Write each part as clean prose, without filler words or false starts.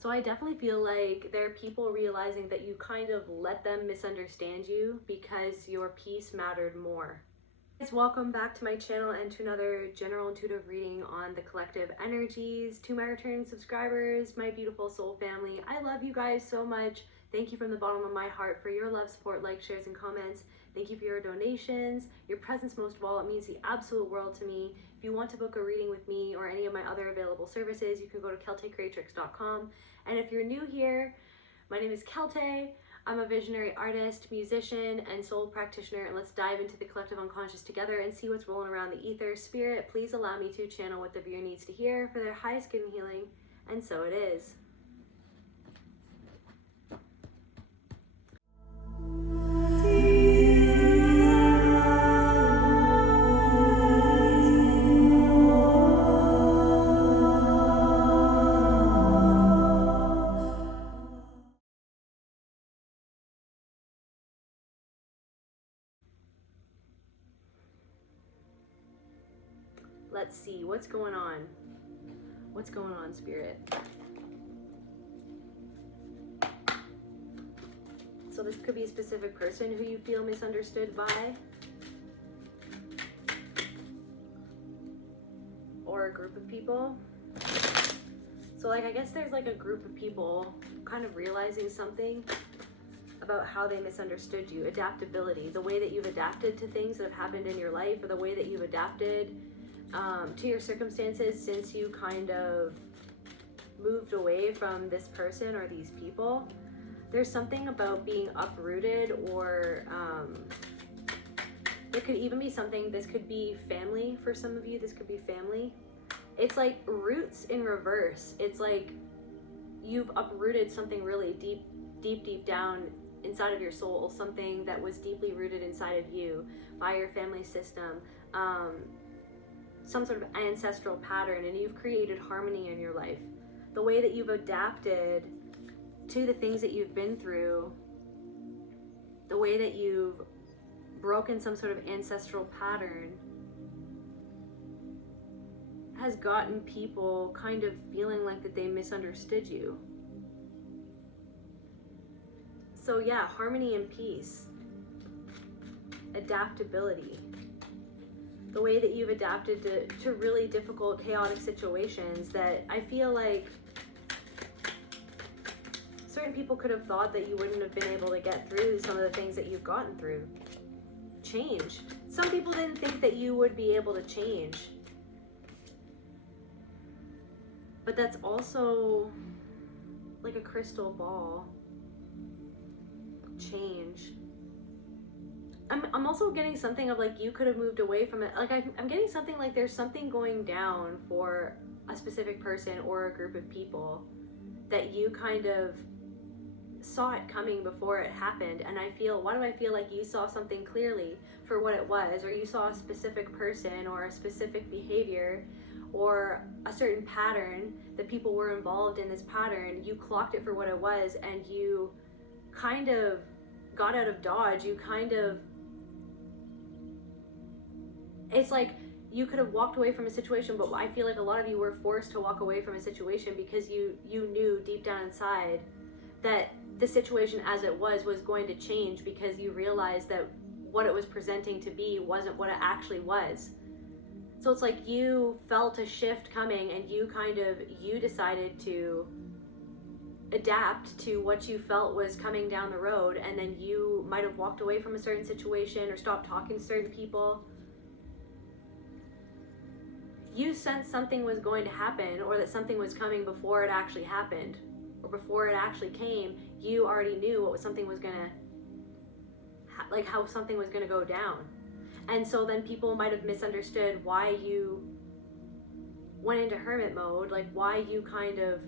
So I definitely feel like there are people realizing that you kind of let them misunderstand you because your peace mattered more. Guys, welcome back to my channel and to another general intuitive reading on the collective energies. To my returning subscribers, my beautiful soul family, I love you guys so much. Thank you from the bottom of my heart for your love, support, likes, shares, and comments. Thank you for your donations, your presence most of all. It means the absolute world to me. If you want to book a reading with me or any of my other available services, you can go to keltecreatrix.com. And if you're new here, my name is Kelte. I'm a visionary artist, musician, and soul practitioner, and let's dive into the collective unconscious together and see what's rolling around the ether. Spirit, please allow me to channel what the viewer needs to hear for their highest good and healing, and so it is. Let's see, what's going on? What's going on, Spirit? So this could be a specific person who you feel misunderstood by, or a group of people. So like, I guess there's like a group of people kind of realizing something about how they misunderstood you. Adaptability, the way that you've adapted to things that have happened in your life, or the way that you've adapted to your circumstances since you kind of moved away from this person or these people. There's something about being uprooted, or it could even be something, this could be family for some of you, this could be family. It's like roots in reverse. It's like you've uprooted something really deep down inside of your soul, something that was deeply rooted inside of you by your family system, some sort of ancestral pattern, and you've created harmony in your life. The way that you've adapted to the things that you've been through, the way that you've broken some sort of ancestral pattern, has gotten people kind of feeling like that they misunderstood you. So yeah, harmony and peace, adaptability. The way that you've adapted to really difficult, chaotic situations that I feel like certain people could have thought that you wouldn't have been able to get through some of the things that you've gotten through. Change. Some people didn't think that you would be able to change. But that's also like a crystal ball. Change. I'm also getting something of like you could have moved away from it. Like I'm getting something like there's something going down for a specific person or a group of people that you kind of saw it coming before it happened. And why do I feel like you saw something clearly for what it was, or you saw a specific person or a specific behavior or a certain pattern that people were involved in this pattern. You clocked it for what it was, and you kind of got out of dodge. You kind of, it's like you could have walked away from a situation, but I feel like a lot of you were forced to walk away from a situation because you knew deep down inside that the situation as it was going to change, because you realized that what it was presenting to be wasn't what it actually was. So it's like you felt a shift coming, and you decided to adapt to what you felt was coming down the road, and then you might have walked away from a certain situation or stopped talking to certain people. You sensed something was going to happen, or that something was coming before it actually happened, or before it actually came. You already knew what something was gonna, like how something was gonna go down. And so then people might have misunderstood why you went into hermit mode, like why you kind of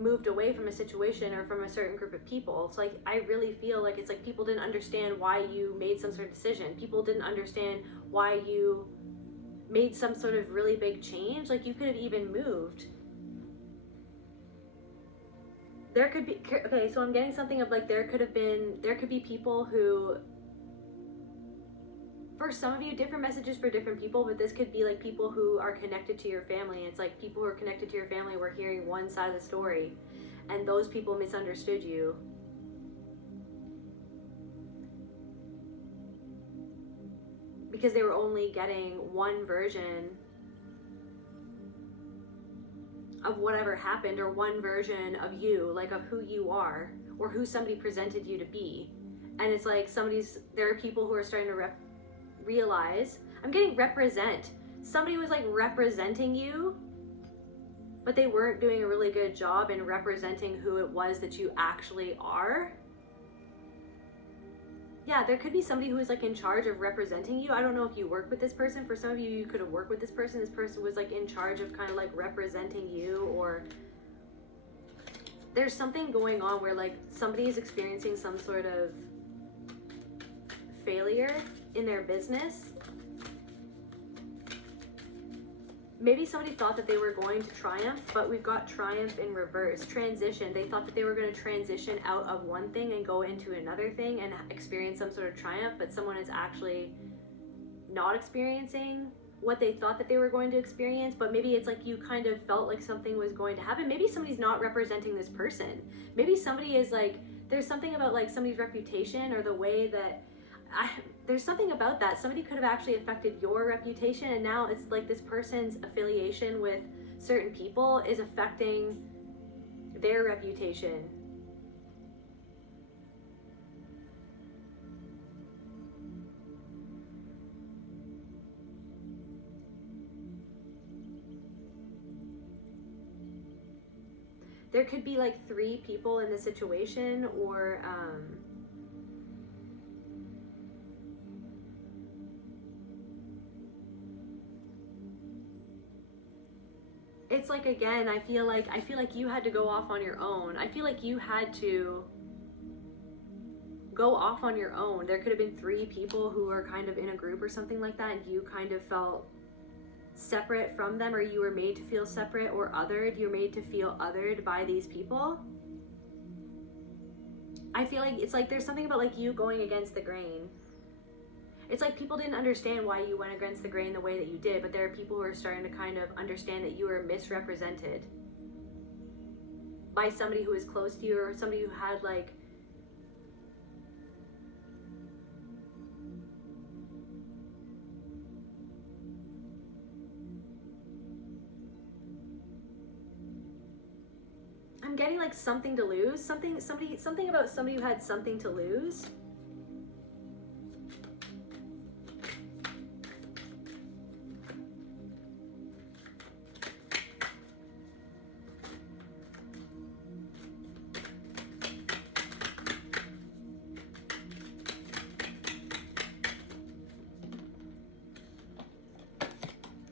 moved away from a situation or from a certain group of people. It's like, I really feel like it's like people didn't understand why you made some sort of decision. People didn't understand why you made some sort of really big change. Like you could have even moved. There could be, okay, so I'm getting something of like there could be people who, for some of you, different messages for different people, but this could be like people who are connected to your family. It's like people who are connected to your family were hearing one side of the story. and those people misunderstood you. Because they were only getting one version of whatever happened, or one version of you, like of who you are, or who somebody presented you to be. And it's like there are people who are starting to realize, I'm getting represent. Somebody was like representing you, but they weren't doing a really good job in representing who it was that you actually are. Yeah, there could be somebody who is like in charge of representing you. I don't know if you work with this person. For some of you, you could have worked with this person. This person was like in charge of kind of like representing you, or there's something going on where like somebody is experiencing some sort of failure in their business. Maybe somebody thought that they were going to triumph, but we've got triumph in reverse. Transition. They thought that they were going to transition out of one thing and go into another thing and experience some sort of triumph, but someone is actually not experiencing what they thought that they were going to experience. But maybe it's like you kind of felt like something was going to happen. Maybe somebody's not representing this person. Maybe somebody is like, there's something about like somebody's reputation, or the way that there's something about that. Somebody could have actually affected your reputation, and now it's like this person's affiliation with certain people is affecting their reputation. There could be like 3 people in the situation, or it's like, again, I feel like you had to go off on your own. I feel like you had to go off on your own. There could have been 3 people who are kind of in a group or something like that, and you kind of felt separate from them, or you were made to feel separate or othered. You're made to feel othered by these people. I feel like it's like there's something about like you going against the grain. It's like people didn't understand why you went against the grain the way that you did, but there are people who are starting to kind of understand that you were misrepresented by somebody who is close to you, or somebody who had like I'm getting like something to lose, something about somebody who had something to lose.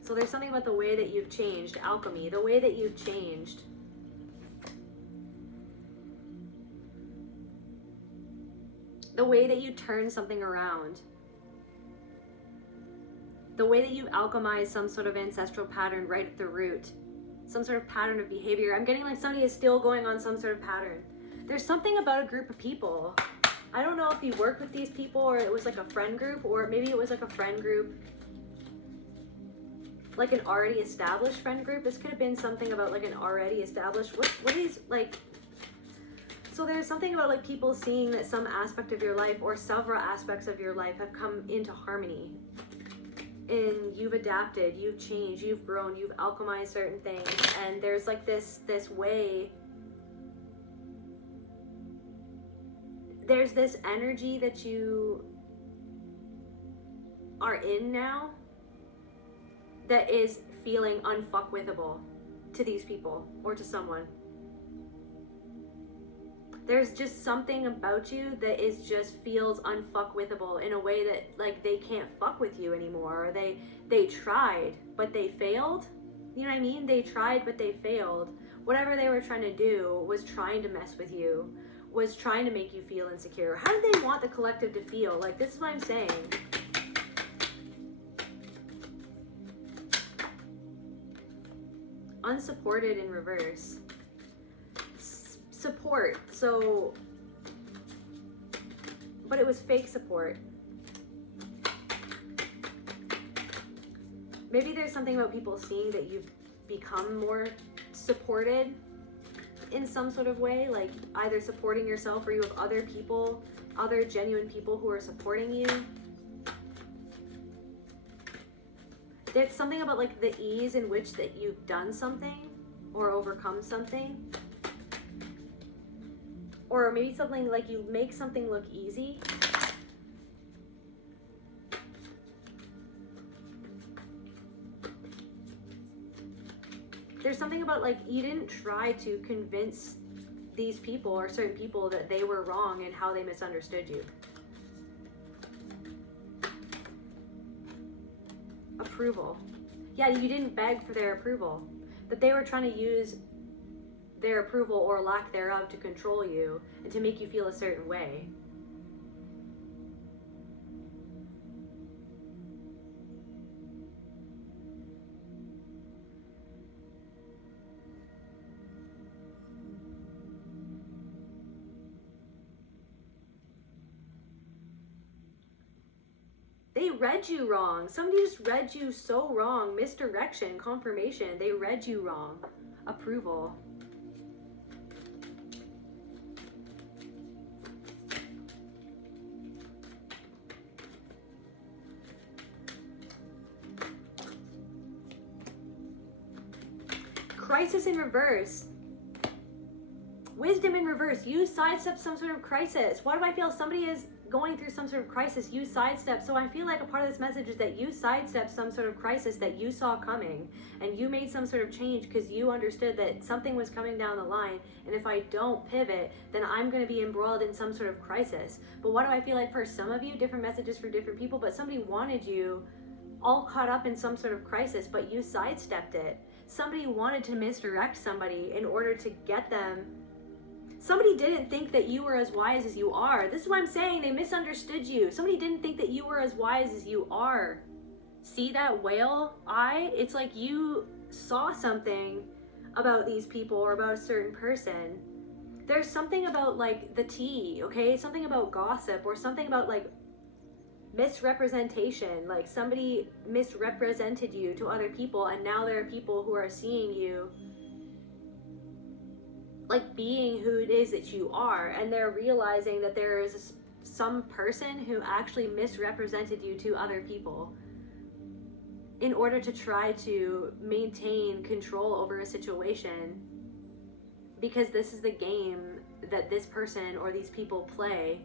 So there's something about the way that you've changed, alchemy, the way that you've changed. The way that you turn something around. The way that you've alchemized some sort of ancestral pattern right at the root. Some sort of pattern of behavior. I'm getting like somebody is still going on some sort of pattern. There's something about a group of people. I don't know if you work with these people, or it was like a friend group, or maybe it was like a friend group, like an already established friend group. This could have been something about like an already established, what is like, so there's something about like people seeing that some aspect of your life, or several aspects of your life, have come into harmony. And you've adapted, you've changed, you've grown, you've alchemized certain things. And there's like this way, there's this energy that you are in now that is feeling unfuckwithable to these people or to someone. There's just something about you that is just feels unfuckwithable in a way that like they can't fuck with you anymore, or they tried but they failed. You know what I mean? They tried but they failed. Whatever they were trying to do was trying to mess with you, was trying to make you feel insecure. How do they want the collective to feel? Like, this is what I'm saying. Unsupported in reverse. Support, so, but it was fake support. Maybe there's something about people seeing that you've become more supported in some sort of way, like either supporting yourself or you have other people, other genuine people who are supporting you. There's something about like the ease in which that you've done something or overcome something. Or maybe something like you make something look easy. There's something about like you didn't try to convince these people or certain people that they were wrong and how they misunderstood you. Approval. Yeah, you didn't beg for their approval. That they were trying to use their approval or lack thereof to control you and to make you feel a certain way. They read you wrong. Somebody just read you so wrong. Misdirection, confirmation. They read you wrong. Approval. Crisis in reverse. Wisdom in reverse. You sidestep some sort of crisis. Why do I feel somebody is going through some sort of crisis? You sidestep. So I feel like a part of this message is that you sidestep some sort of crisis that you saw coming, and you made some sort of change because you understood that something was coming down the line, and if I don't pivot, then I'm going to be embroiled in some sort of crisis. But what do I feel like for some of you? Different messages for different people, but somebody wanted you all caught up in some sort of crisis, but you sidestepped it. Somebody wanted to misdirect somebody in order to get them. Somebody didn't think that you were as wise as you are. This is what I'm saying. They misunderstood you. Somebody didn't think that you were as wise as you are. See that whale eye? It's like you saw something about these people or about a certain person. There's something about like the tea, okay? Something about gossip or something about like misrepresentation. Like somebody misrepresented you to other people, and now there are people who are seeing you like being who it is that you are, and they're realizing that there is some person who actually misrepresented you to other people in order to try to maintain control over a situation, because this is the game that this person or these people play.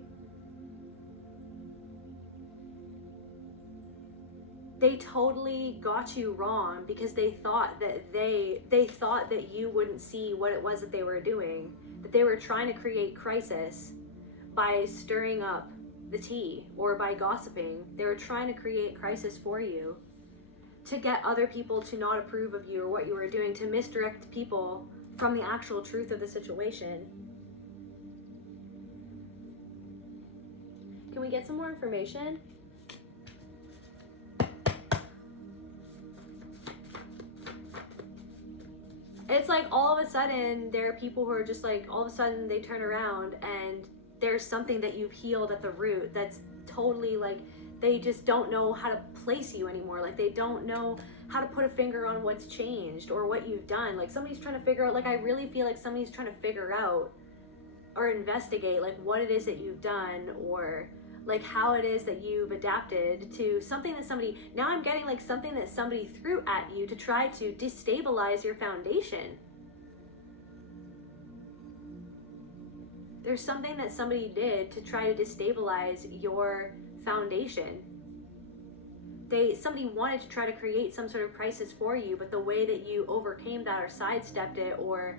They totally got you wrong because they thought that they thought that you wouldn't see what it was that they were doing, that they were trying to create crisis by stirring up the tea or by gossiping. They were trying to create crisis for you to get other people to not approve of you or what you were doing, to misdirect people from the actual truth of the situation. Can we get some more information? It's like all of a sudden there are people who are just like, all of a sudden they turn around and there's something that you've healed at the root that's totally like, they just don't know how to place you anymore. Like they don't know how to put a finger on what's changed or what you've done. Like somebody's trying to figure out, like I really feel like somebody's trying to figure out or investigate like what it is that you've done, or like how it is that you've adapted to something that somebody, now I'm getting like something that somebody threw at you to try to destabilize your foundation. There's something that somebody did to try to destabilize your foundation. Somebody wanted to try to create some sort of crisis for you, but the way that you overcame that or sidestepped it, or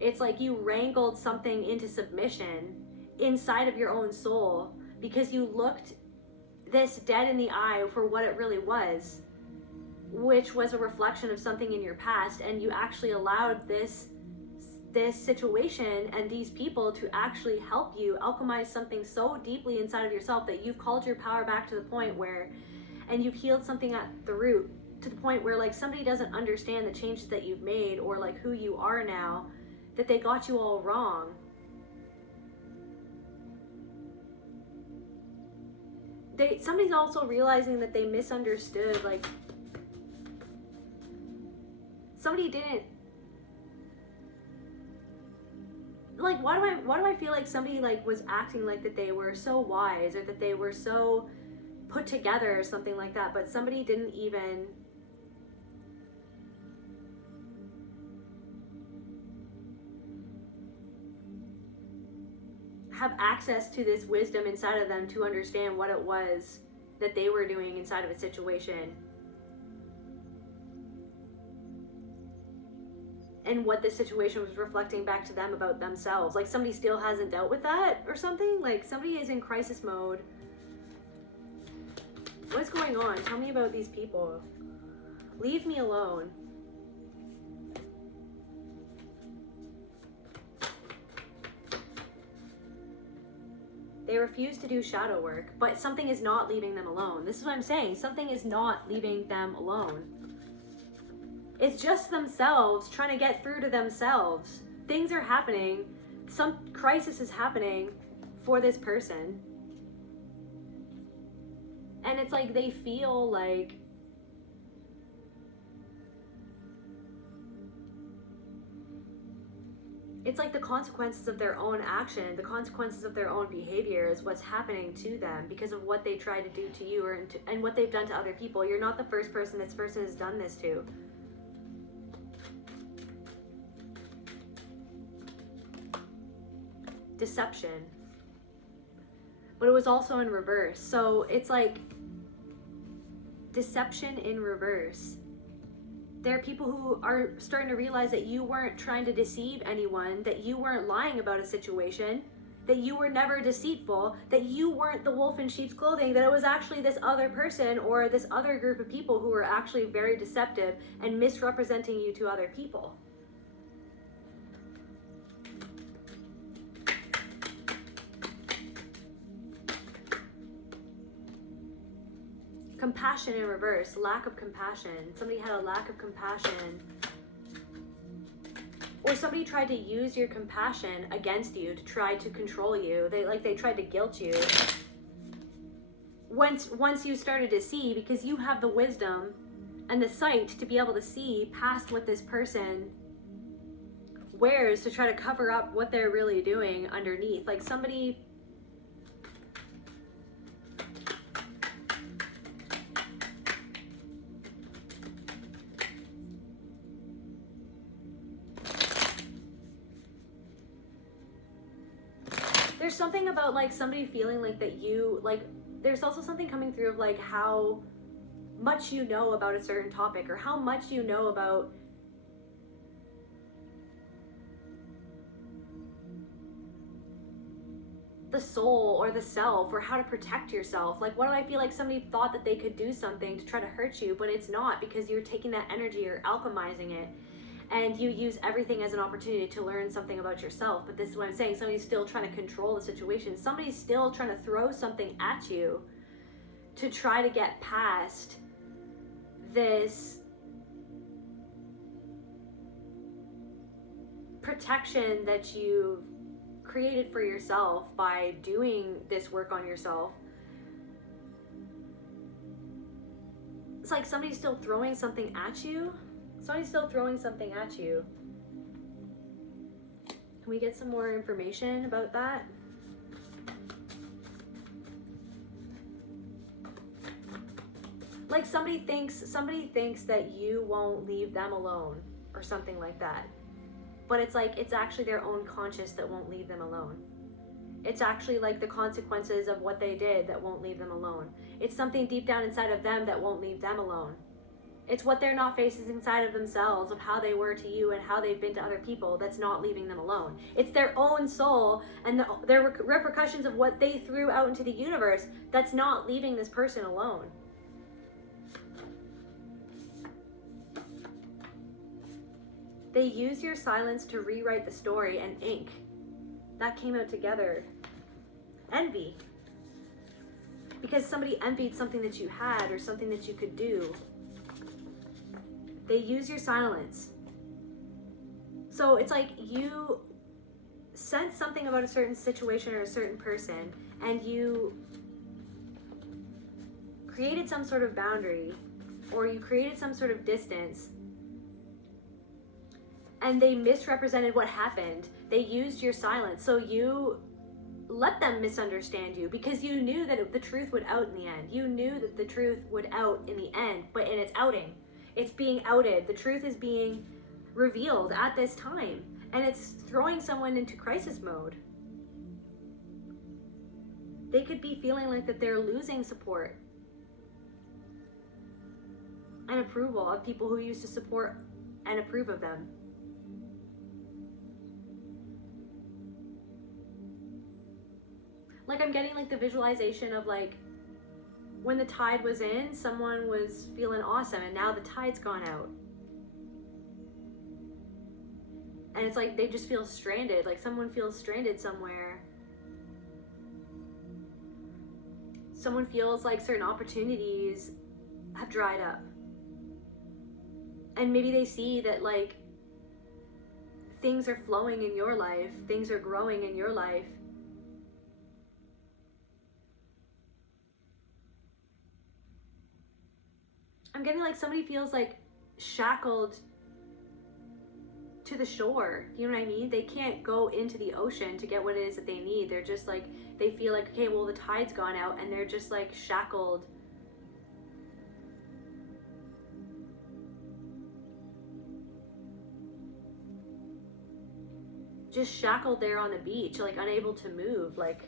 it's like you wrangled something into submission inside of your own soul, because you looked this dead in the eye for what it really was, which was a reflection of something in your past, and you actually allowed this situation and these people to actually help you alchemize something so deeply inside of yourself that you've called your power back to the point where, and you've healed something at the root to the point where like somebody doesn't understand the changes that you've made or like who you are now, that they got you all wrong. Somebody's also realizing that they misunderstood, like somebody didn't, like, why do I feel like somebody like was acting like that they were so wise or that they were so put together or something like that, but somebody didn't even have access to this wisdom inside of them to understand what it was that they were doing inside of a situation and what the situation was reflecting back to them about themselves. Like somebody still hasn't dealt with that or something. Like somebody is in crisis mode. What's going on? Tell me about these people. Leave me alone. They refuse to do shadow work, but something is not leaving them alone. This is what I'm saying. Something is not leaving them alone. It's just themselves trying to get through to themselves. Things are happening. Some crisis is happening for this person. And it's like they feel like it's like the consequences of their own action, the consequences of their own behavior is what's happening to them because of what they try to do to you and what they've done to other people. You're not the first person this person has done this to. Deception. But it was also in reverse. So it's like deception in reverse. There are people who are starting to realize that you weren't trying to deceive anyone, that you weren't lying about a situation, that you were never deceitful, that you weren't the wolf in sheep's clothing, that it was actually this other person or this other group of people who were actually very deceptive and misrepresenting you to other people. Compassion in reverse, lack of compassion. Somebody had a lack of compassion. Or somebody tried to use your compassion against you to try to control you. They tried to guilt you. Once you started to see, because you have the wisdom and the sight to be able to see past what this person wears to try to cover up what they're really doing underneath. Like somebody... There's something about like somebody feeling like that you, like, there's also something coming through of like how much you know about a certain topic or how much you know about the soul or the self or how to protect yourself. Like, what do I feel like somebody thought that they could do something to try to hurt you, but it's not, because you're taking that energy or alchemizing it. And you use everything as an opportunity to learn something about yourself. But this is what I'm saying. Somebody's still trying to control the situation. Somebody's still trying to throw something at you to try to get past this protection that you've created for yourself by doing this work on yourself. It's like somebody's still throwing something at you. Somebody's still throwing something at you. Can we get some more information about that? Like somebody thinks that you won't leave them alone or something like that. But it's like, it's actually their own conscience that won't leave them alone. It's actually like the consequences of what they did that won't leave them alone. It's something deep down inside of them that won't leave them alone. It's what they're not facing inside of themselves, of how they were to you and how they've been to other people, that's not leaving them alone. It's their own soul and their repercussions of what they threw out into the universe that's not leaving this person alone. They use your silence to rewrite the story and ink. That came out together. Envy. Because somebody envied something that you had or something that you could do. They use your silence. So it's like you sense something about a certain situation or a certain person, and you created some sort of boundary, or you created some sort of distance, and they misrepresented what happened They used your silence. So you let them misunderstand you because you knew that the truth would out in the end. You knew that the truth would out in the end, but in its outing, it's being outed. The truth is being revealed at this time, and it's throwing someone into crisis mode. They could be feeling like that they're losing support and approval of people who used to support and approve of them. Like, I'm getting like the visualization of like when the tide was in, someone was feeling awesome, and now the tide's gone out. And it's like they just feel stranded, like someone feels stranded somewhere. Someone feels like certain opportunities have dried up. And maybe they see that like things are flowing in your life, things are growing in your life. I'm getting like somebody feels like shackled to the shore. You know what I mean? They can't go into the ocean to get what it is that they need. They're just like, they feel like, okay, well, the tide's gone out, and they're just like shackled. Just shackled there on the beach, like unable to move, like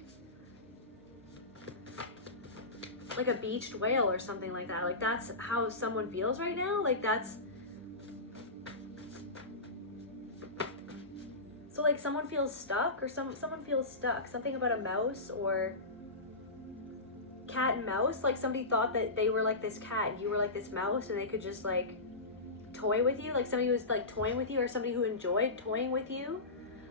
a beached whale or something like that. Like that's how someone feels right now. Like that's, so like someone feels stuck, or someone feels stuck. Something about a mouse or cat and mouse. Like somebody thought that they were like this cat and you were like this mouse, and they could just like toy with you. Like somebody was like toying with you, or somebody who enjoyed toying with you.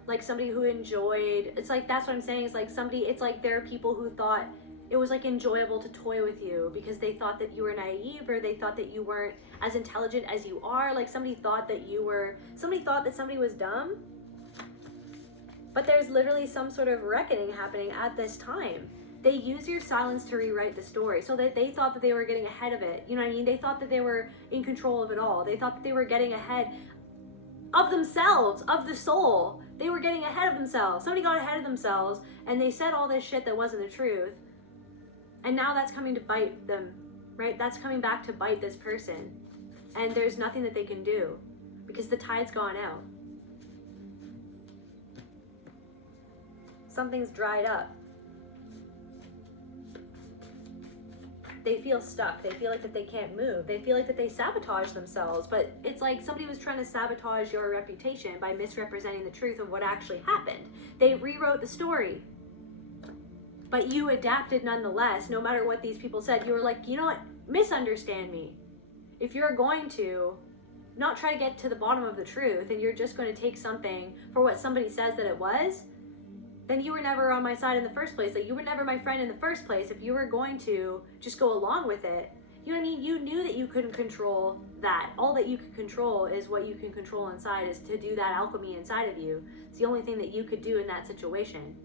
Like somebody who enjoyed, it's like, that's what I'm saying, is like somebody, it's like there are people who thought it was like enjoyable to toy with you because they thought that you were naive, or they thought that you weren't as intelligent as you are. Like somebody thought that somebody was dumb. But there's literally some sort of reckoning happening at this time. They use your silence to rewrite the story, so that they thought that they were getting ahead of it. You know what I mean? They thought that they were in control of it all. They thought that they were getting ahead of themselves, of the soul. They were getting ahead of themselves. Somebody got ahead of themselves, and they said all this shit that wasn't the truth. And now that's coming to bite them, right? That's coming back to bite this person. And there's nothing that they can do because the tide's gone out. Something's dried up. They feel stuck. They feel like that they can't move. They feel like that they sabotage themselves. But it's like somebody was trying to sabotage your reputation by misrepresenting the truth of what actually happened. They rewrote the story. But you adapted nonetheless, no matter what these people said. You were like, you know what? Misunderstand me. If you're going to not try to get to the bottom of the truth, and you're just going to take something for what somebody says that it was, then you were never on my side in the first place. Like, you were never my friend in the first place if you were going to just go along with it. You know what I mean? You knew that you couldn't control that. All that you could control is what you can control inside, is to do that alchemy inside of you. It's the only thing that you could do in that situation.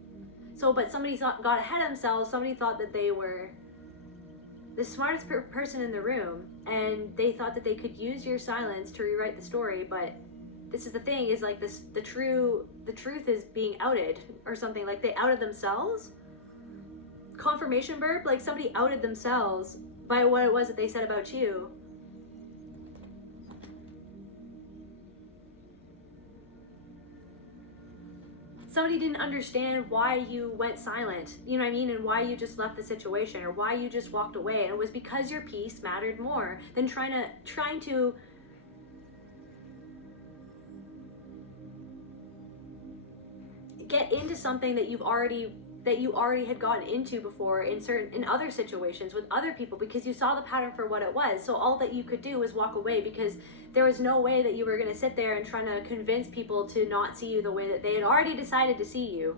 So, but somebody got ahead of themselves. Somebody thought that they were the smartest person in the room, and they thought that they could use your silence to rewrite the story. But this is the thing, is like this, the truth is being outed or something. Like they outed themselves. Confirmation burp, like somebody outed themselves by what it was that they said about you. Somebody didn't understand why you went silent, you know what I mean, and why you just left the situation, or why you just walked away. And it was because your peace mattered more than trying to get into something that you already had gotten into before in other situations with other people, because you saw the pattern for what it was. So all that you could do was walk away, because there was no way that you were going to sit there and trying to convince people to not see you the way that they had already decided to see you.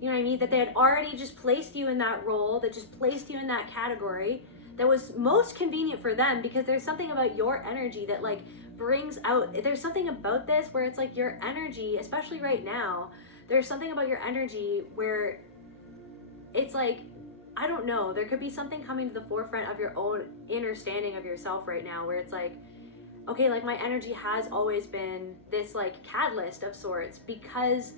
You know what I mean? That they had already just placed you in that role, that just placed you in that category that was most convenient for them, because there's something about your energy that like brings out, there's something about this where it's like your energy, especially right now, there's something about your energy where it's like, I don't know, there could be something coming to the forefront of your own understanding of yourself right now, where it's like, okay, like my energy has always been this like catalyst of sorts because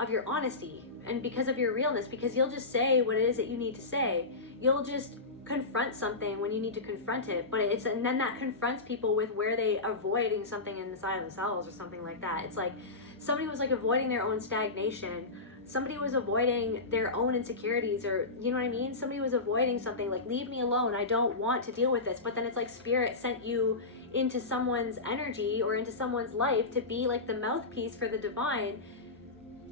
of your honesty and because of your realness, because you'll just say what it is that you need to say. You'll just confront something when you need to confront it, and then that confronts people with where they avoiding something inside of themselves or something like that. It's like somebody was like avoiding their own stagnation. Somebody was avoiding their own insecurities, or you know what I mean? Somebody was avoiding something, like, leave me alone, I don't want to deal with this. But then it's like spirit sent you into someone's energy or into someone's life to be like the mouthpiece for the divine,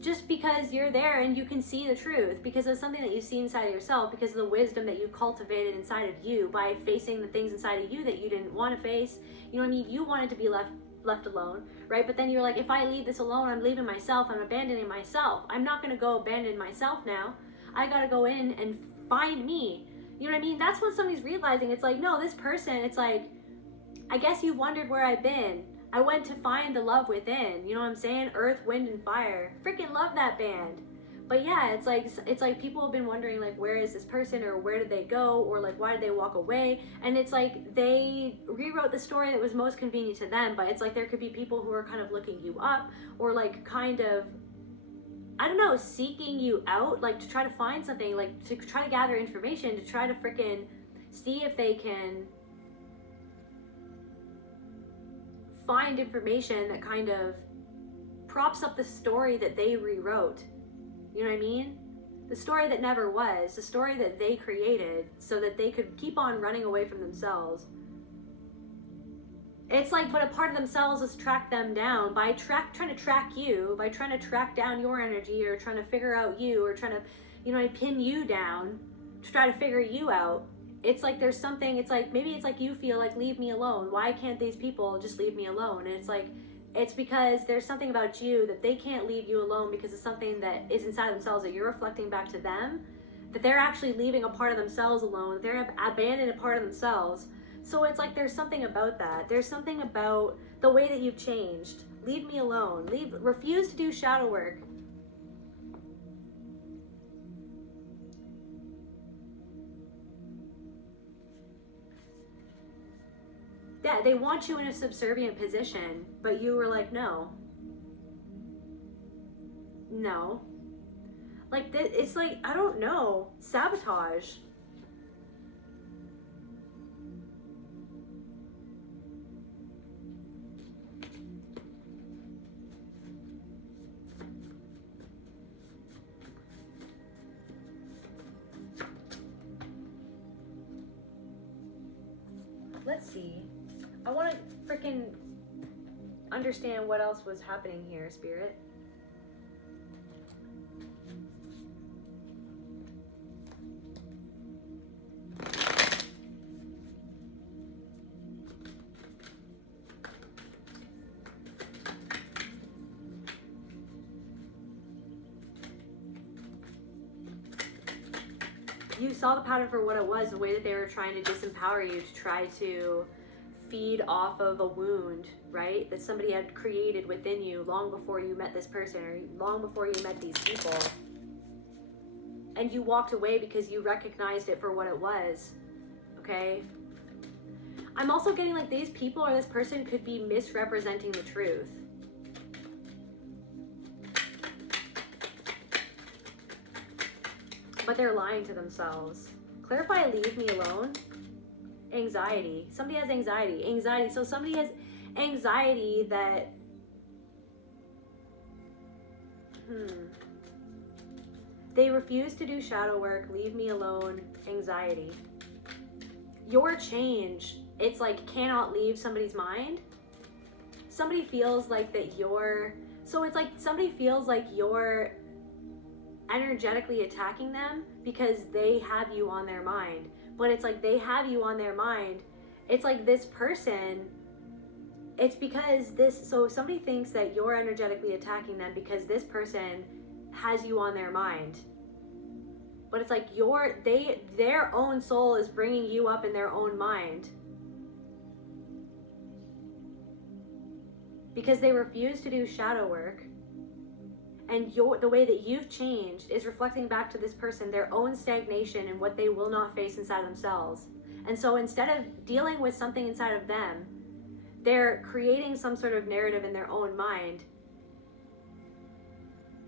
just because you're there and you can see the truth, because of something that you see inside of yourself, because of the wisdom that you cultivated inside of you by facing the things inside of you that you didn't want to face. You know what I mean? You wanted to be left alone, right? But then you're like, if I leave this alone, I'm leaving myself, I'm abandoning myself. I'm not going to go abandon myself now. I got to go in and find me. You know what I mean? That's what somebody's realizing. It's like, no, this person, it's like, I guess you wondered where I've been. I went to find the love within. You know what I'm saying? Earth, Wind, and Fire. Freaking love that band. But yeah, it's like people have been wondering, like, where is this person, or where did they go, or like, why did they walk away? And it's like they rewrote the story that was most convenient to them. But it's like there could be people who are kind of looking you up, or like kind of, I don't know, seeking you out, like to try to find something, like to try to gather information, to try to freaking see if they can find information that kind of props up the story that they rewrote. You know what I mean? The story that never was, the story that they created so that they could keep on running away from themselves. It's like, but a part of themselves has tracked them down by trying to track you, by trying to track down your energy, or trying to figure out you, or trying to, you know, pin you down to try to figure you out. It's like there's something, it's like, maybe it's like you feel like, leave me alone. Why can't these people just leave me alone? And it's like, it's because there's something about you that they can't leave you alone, because it's something that is inside themselves that you're reflecting back to them, that they're actually leaving a part of themselves alone, that they're abandoning a part of themselves. So it's like there's something about that. There's something about the way that you've changed. Leave me alone. Refuse to do shadow work. Yeah, they want you in a subservient position, but you were like, no. Like, it's like, I don't know, sabotage. Let's see. I want to freaking understand what else was happening here, Spirit. You saw the pattern for what it was, the way that they were trying to disempower you, to try to feed off of a wound, right? That somebody had created within you long before you met this person, or long before you met these people. And you walked away because you recognized it for what it was, okay? I'm also getting like these people or this person could be misrepresenting the truth. But they're lying to themselves. Clarify, leave me alone. Anxiety. Somebody has anxiety. Anxiety. So somebody has anxiety that... They refuse to do shadow work. Leave me alone. Anxiety. Your change, it's like cannot leave somebody's mind. Somebody feels like that you're... So it's like somebody feels like you're energetically attacking them because they have you on their mind. But it's like they have you on their mind. It's like this person, it's because this, so somebody thinks that you're energetically attacking them because this person has you on their mind. But it's like their own soul is bringing you up in their own mind. Because they refuse to do shadow work. And the way that you've changed is reflecting back to this person their own stagnation and what they will not face inside themselves. And so instead of dealing with something inside of them, they're creating some sort of narrative in their own mind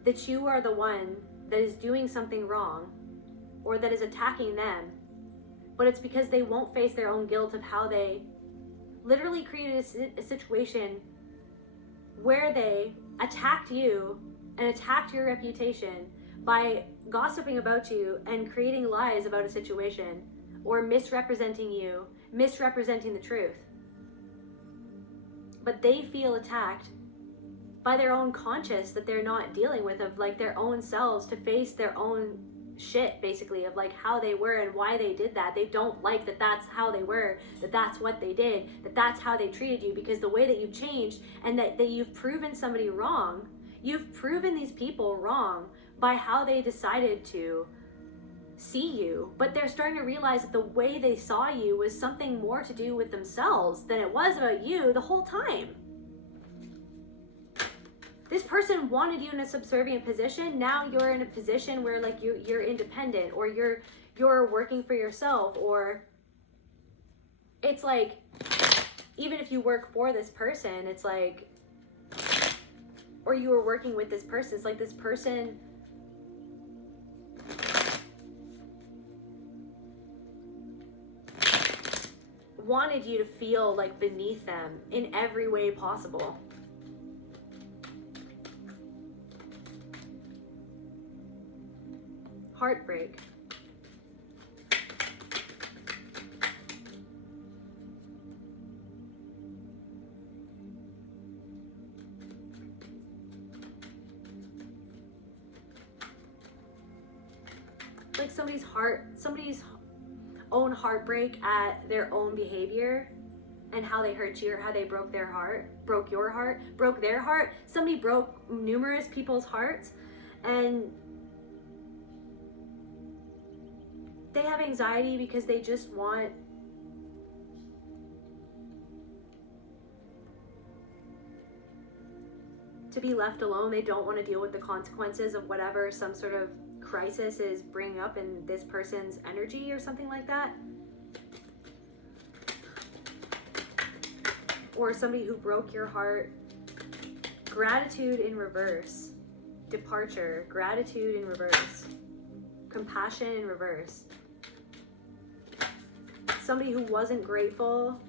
that you are the one that is doing something wrong or that is attacking them, but it's because they won't face their own guilt of how they literally created a situation where they attacked you and attacked your reputation by gossiping about you and creating lies about a situation or misrepresenting you, misrepresenting the truth. But they feel attacked by their own conscience that they're not dealing with, of like their own selves, to face their own shit, basically, of like how they were and why they did that. They don't like that that's how they were, that that's what they did, that that's how they treated you, because the way that you've changed and that you've proven somebody wrong, you've proven these people wrong by how they decided to see you. But they're starting to realize that the way they saw you was something more to do with themselves than it was about you the whole time. This person wanted you in a subservient position. Now you're in a position where like you're independent, or you're working for yourself, or it's like, even if you work for this person, it's like, or you were working with this person, it's like this person wanted you to feel like beneath them in every way possible. Heartbreak. Like somebody's own heartbreak at their own behavior and how they hurt you, or how they broke their heart, broke your heart, broke their heart. Somebody broke numerous people's hearts, and they have anxiety because they just want to be left alone. They don't want to deal with the consequences of whatever some sort of crisis is bringing up in this person's energy or something like that. Or somebody who broke your heart. Gratitude in reverse. Departure. Gratitude in reverse. Compassion in reverse. Somebody who wasn't grateful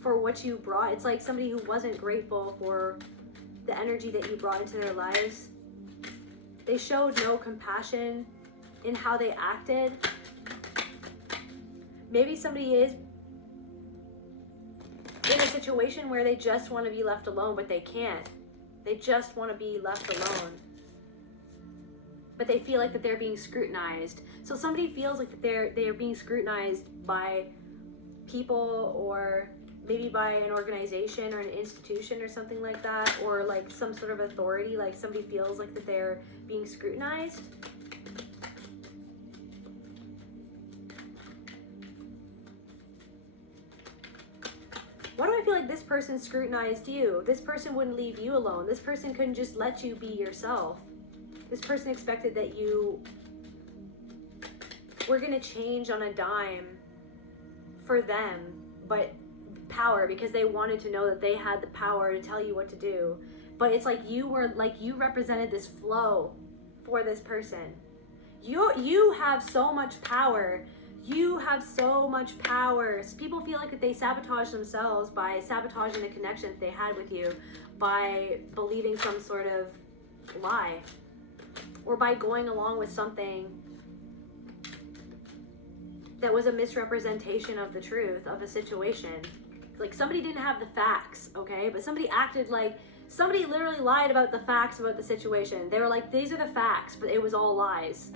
for what you brought. It's like somebody who wasn't grateful for the energy that you brought into their lives. They showed no compassion in how they acted. Maybe somebody is in a situation where they just want to be left alone, but they can't. They just want to be left alone. But they feel like that they're being scrutinized. So somebody feels like that they're being scrutinized by people, or maybe by an organization or an institution or something like that, or like some sort of authority. Like somebody feels like that they're being scrutinized. Why do I feel like this person scrutinized you? This person wouldn't leave you alone. This person couldn't just let you be yourself. This person expected that you were gonna change on a dime for them, but power, because they wanted to know that they had the power to tell you what to do. But it's like you represented this flow for this person. You have so much power. You have so much power. So people feel like that they sabotage themselves by sabotaging the connection that they had with you, by believing some sort of lie, or by going along with something that was a misrepresentation of the truth of a situation. Like somebody didn't have the facts, okay? But somebody acted like, somebody literally lied about the facts about the situation. They were like, these are the facts, but it was all lies.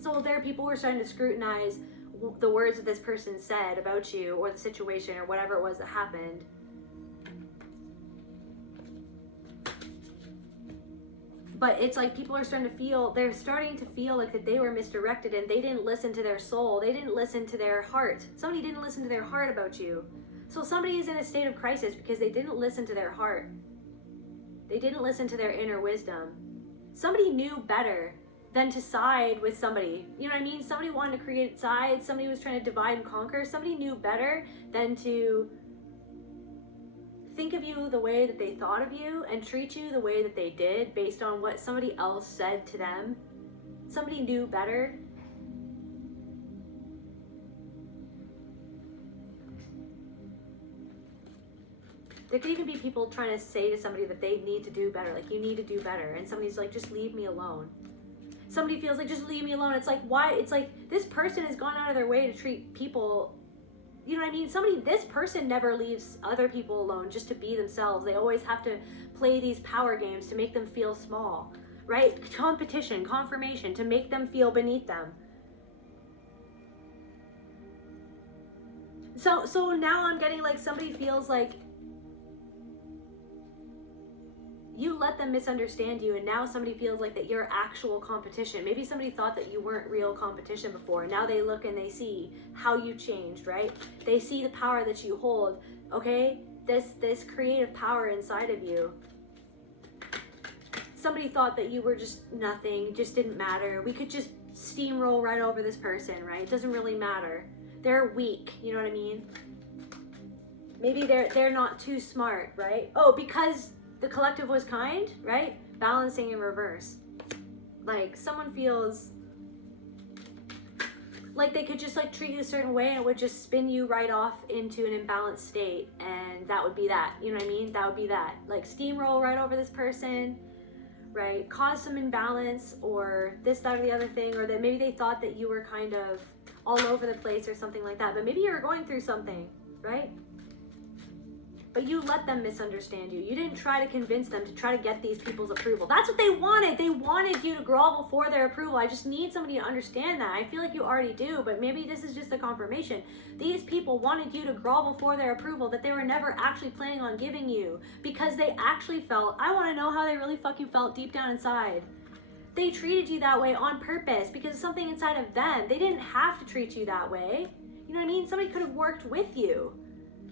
So there, people were starting to scrutinize the words that this person said about you, or the situation, or whatever it was that happened. But it's like people are starting to feel like that they were misdirected, and they didn't listen to their soul. They didn't listen to their heart. Somebody didn't listen to their heart about you. So somebody is in a state of crisis because they didn't listen to their heart. They didn't listen to their inner wisdom. Somebody knew better than to side with somebody. You know what I mean? Somebody wanted to create sides. Somebody was trying to divide and conquer. Somebody knew better than to think of you the way that they thought of you and treat you the way that they did based on what somebody else said to them, somebody knew better. There could even be people trying to say to somebody that they need to do better, like, you need to do better, and somebody's like, just leave me alone. Somebody feels like, just leave me alone. It's like, why? It's like, this person has gone out of their way to treat people, you know what I mean? This person never leaves other people alone just to be themselves. They always have to play these power games to make them feel small, right? Competition, confirmation, to make them feel beneath them. So now I'm getting like, somebody feels like you let them misunderstand you, and now somebody feels like that you're actual competition. Maybe somebody thought that you weren't real competition before, and now they look and they see how you changed, right? They see the power that you hold, okay? This creative power inside of you. Somebody thought that you were just nothing, just didn't matter. We could just steamroll right over this person, right? It doesn't really matter. They're weak, you know what I mean? Maybe they're not too smart, right? Oh, because the collective was kind, right? Balancing in reverse. Like, someone feels like they could just like treat you a certain way and it would just spin you right off into an imbalanced state, and that would be that, you know what I mean? That would be that. Like, steamroll right over this person, right? Cause some imbalance or this, that, or the other thing, or that maybe they thought that you were kind of all over the place or something like that, but maybe you were going through something, right? But you let them misunderstand you. You didn't try to convince them to try to get these people's approval. That's what they wanted. They wanted you to grovel for their approval. I just need somebody to understand that. I feel like you already do, but maybe this is just a confirmation. These people wanted you to grovel for their approval that they were never actually planning on giving you, because they actually felt, I want to know how they really fucking felt deep down inside. They treated you that way on purpose because of something inside of them. They didn't have to treat you that way. You know what I mean? Somebody could have worked with you.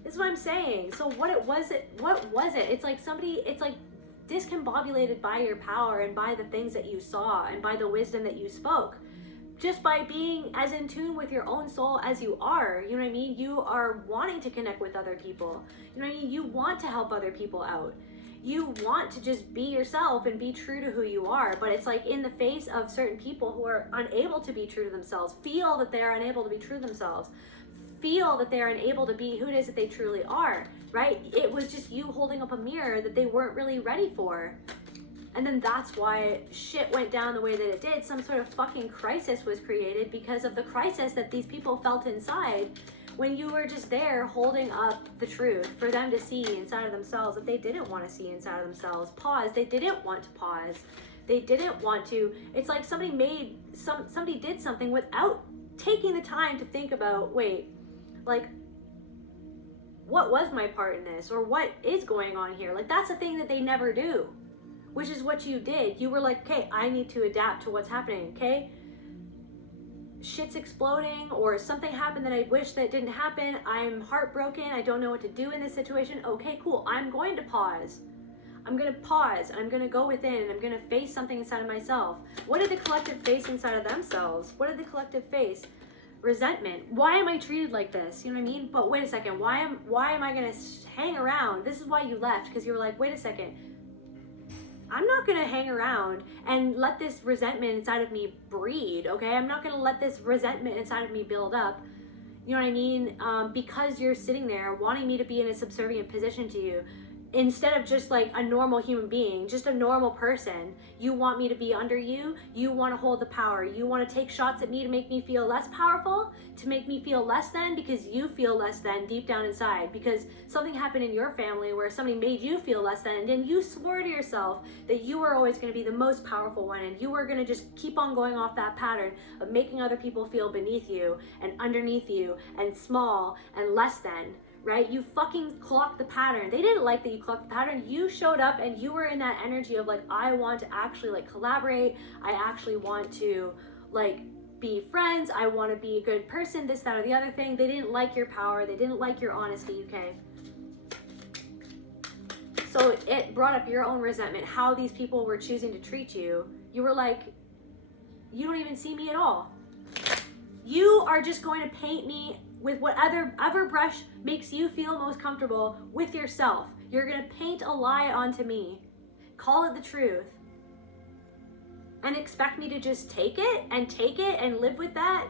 This is what I'm saying. So what was it? It's like somebody, it's like discombobulated by your power and by the things that you saw and by the wisdom that you spoke. Just by being as in tune with your own soul as you are, you know what I mean? You are wanting to connect with other people. You know what I mean? You want to help other people out. You want to just be yourself and be true to who you are, but it's like in the face of certain people who are unable to be true to themselves, feel that they're unable to be true to themselves, feel that they're unable to be who it is that they truly are, right? It was just you holding up a mirror that they weren't really ready for. And then that's why shit went down the way that it did. Some sort of fucking crisis was created because of the crisis that these people felt inside when you were just there holding up the truth for them to see inside of themselves that they didn't want to see inside of themselves. Pause. They didn't want to pause. They didn't want to. It's like somebody did something without taking the time to think about, wait, like, what was my part in this? Or what is going on here? Like, that's the thing that they never do, which is what you did. You were like, okay, I need to adapt to what's happening, okay? Shit's exploding, or something happened that I wish that didn't happen. I'm heartbroken. I don't know what to do in this situation. Okay, cool. I'm going to pause. I'm going to pause. I'm going to go within and I'm going to face something inside of myself. What did the collective face inside of themselves? What did the collective face? Resentment. Why am I treated like this? You know what I mean? But wait a second. Why am I going to hang around? This is why you left, because you were like, wait a second. I'm not going to hang around and let this resentment inside of me breed, okay? I'm not going to let this resentment inside of me build up. You know what I mean? Because you're sitting there wanting me to be in a subservient position to you. Instead of just like a normal human being, just a normal person, you want me to be under you. You want to hold the power. You want to take shots at me to make me feel less powerful, to make me feel less than, because you feel less than deep down inside, because something happened in your family where somebody made you feel less than, and then you swore to yourself that you were always going to be the most powerful one, and you were going to just keep on going off that pattern of making other people feel beneath you and underneath you and small and less than. Right? You fucking clocked the pattern. They didn't like that you clocked the pattern. You showed up and you were in that energy of like, I want to actually like collaborate. I actually want to like be friends. I want to be a good person, this, that, or the other thing. They didn't like your power. They didn't like your honesty, okay? So it brought up your own resentment, how these people were choosing to treat you. You were like, you don't even see me at all. You are just going to paint me with whatever brush makes you feel most comfortable with yourself. You're gonna paint a lie onto me, call it the truth, and expect me to just take it and live with that?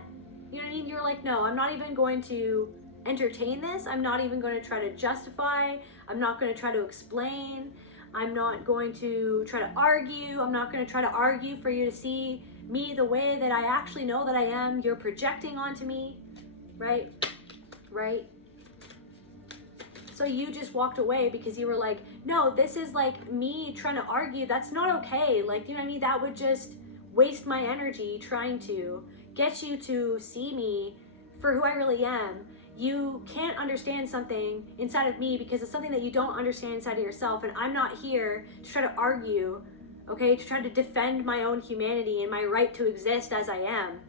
You know what I mean? You're like, no, I'm not even going to entertain this. I'm not even going to try to justify. I'm not going to try to explain. I'm not going to try to argue. I'm not going to try to argue for you to see me the way that I actually know that I am. You're projecting onto me, right? Right? So you just walked away because you were like, no, this is like me trying to argue. That's not okay. Like, you know what I mean? That would just waste my energy trying to get you to see me for who I really am. You can't understand something inside of me because it's something that you don't understand inside of yourself. And I'm not here to try to argue, okay, to try to defend my own humanity and my right to exist as I am.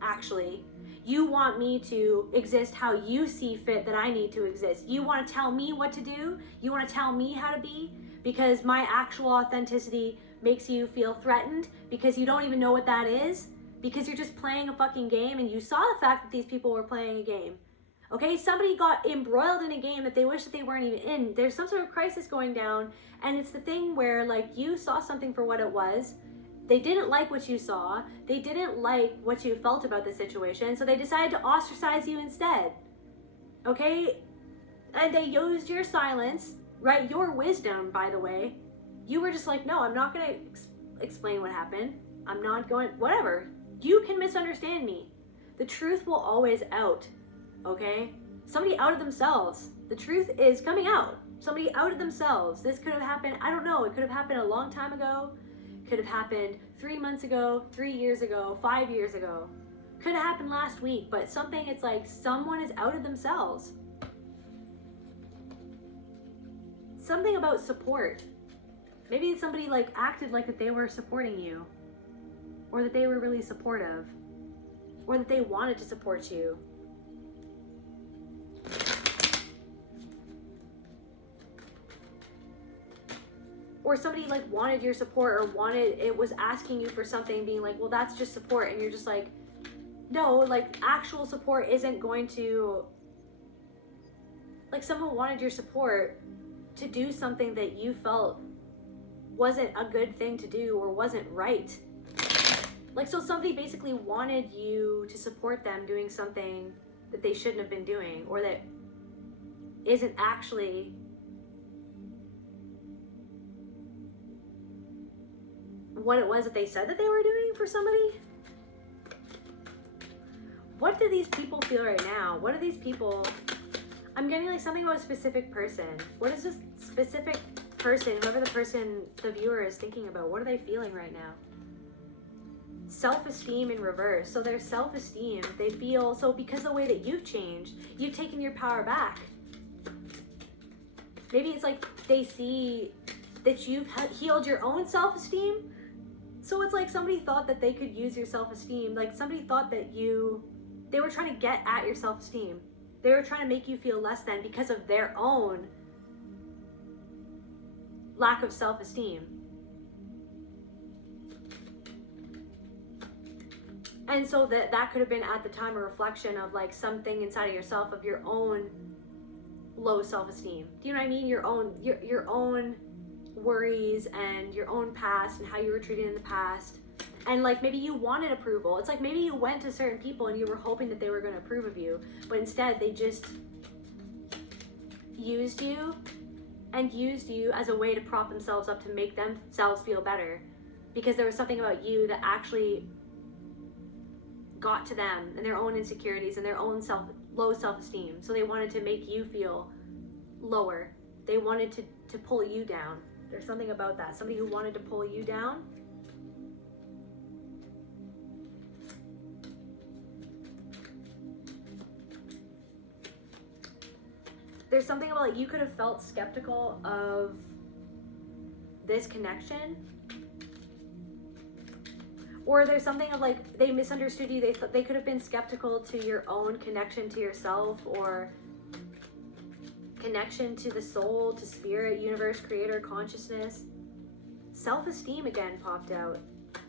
Actually, you want me to exist how you see fit that I need to exist. You want to tell me what to do. You want to tell me how to be because my actual authenticity makes you feel threatened because you don't even know what that is, because you're just playing a fucking game and you saw the fact that these people were playing a game. Okay, somebody got embroiled in a game that they wish that they weren't even in. There's some sort of crisis going down, and it's the thing where like you saw something for what it was. They didn't like what you saw. They didn't like what you felt about the situation, so they decided to ostracize you instead. Okay? And they used your silence, right? Your wisdom, by the way. You were just like, no, I'm not going to explain what happened. I'm not going, whatever. You can misunderstand me. The truth will always out. Okay? Somebody outed themselves. The truth is coming out. Somebody outed themselves. This could have happened, I don't know, it could have happened a long time ago. Could have happened 3 months ago, 3 years ago, 5 years ago. Could have happened last week, but something, it's like someone has outed themselves. Something about support. Maybe somebody like acted like that they were supporting you, or that they were really supportive, or that they wanted to support you. Or somebody like wanted your support, or was asking you for something, being like, well, that's just support. And you're just like, no, like actual support isn't going to, like someone wanted your support to do something that you felt wasn't a good thing to do or wasn't right. Like, so somebody basically wanted you to support them doing something that they shouldn't have been doing, or that isn't actually what it was that they said that they were doing for somebody. What do these people feel right now? What are these people? I'm getting like something about a specific person. What is this specific person, whoever the viewer is thinking about, what are they feeling right now? Self-esteem in reverse. So their self-esteem, they feel, so because of the way that you've changed, you've taken your power back. Maybe it's like they see that you've healed your own self-esteem. So it's like somebody thought that they could use your self-esteem. Like somebody thought that they were trying to get at your self-esteem. They were trying to make you feel less than because of their own lack of self-esteem. And so that could have been at the time a reflection of like something inside of yourself, of your own low self-esteem. Do you know what I mean? Your own worries and your own past and how you were treated in the past. And like maybe you wanted approval. It's like maybe you went to certain people and you were hoping that they were going to approve of you, but instead they just used you as a way to prop themselves up, to make themselves feel better, because there was something about you that actually got to them and their own insecurities and their own low self-esteem. So they wanted to make you feel lower. They wanted to pull you down. There's something about that. Somebody who wanted to pull you down. There's something about like you could have felt skeptical of this connection. Or there's something of like they misunderstood you. They could have been skeptical to your own connection to yourself, or connection to the soul, to spirit, universe, creator, consciousness. Self-esteem again popped out.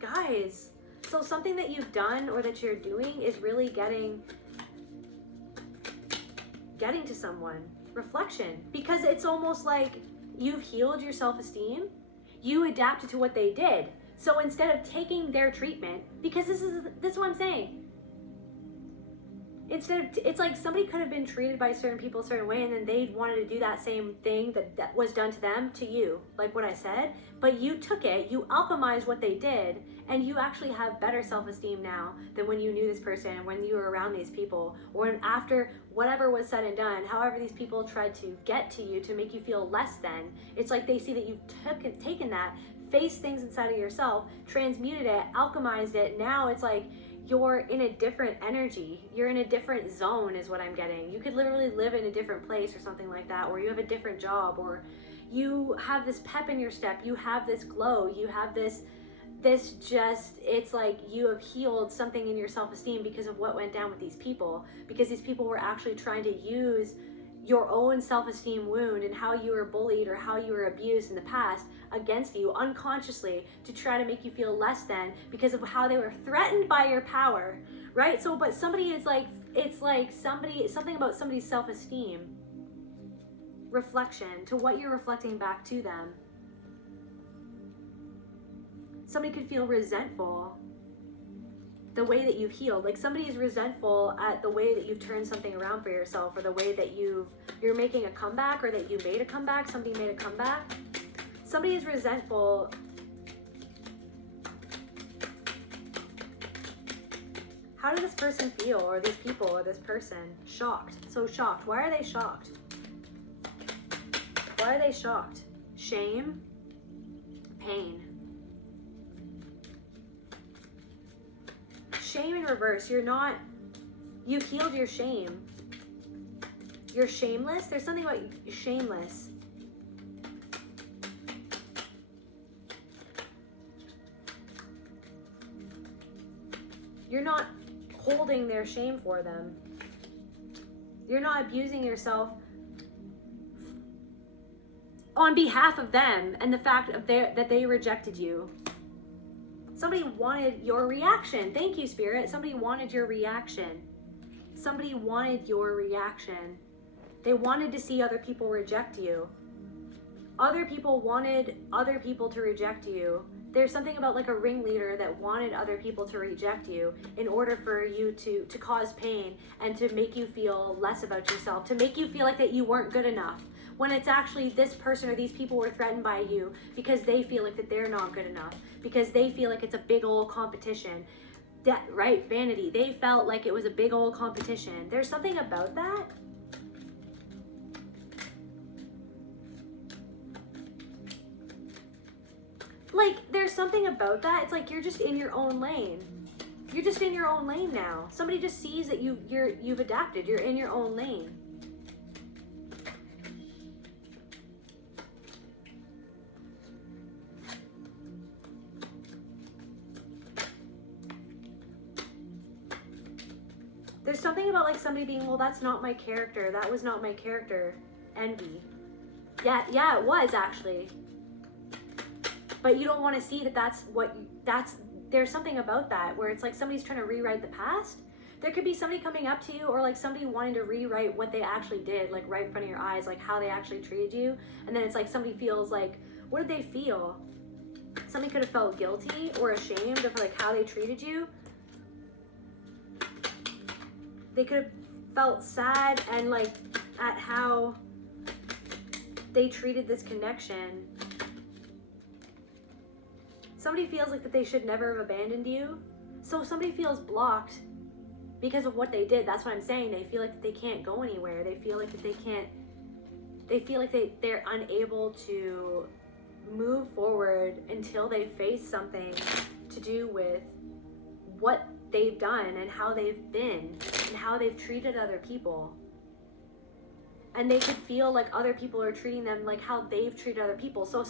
Guys, so something that you've done or that you're doing is really getting to someone, reflection, because it's almost like you've healed your self-esteem, you adapted to what they did. So instead of taking their treatment, because this is what I'm saying, it's like somebody could have been treated by certain people a certain way, and then they wanted to do that same thing that was done to them to you, like what I said, but you took it, you alchemized what they did, and you actually have better self-esteem now than when you knew this person and when you were around these people, or when after whatever was said and done, however these people tried to get to you to make you feel less than. It's like they see that you've taken that, faced things inside of yourself, transmuted it, alchemized it. Now it's like you're in a different energy. You're in a different zone is what I'm getting. You could literally live in a different place or something like that, or you have a different job, or you have this pep in your step, you have this glow, you have this just, it's like you have healed something in your self-esteem because of what went down with these people, because these people were actually trying to use your own self-esteem wound and how you were bullied or how you were abused in the past against you unconsciously to try to make you feel less than because of how they were threatened by your power, right? So, but somebody is like, it's like something about somebody's self-esteem, reflection to what you're reflecting back to them. Somebody could feel resentful the way that you've healed. Like somebody is resentful at the way that you've turned something around for yourself, or the way that you're making a comeback, or that you made a comeback, somebody made a comeback. Somebody is resentful. How did this person feel, or these people, or this person? Shocked. So shocked. Why are they shocked? Why are they shocked? Shame, pain. Shame in reverse. You've healed your shame. You're shameless. There's something about shameless. You're not holding their shame for them. You're not abusing yourself on behalf of them and the fact that they rejected you. Somebody wanted your reaction. Thank you, Spirit. Somebody wanted your reaction. Somebody wanted your reaction. They wanted to see other people reject you. Other people wanted other people to reject you. There's something about like a ringleader that wanted other people to reject you in order for you to cause pain and to make you feel less about yourself, to make you feel like that you weren't good enough, when it's actually this person or these people were threatened by you because they feel like that they're not good enough, because they feel like it's a big old competition. That, right? Vanity. They felt like it was a big old competition. There's something about that. Like, there's something about that. It's like you're just in your own lane. You're just in your own lane now. Somebody just sees that you've adapted. You're in your own lane. There's something about like somebody being, well, that's not my character. That was not my character. Envy. Yeah, it was actually. But you don't want to see that there's something about that where it's like somebody's trying to rewrite the past. There could be somebody coming up to you, or like somebody wanting to rewrite what they actually did, like right in front of your eyes, like how they actually treated you. And then it's like somebody feels like, what did they feel? Somebody could have felt guilty or ashamed of like how they treated you. They could have felt sad and like at how they treated this connection. Somebody feels like that they should never have abandoned you. So somebody feels blocked because of what they did. That's what I'm saying. They feel like that they can't go anywhere. They feel like that they feel like they're unable to move forward until they face something to do with what they've done and how they've been and how they've treated other people. And they could feel like other people are treating them like how they've treated other people. So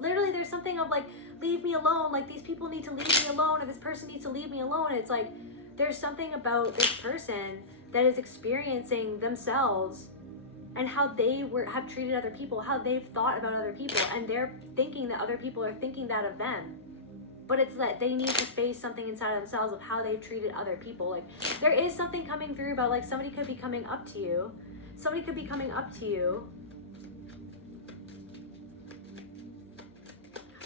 literally there's something of like, leave me alone, like these people need to leave me alone, or this person needs to leave me alone. It's like there's something about this person that is experiencing themselves and how they have treated other people, how they've thought about other people, and they're thinking that other people are thinking that of them. But it's that they need to face something inside of themselves of how they've treated other people. Like there is something coming through about like somebody could be coming up to you. somebody could be coming up to you.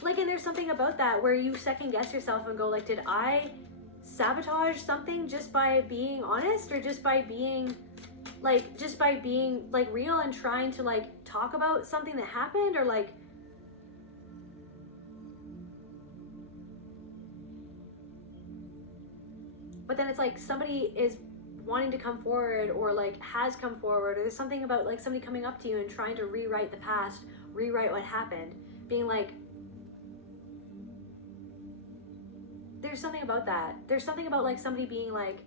Like, and there's something about that where you second guess yourself and go like, did I sabotage something just by being honest, or just by being like real and trying to like talk about something that happened, or like, but then it's like somebody is wanting to come forward, or like has come forward, or there's something about like somebody coming up to you and trying to rewrite the past, rewrite what happened, being like, there's something about that. There's something about like somebody being like,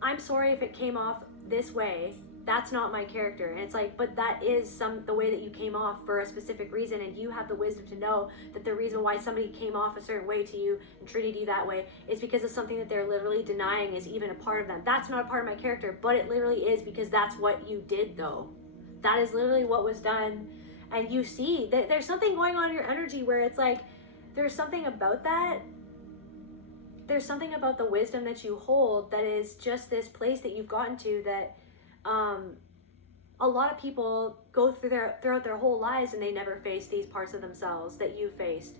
I'm sorry if it came off this way. That's not my character. And it's like, but that is the way that you came off for a specific reason, and you have the wisdom to know that the reason why somebody came off a certain way to you and treated you that way is because of something that they're literally denying is even a part of them. That's not a part of my character, but it literally is, because that's what you did though. That is literally what was done. And you see that there's something going on in your energy where it's like, there's something about that. There's something about the wisdom that you hold that is just this place that you've gotten to that a lot of people go throughout their whole lives and they never face these parts of themselves that you faced.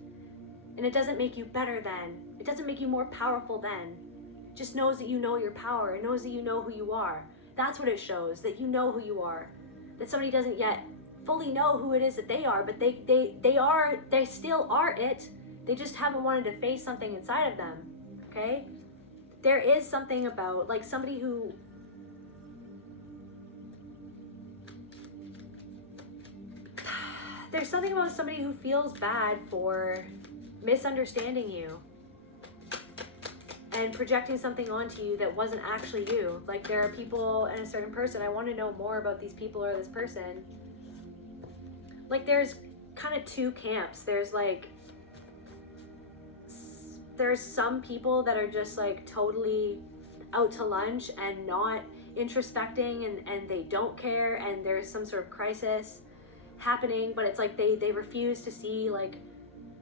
And it doesn't make you better then. It doesn't make you more powerful then. It just knows that you know your power. It knows that you know who you are. That's what it shows, that you know who you are. That somebody doesn't yet fully know who it is that they are, but they still are it. They just haven't wanted to face something inside of them, okay? There is something about, like, somebody who, there's something about somebody who feels bad for misunderstanding you and projecting something onto you that wasn't actually you. Like, there are people and a certain person, I want to know more about these people or this person. Like, there's kind of two camps. There's some people that are just like totally out to lunch and not introspecting, and they don't care, and there's some sort of crisis happening, but it's like they refuse to see like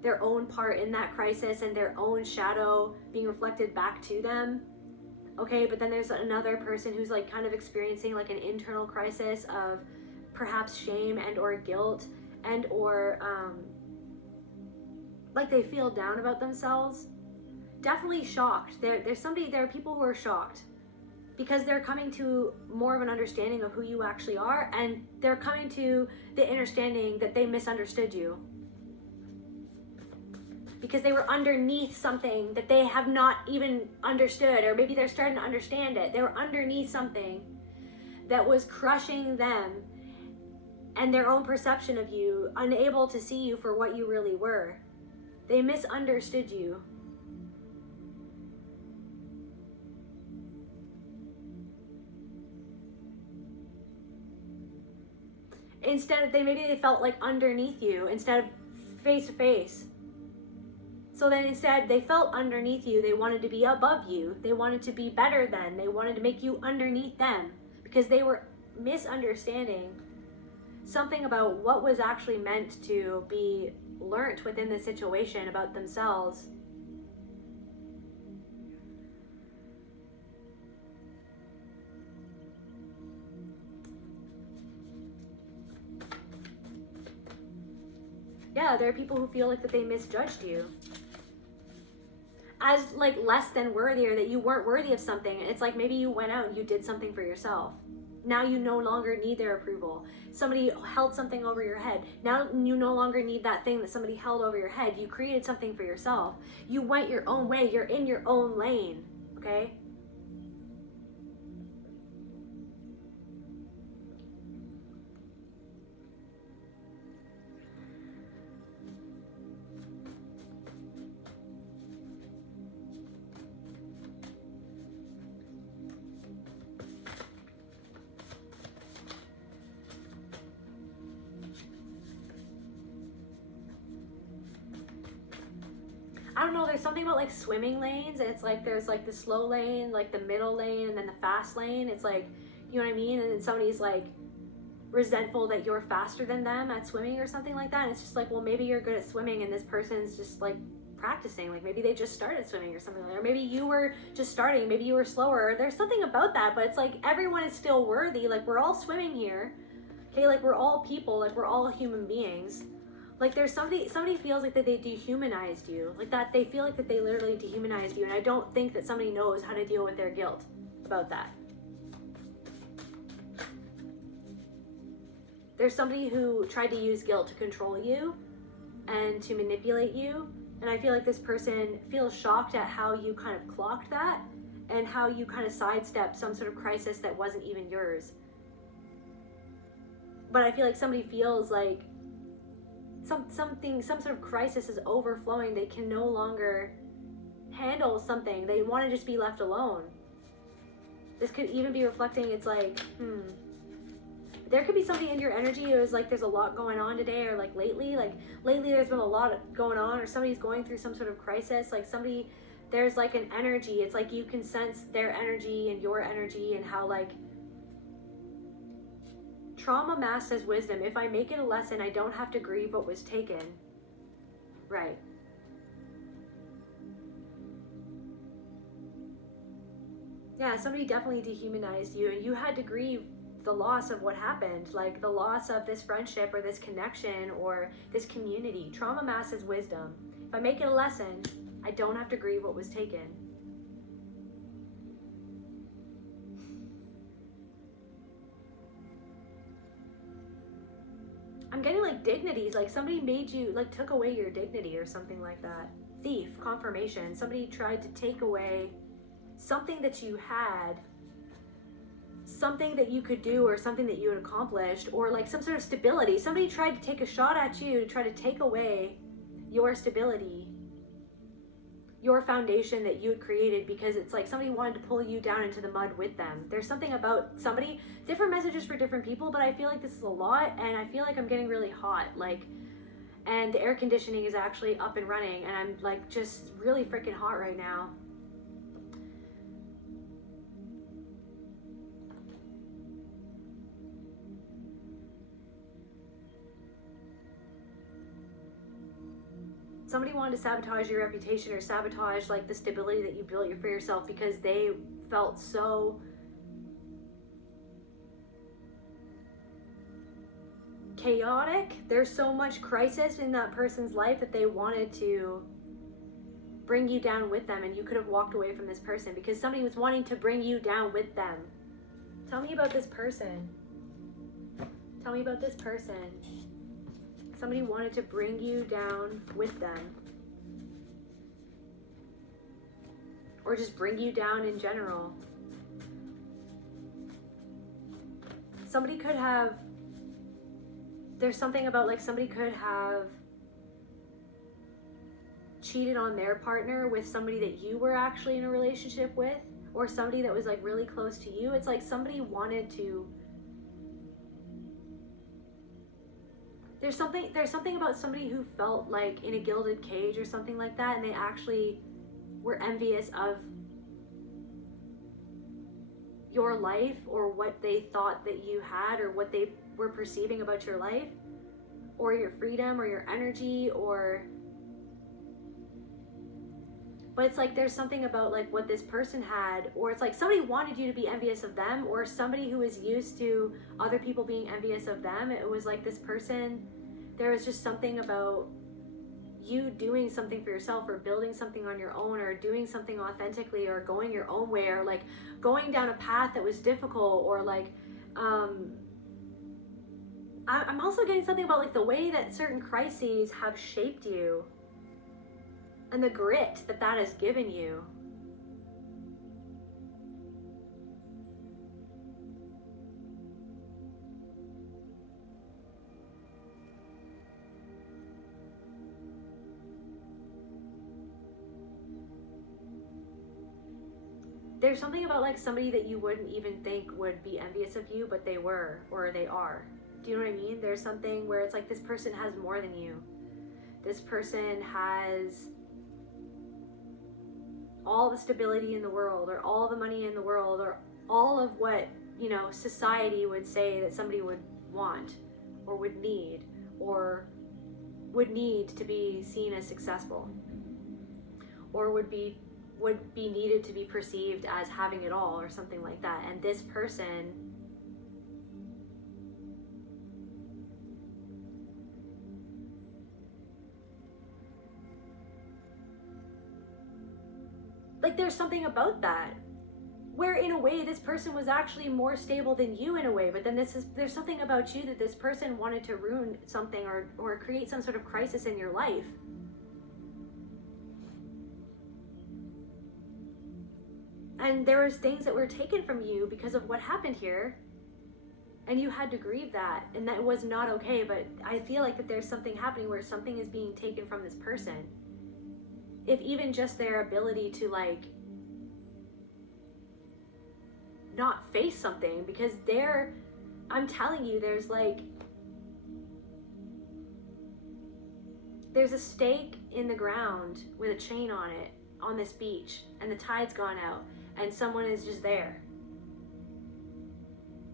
their own part in that crisis and their own shadow being reflected back to them. Okay, but then there's another person who's like kind of experiencing like an internal crisis of perhaps shame and or guilt and or like they feel down about themselves. Definitely shocked. There are people who are shocked because they're coming to more of an understanding of who you actually are, and they're coming to the understanding that they misunderstood you because they were underneath something that they have not even understood, or maybe they're starting to understand it. They were underneath something that was crushing them and their own perception of you, unable to see you for what you really were. They misunderstood you. Instead, maybe they felt like underneath you instead of face to face. So then instead they felt underneath you. They wanted to be above you. They wanted to be better than. They wanted to make you underneath them because they were misunderstanding something about what was actually meant to be learnt within the situation about themselves. Yeah, there are people who feel like that they misjudged you as like less than worthy, or that you weren't worthy of something. It's like maybe you went out and you did something for yourself. Now you no longer need their approval. Somebody held something over your head. Now you no longer need that thing that somebody held over your head. You created something for yourself. You went your own way. You're in your own lane, okay? I don't know, there's something about like swimming lanes. It's like there's like the slow lane, like the middle lane, and then the fast lane. It's like, you know what I mean? And then somebody's like resentful that you're faster than them at swimming or something like that. And it's just like, well, maybe you're good at swimming and this person's just like practicing. Like maybe they just started swimming or something like that. Or maybe you were just starting, maybe you were slower. There's something about that, but it's like everyone is still worthy. Like we're all swimming here. Okay, like we're all people, like we're all human beings. Like there's somebody feels like that they dehumanized you. Like that they feel like that they literally dehumanized you. And I don't think that somebody knows how to deal with their guilt about that. There's somebody who tried to use guilt to control you and to manipulate you. And I feel like this person feels shocked at how you kind of clocked that and how you kind of sidestepped some sort of crisis that wasn't even yours. But I feel like somebody feels like some sort of crisis is overflowing. They can no longer handle something. They want to just be left alone. This could even be reflecting, it's like, there could be something in your energy. It was like there's a lot going on today, or like lately there's been a lot going on, or somebody's going through some sort of crisis. Like somebody, there's like an energy. It's like you can sense their energy and your energy, and how like trauma masked as wisdom. If I make it a lesson, I don't have to grieve what was taken. Right. Yeah, somebody definitely dehumanized you, and you had to grieve the loss of what happened, like the loss of this friendship or this connection or this community. Trauma masked as wisdom. If I make it a lesson, I don't have to grieve what was taken. I'm getting like dignities, like somebody made you, like took away your dignity or something like that. Thief, confirmation. Somebody tried to take away something that you had, something that you could do, or something that you had accomplished, or like some sort of stability. Somebody tried to take a shot at you to try to take away your stability, your foundation that you had created, because it's like somebody wanted to pull you down into the mud with them. There's something about somebody, different messages for different people, but I feel like this is a lot, and I feel like I'm getting really hot, like, and the air conditioning is actually up and running, and I'm like just really freaking hot right now. Somebody wanted to sabotage your reputation, or sabotage like the stability that you built for yourself, because they felt so chaotic. There's so much crisis in that person's life that they wanted to bring you down with them, and you could have walked away from this person because somebody was wanting to bring you down with them. Tell me about this person. Tell me about this person. Somebody wanted to bring you down with them. Or just bring you down in general. Somebody could have, there's something about like somebody could have cheated on their partner with somebody that you were actually in a relationship with, or somebody that was like really close to you. It's like somebody wanted to, there's something about somebody who felt like in a gilded cage or something like that, and they actually were envious of your life, or what they thought that you had, or what they were perceiving about your life, or your freedom, or your energy, or, but it's like there's something about like what this person had, or it's like somebody wanted you to be envious of them, or somebody who is used to other people being envious of them. It was like this person, there was just something about you doing something for yourself, or building something on your own, or doing something authentically, or going your own way, or like going down a path that was difficult, or like I'm also getting something about like the way that certain crises have shaped you, and the grit that that has given you. There's something about like somebody that you wouldn't even think would be envious of you, but they were, or they are. Do you know what I mean? There's something where it's like this person has more than you. This person has all the stability in the world, or all the money in the world, or all of what, you know, society would say that somebody would want, or would need to be seen as successful. or would be needed to be perceived as having it all or something like that. And this person like there's something about that where in a way this person was actually more stable than you in a way, but then there's something about you that this person wanted to ruin something or create some sort of crisis in your life. And there was things that were taken from you because of what happened here, and you had to grieve that, and that was not okay. But I feel like that there's something happening where something is being taken from this person, if even just their ability to like not face something, because I'm telling you, there's a stake in the ground with a chain on it on this beach, and the tide's gone out, and someone is just there,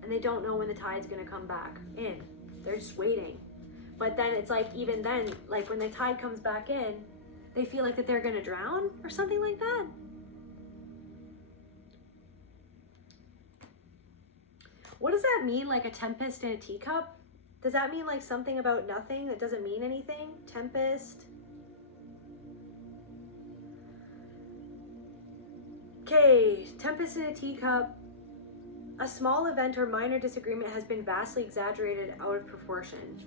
and they don't know when the tide's gonna come back in. They're just waiting. But then it's like, even then, like when the tide comes back in, they feel like that they're gonna drown or something like that. What does that mean, like a tempest in a teacup? Does that mean like something about nothing that doesn't mean anything? Tempest. Okay, tempest in a teacup. A small event or minor disagreement has been vastly exaggerated out of proportion.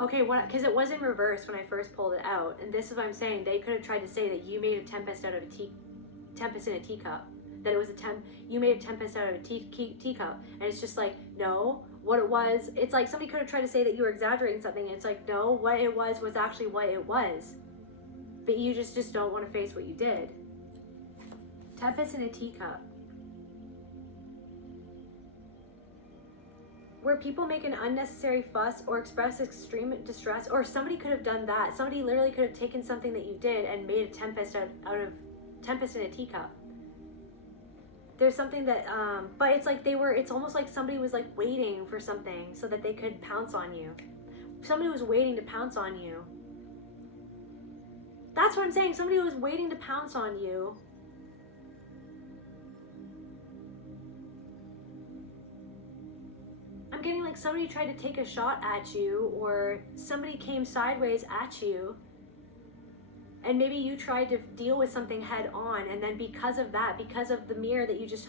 Okay, because it was in reverse when I first pulled it out, and this is what I'm saying. They could have tried to say that you made a tempest out of tempest in a teacup. That it was you made a tempest out of a teacup, and it's just like, no. What it was, it's like somebody could have tried to say that you were exaggerating something, and it's like, no. What it was actually what it was, but you just don't want to face what you did. Tempest in a teacup. Where people make an unnecessary fuss or express extreme distress, or somebody could have done that. Somebody literally could have taken something that you did and made a tempest out of tempest in a teacup. There's something that, but it's like it's almost like somebody was like waiting for something so that they could pounce on you. Somebody was waiting to pounce on you. That's what I'm saying. Somebody was waiting to pounce on you. I'm getting like somebody tried to take a shot at you, or somebody came sideways at you, and maybe you tried to deal with something head on, and then because of that, because of the mirror that you just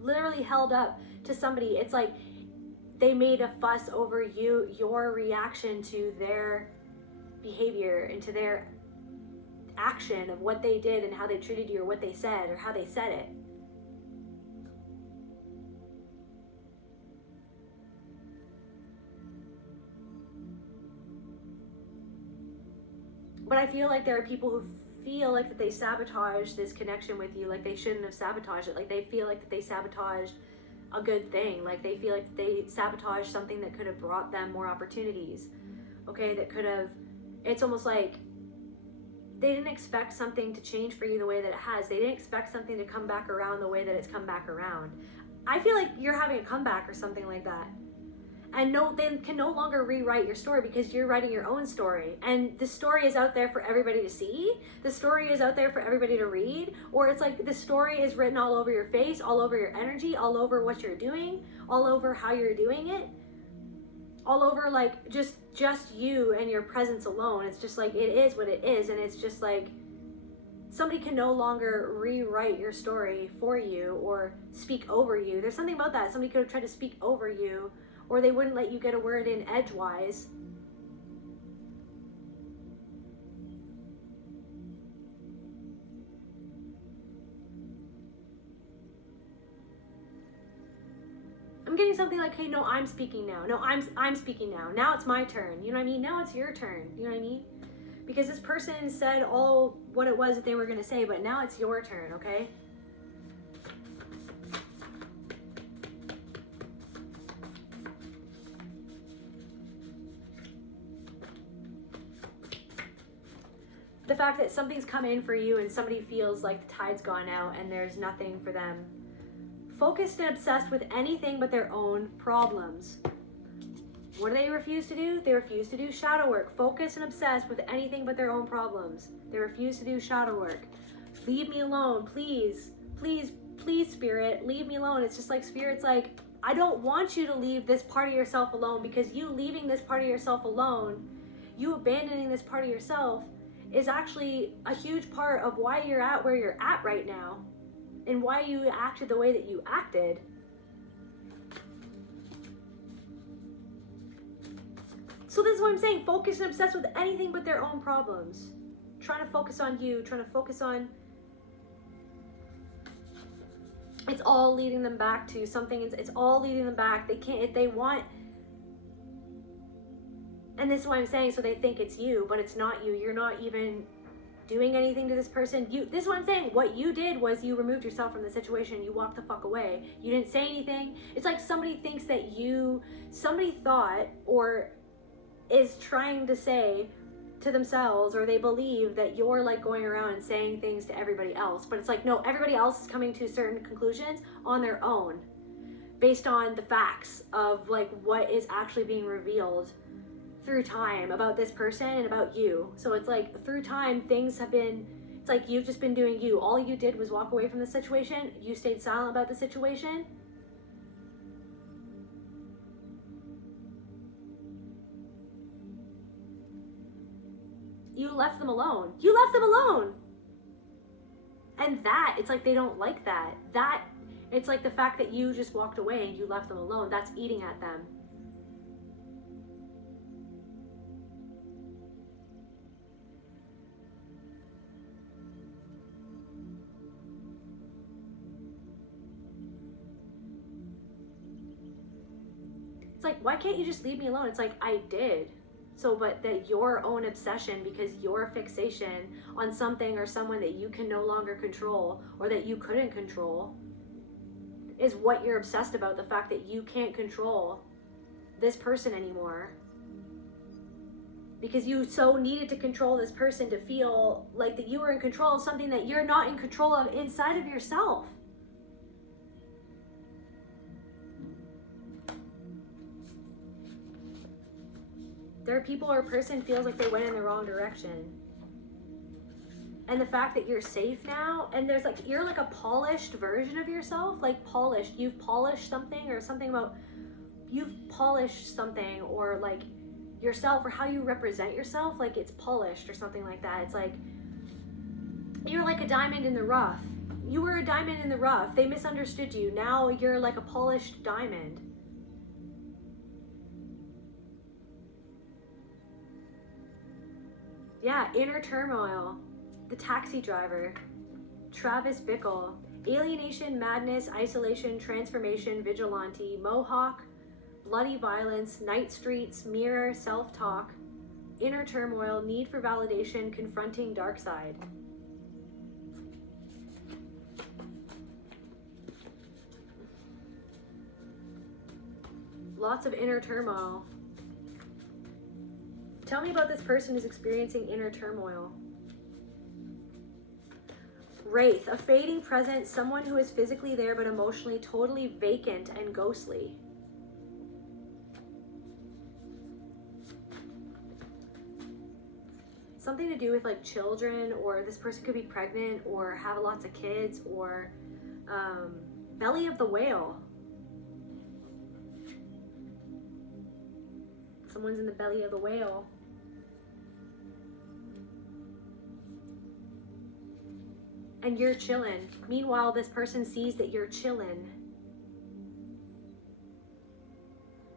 literally held up to somebody, it's like they made a fuss over your reaction to their behavior and to their action of what they did and how they treated you, or what they said, or how they said it. But I feel like there are people who feel like that they sabotage this connection with you, like they shouldn't have sabotaged it. Like they feel like that they sabotaged a good thing. Like they feel like they sabotaged something that could have brought them more opportunities. Okay, that could have, it's almost like they didn't expect something to change for you the way that it has. They didn't expect something to come back around the way that it's come back around. I feel like you're having a comeback or something like that. And they can no longer rewrite your story because you're writing your own story. And the story is out there for everybody to see. The story is out there for everybody to read. Or it's like the story is written all over your face, all over your energy, all over what you're doing, all over how you're doing it, all over like just you and your presence alone. It's just like, it is what it is. And it's just like, somebody can no longer rewrite your story for you or speak over you. There's something about that. Somebody could have tried to speak over you, or they wouldn't let you get a word in edgewise. I'm getting something like, hey, no, I'm speaking now. No, I'm speaking now. Now it's my turn. You know what I mean? Now it's your turn. You know what I mean? Because this person said all what it was that they were going to say, but now it's your turn, okay? The fact that something's come in for you and somebody feels like the tide's gone out and there's nothing for them. Focused and obsessed with anything but their own problems. What do they refuse to do? They refuse to do shadow work. Focus and obsess with anything but their own problems. They refuse to do shadow work. Leave me alone, please. Please, please, Spirit, leave me alone. It's just like Spirit's like, I don't want you to leave this part of yourself alone, because you leaving this part of yourself alone, you abandoning this part of yourself, is actually a huge part of why you're at where you're at right now and why you acted the way that you acted. So this is what I'm saying. Focus and obsess with anything but their own problems. Trying to focus on you, trying to focus on... It's all leading them back to something. It's all leading them back. They can't, if they want... And this is what I'm saying, so they think it's you, but it's not you. You're not even doing anything to this person. This is what I'm saying. What you did was you removed yourself from the situation. You walked the fuck away. You didn't say anything. It's like somebody thinks that somebody thought or is trying to say to themselves, or they believe that you're like going around and saying things to everybody else. But it's like, no, everybody else is coming to certain conclusions on their own based on the facts of like what is actually being revealed through time about this person and about you. So it's like through time, things have been, it's like you've just been doing you. All you did was walk away from the situation. You stayed silent about the situation. You left them alone. You left them alone. And that, it's like they don't like that. That, it's like the fact that you just walked away and you left them alone. That's eating at them. It's like, why can't you just leave me alone? It's like, I did. So, but that your own obsession, because your fixation on something or someone that you can no longer control or that you couldn't control is what you're obsessed about. The fact that you can't control this person anymore. Because you so needed to control this person to feel like that you were in control of something that you're not in control of inside of yourself. There are people or a person feels like they went in the wrong direction. And the fact that you're safe now, and there's like, you're like a polished version of yourself, like polished. You've polished something, or something about, you've polished something, or like yourself, or how you represent yourself, like it's polished or something like that. It's like, you're like a diamond in the rough. You were a diamond in the rough. They misunderstood you. Now you're like a polished diamond. Yeah, inner turmoil, the taxi driver, Travis Bickle, alienation, madness, isolation, transformation, vigilante, mohawk, bloody violence, night streets, mirror, self-talk, inner turmoil, need for validation, confronting dark side. Lots of inner turmoil. Tell me about this person who's experiencing inner turmoil. Wraith, a fading presence, someone who is physically there but emotionally totally vacant and ghostly. Something to do with like children, or this person could be pregnant or have lots of kids, or belly of the whale. Someone's in the belly of the whale. And you're chilling. Meanwhile, this person sees that you're chilling.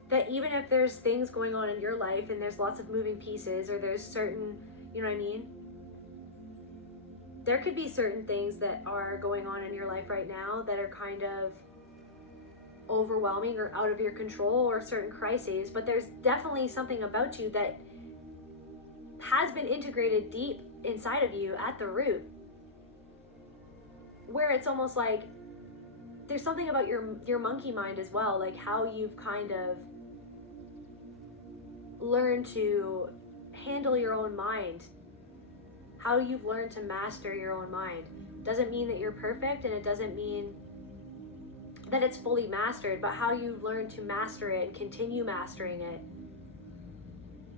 That even if there's things going on in your life and there's lots of moving pieces, or there's certain, you know what I mean? There could be certain things that are going on in your life right now that are kind of overwhelming or out of your control, or certain crises, but there's definitely something about you that has been integrated deep inside of you at the root, where it's almost like there's something about your monkey mind as well, like how you've kind of learned to handle your own mind, how you've learned to master your own mind. Doesn't mean that you're perfect, and it doesn't mean that it's fully mastered, but how you've learned to master it and continue mastering it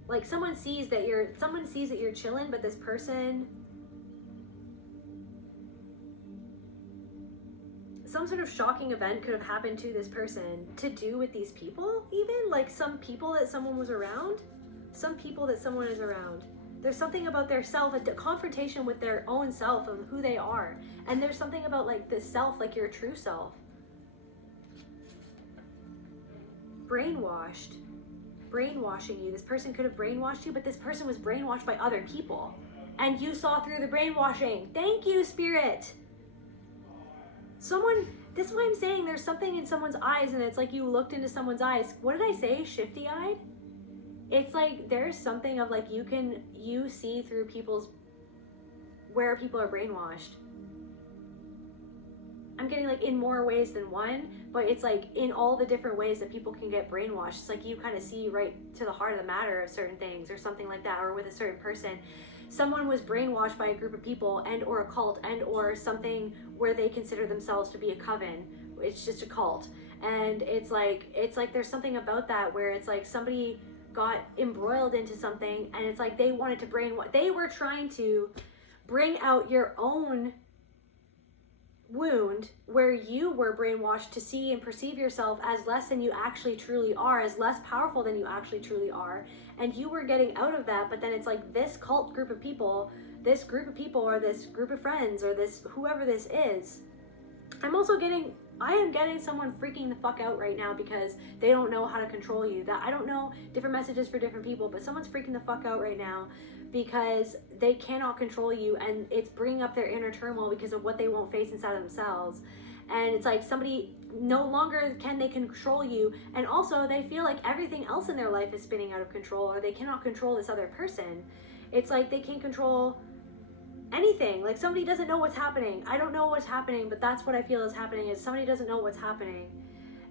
Like someone sees that you're chilling, but this person, some sort of shocking event could have happened to this person to do with these people, even like some people that someone was around, some people that someone is around. There's something about their self, a confrontation with their own self of who they are. And there's something about like this self, like your true self. Brainwashed. Brainwashing you. This person could have brainwashed you, but this person was brainwashed by other people. And you saw through the brainwashing. Thank you, Spirit. This is why I'm saying there's something in someone's eyes, and it's like you looked into someone's eyes. What did I say? Shifty-eyed? It's like there's something of like you see through where people are brainwashed. I'm getting like in more ways than one, but it's like in all the different ways that people can get brainwashed. It's like you kind of see right to the heart of the matter of certain things or something like that, or with a certain person. Someone was brainwashed by a group of people and or a cult and or something where they consider themselves to be a coven. It's just a cult. And it's like there's something about that where it's like somebody got embroiled into something, and it's like they wanted to they were trying to bring out your own wound where you were brainwashed to see and perceive yourself as less than you actually truly are, as less powerful than you actually truly are, and you were getting out of that. But then it's like this cult group of people, this group of people, or this group of friends, or this whoever this is. I am getting someone freaking the fuck out right now because they don't know how to control you. That I don't know, different messages for different people, but someone's freaking the fuck out right now because they cannot control you, and it's bringing up their inner turmoil because of what they won't face inside of themselves. And it's like somebody no longer can they control you, and also they feel like everything else in their life is spinning out of control, or they cannot control this other person. It's like they can't control anything. Like somebody doesn't know what's happening. I don't know what's happening, but that's what I feel is happening, is somebody doesn't know what's happening,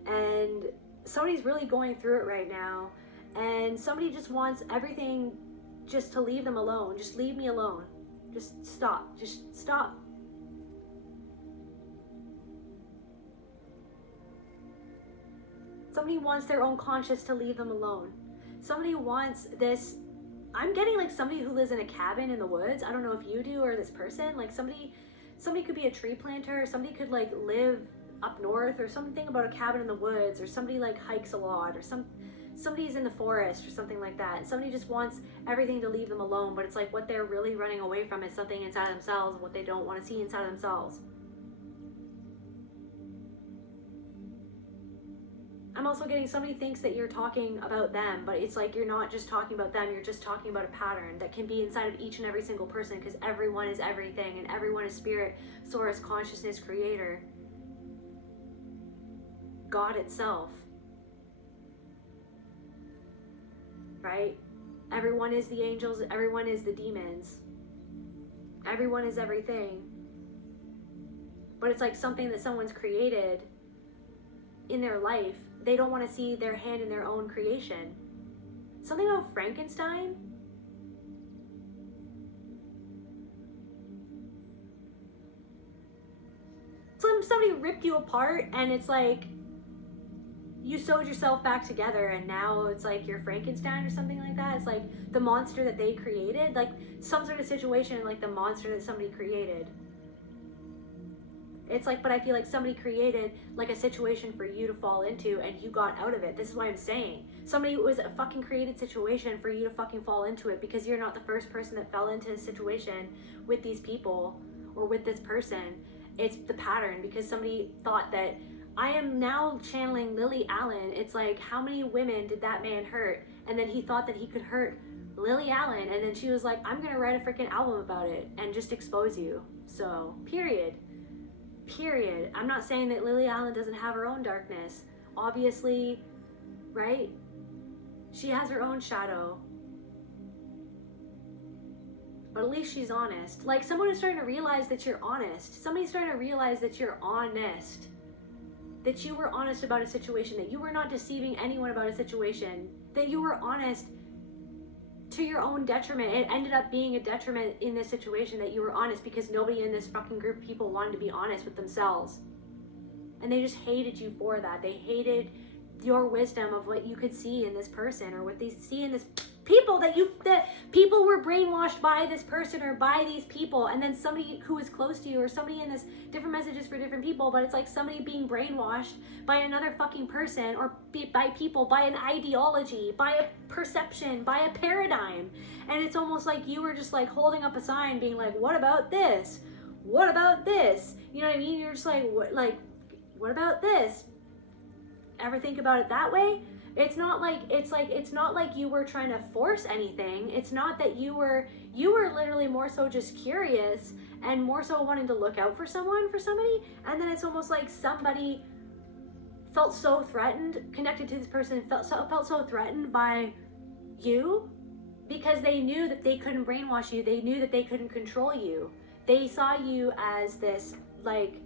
and somebody's really going through it right now, and somebody just wants everything just to leave them alone. Just leave me alone. Just stop. Somebody wants their own conscience to leave them alone. Somebody wants this. I'm getting like somebody who lives in a cabin in the woods. I don't know if you do or this person. Like somebody could be a tree planter, or somebody could like live up north, or something about a cabin in the woods, or somebody like hikes a lot, or somebody's in the forest or something like that. And somebody just wants everything to leave them alone, but it's like what they're really running away from is something inside themselves, what they don't want to see inside themselves. I'm also getting somebody thinks that you're talking about them, but it's like you're not just talking about them, you're just talking about a pattern that can be inside of each and every single person, because everyone is everything, and everyone is spirit, source, consciousness, creator, God itself. Right? Everyone is the angels, everyone is the demons. Everyone is everything. But it's like something that someone's created in their life. They don't want to see their hand in their own creation. Something about Frankenstein. Somebody ripped you apart, and it's like you sewed yourself back together, and now it's like you're Frankenstein or something like that. It's like the monster that they created, like some sort of situation like the monster that somebody created. It's like, but I feel like somebody created like a situation for you to fall into, and you got out of it. This is why I'm saying somebody was a fucking created situation for you to fucking fall into it, because you're not the first person that fell into a situation with these people or with this person. It's the pattern, because somebody thought that I am now channeling Lily Allen. It's like, how many women did that man hurt? And then he thought that he could hurt Lily Allen, and then she was like, I'm gonna write a freaking album about it and just expose you. So, period. I'm not saying that Lily Allen doesn't have her own darkness. Obviously, right? She has her own shadow. But at least she's honest. Like, someone is starting to realize that you're honest. Somebody's starting to realize that you're honest. That you were honest about a situation, that you were not deceiving anyone about a situation, that you were honest to your own detriment. It ended up being a detriment in this situation that you were honest, because nobody in this fucking group of people wanted to be honest with themselves. And they just hated you for that. They hated your wisdom of what you could see in this person, or what they see in this People that people were brainwashed by this person or by these people, and then somebody who is close to you, or somebody in this different messages for different people, but it's like somebody being brainwashed by another fucking person, or by people, by an ideology, by a perception, by a paradigm. And it's almost like you were just like holding up a sign being like, what about this? What about this? You know what I mean? You're just like, what about this? Ever think about it that way? It's not like you were trying to force anything. It's not that you were literally more so just curious and more so wanting to look out for somebody, and then it's almost like somebody felt so threatened, connected to this person, felt so threatened by you, because they knew that they couldn't brainwash you. They knew that they couldn't control you. They saw you as this like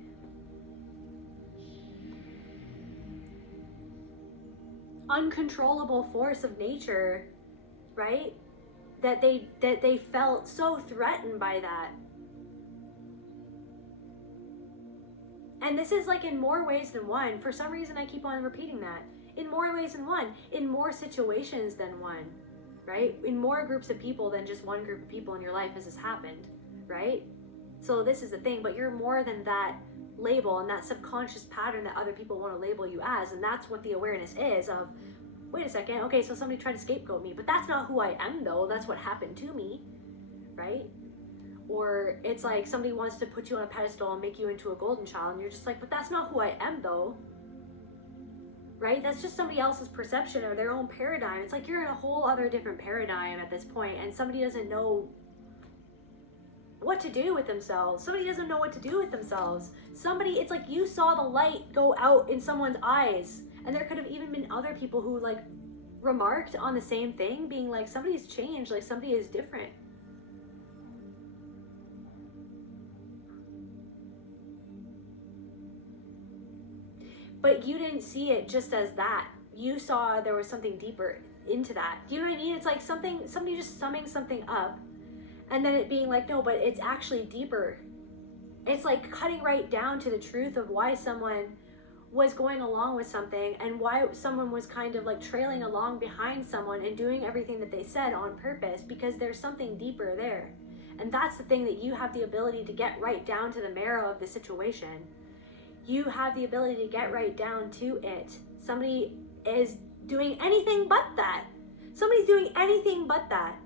uncontrollable force of nature, right? That they felt so threatened by that. And this is like in more ways than one. For some reason I keep on repeating that. In more ways than one, in more situations than one, right? In more groups of people than just one group of people in your life has this happened, right? So this is the thing, but you're more than that label and that subconscious pattern that other people want to label you as. And that's what the awareness is of, wait a second, okay, so somebody tried to scapegoat me, but that's not who I am though. That's what happened to me, right? Or it's like somebody wants to put you on a pedestal and make you into a golden child, and you're just like, but that's not who I am though, right? That's just somebody else's perception or their own paradigm. It's like you're in a whole other different paradigm at this point, and somebody doesn't know what to do with themselves. Somebody doesn't know what to do with themselves. It's like you saw the light go out in someone's eyes, and there could have even been other people who like remarked on the same thing, being like, somebody's changed, like somebody is different. But you didn't see it just as that. You saw there was something deeper into that. Do you know what I mean? It's like somebody just summing something up, and then it being like, no, but it's actually deeper. It's like cutting right down to the truth of why someone was going along with something, and why someone was kind of like trailing along behind someone and doing everything that they said on purpose, because there's something deeper there. And that's the thing, that you have the ability to get right down to the marrow of the situation. You have the ability to get right down to it. Somebody is doing anything but that. Somebody's doing anything but that.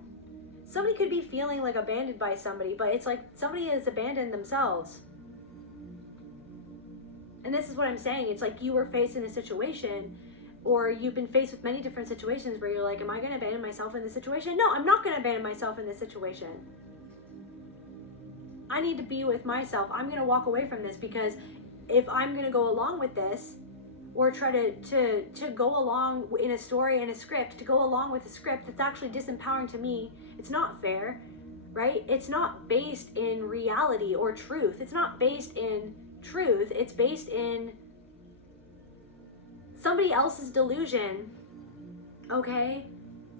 Somebody could be feeling like abandoned by somebody, but it's like somebody has abandoned themselves. And this is what I'm saying. It's like you were faced in a situation, or you've been faced with many different situations where you're like, am I going to abandon myself in this situation? No, I'm not going to abandon myself in this situation. I need to be with myself. I'm going to walk away from this, because if I'm going to go along with this, or try to go along in a story and a script, to go along with a script that's actually disempowering to me, it's not fair, right? It's not based in reality or truth. It's not based in truth. It's based in somebody else's delusion, okay?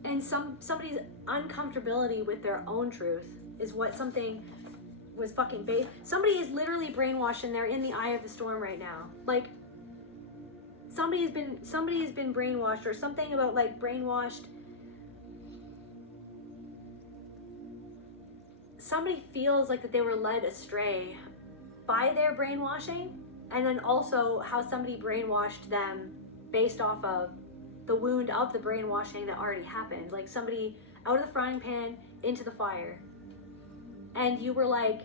And somebody's uncomfortability with their own truth is what something was fucking based. Somebody is literally brainwashed, and they're in the eye of the storm right now. Like, somebody has been brainwashed, or something about like brainwashed. Somebody feels like that they were led astray by their brainwashing, and then also how somebody brainwashed them based off of the wound of the brainwashing that already happened. Like somebody out of the frying pan into the fire, and you were like,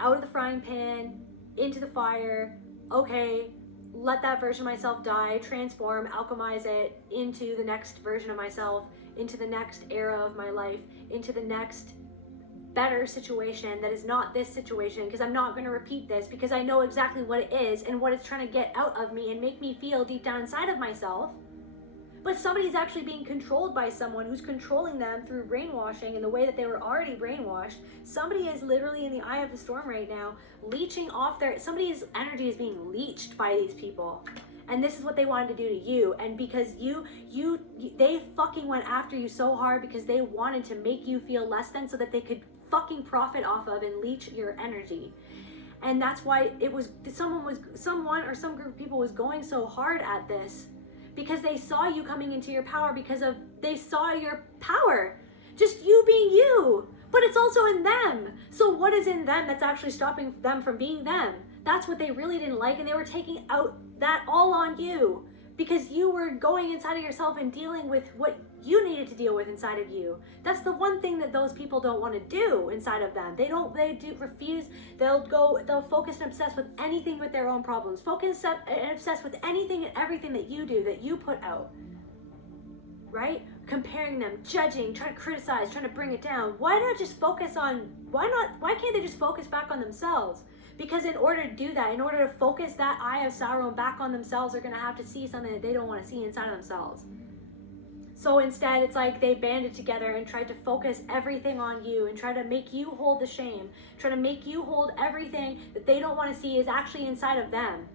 out of the frying pan into the fire, okay, let that version of myself die, transform, alchemize it into the next version of myself, into the next era of my life, into the next better situation that is not this situation, because I'm not going to repeat this, because I know exactly what it is and what it's trying to get out of me and make me feel deep down inside of myself. But somebody's actually being controlled by someone who's controlling them through brainwashing in the way that they were already brainwashed. Somebody is literally in the eye of the storm right now, leeching off somebody's energy is being leached by these people. And this is what they wanted to do to you. And because they fucking went after you so hard because they wanted to make you feel less than, so that they could fucking profit off of and leech your energy. And that's why someone or some group of people was going so hard at this, because they saw you coming into your power, because of they saw your power, just you being you, but it's also in them. So what is in them that's actually stopping them from being them? That's what they really didn't like, and they were taking out that all on you because you were going inside of yourself and dealing with what you needed to deal with inside of you. That's the one thing that those people don't want to do inside of them. They refuse. They'll focus and obsess with anything with their own problems. Focus and obsess with anything and everything that you do, that you put out. Right? Comparing them, judging, trying to criticize, trying to bring it down. Why can't they just focus back on themselves? Because in order to do that, in order to focus that eye of Sauron back on themselves, they're going to have to see something that they don't want to see inside of themselves. So instead, it's like they banded together and tried to focus everything on you and try to make you hold the shame, try to make you hold everything that they don't want to see is actually inside of them,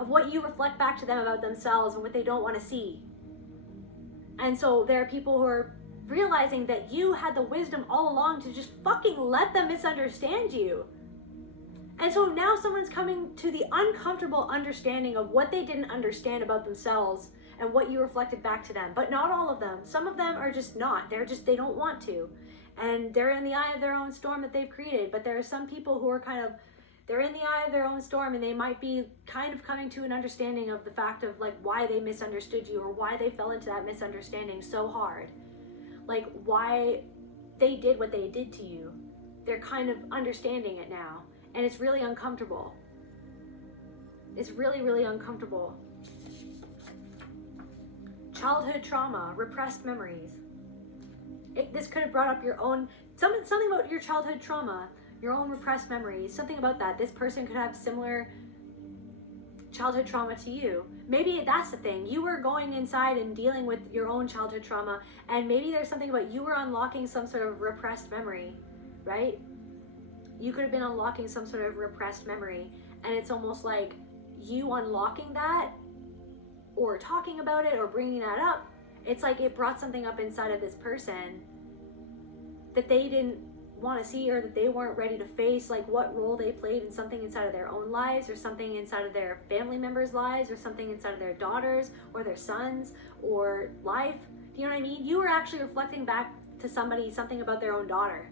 of what you reflect back to them about themselves and what they don't want to see. And so there are people who are realizing that you had the wisdom all along to just fucking let them misunderstand you. And so now someone's coming to the uncomfortable understanding of what they didn't understand about themselves and what you reflected back to them. But not all of them. Some of them are just not. They don't want to. And they're in the eye of their own storm that they've created. But there are some people who are they're in the eye of their own storm, and they might be kind of coming to an understanding of the fact of like why they misunderstood you or why they fell into that misunderstanding so hard. Like why they did what they did to you. They're kind of understanding it now. And it's really uncomfortable. It's really, really uncomfortable. Childhood trauma, repressed memories. This could have brought up your own, something about your childhood trauma, your own repressed memories, something about that. This person could have similar childhood trauma to you. Maybe that's the thing. You were going inside and dealing with your own childhood trauma, and maybe there's something about you were unlocking some sort of repressed memory, right? You could have been unlocking some sort of repressed memory, and it's almost like you unlocking that or talking about it or bringing that up, it's like it brought something up inside of this person that they didn't want to see, or that they weren't ready to face, like what role they played in something inside of their own lives, or something inside of their family members' lives, or something inside of their daughters or their sons or life. Do you know what I mean? You were actually reflecting back to somebody something about their own daughter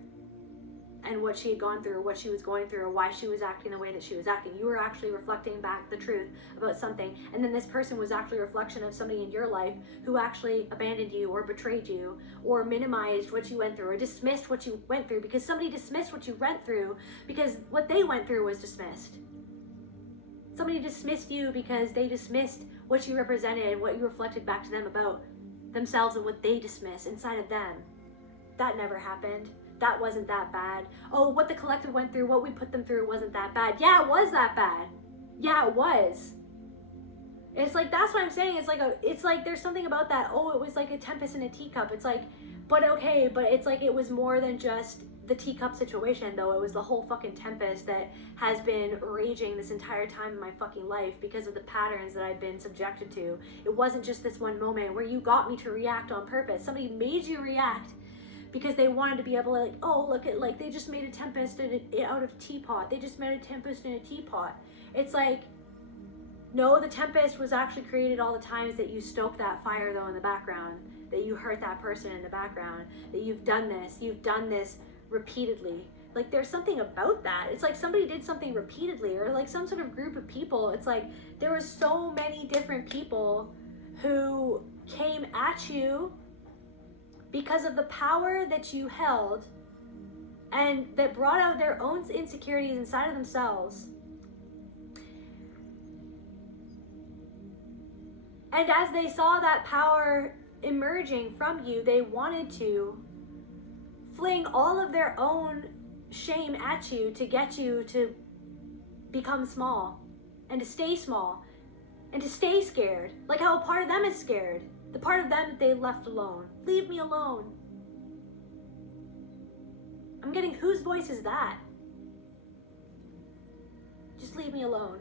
and what she had gone through, or what she was going through, or why she was acting the way that she was acting. You were actually reflecting back the truth about something, and then this person was actually a reflection of somebody in your life who actually abandoned you or betrayed you or minimized what you went through or dismissed what you went through, because somebody dismissed what you went through because what they went through was dismissed. Somebody dismissed you because they dismissed what you represented, what you reflected back to them about themselves and what they dismiss inside of them. That never happened. That wasn't that bad. Oh, what the collective went through, what we put them through wasn't that bad. Yeah, it was that bad. Yeah, it was. It's like, that's what I'm saying. It's like there's something about that. Oh, it was like a tempest in a teacup. It's like, but okay, but it's like it was more than just the teacup situation, though. It was the whole fucking tempest that has been raging this entire time in my fucking life because of the patterns that I've been subjected to. It wasn't just this one moment where you got me to react on purpose. Somebody made you react because they wanted to be able to, like, oh, look at, like, they just made a tempest out of a teapot. They just made a tempest in a teapot. It's like, no, the tempest was actually created all the times that you stoked that fire, though, in the background, that you hurt that person in the background, that you've done this repeatedly. Like, there's something about that. It's like somebody did something repeatedly, or like some sort of group of people. It's like there was so many different people who came at you because of the power that you held, and that brought out their own insecurities inside of themselves. And as they saw that power emerging from you, they wanted to fling all of their own shame at you to get you to become small, and to stay small, and to stay scared. Like how a part of them is scared. The part of them that they left alone. Leave me alone. I'm getting, whose voice is that? Just leave me alone.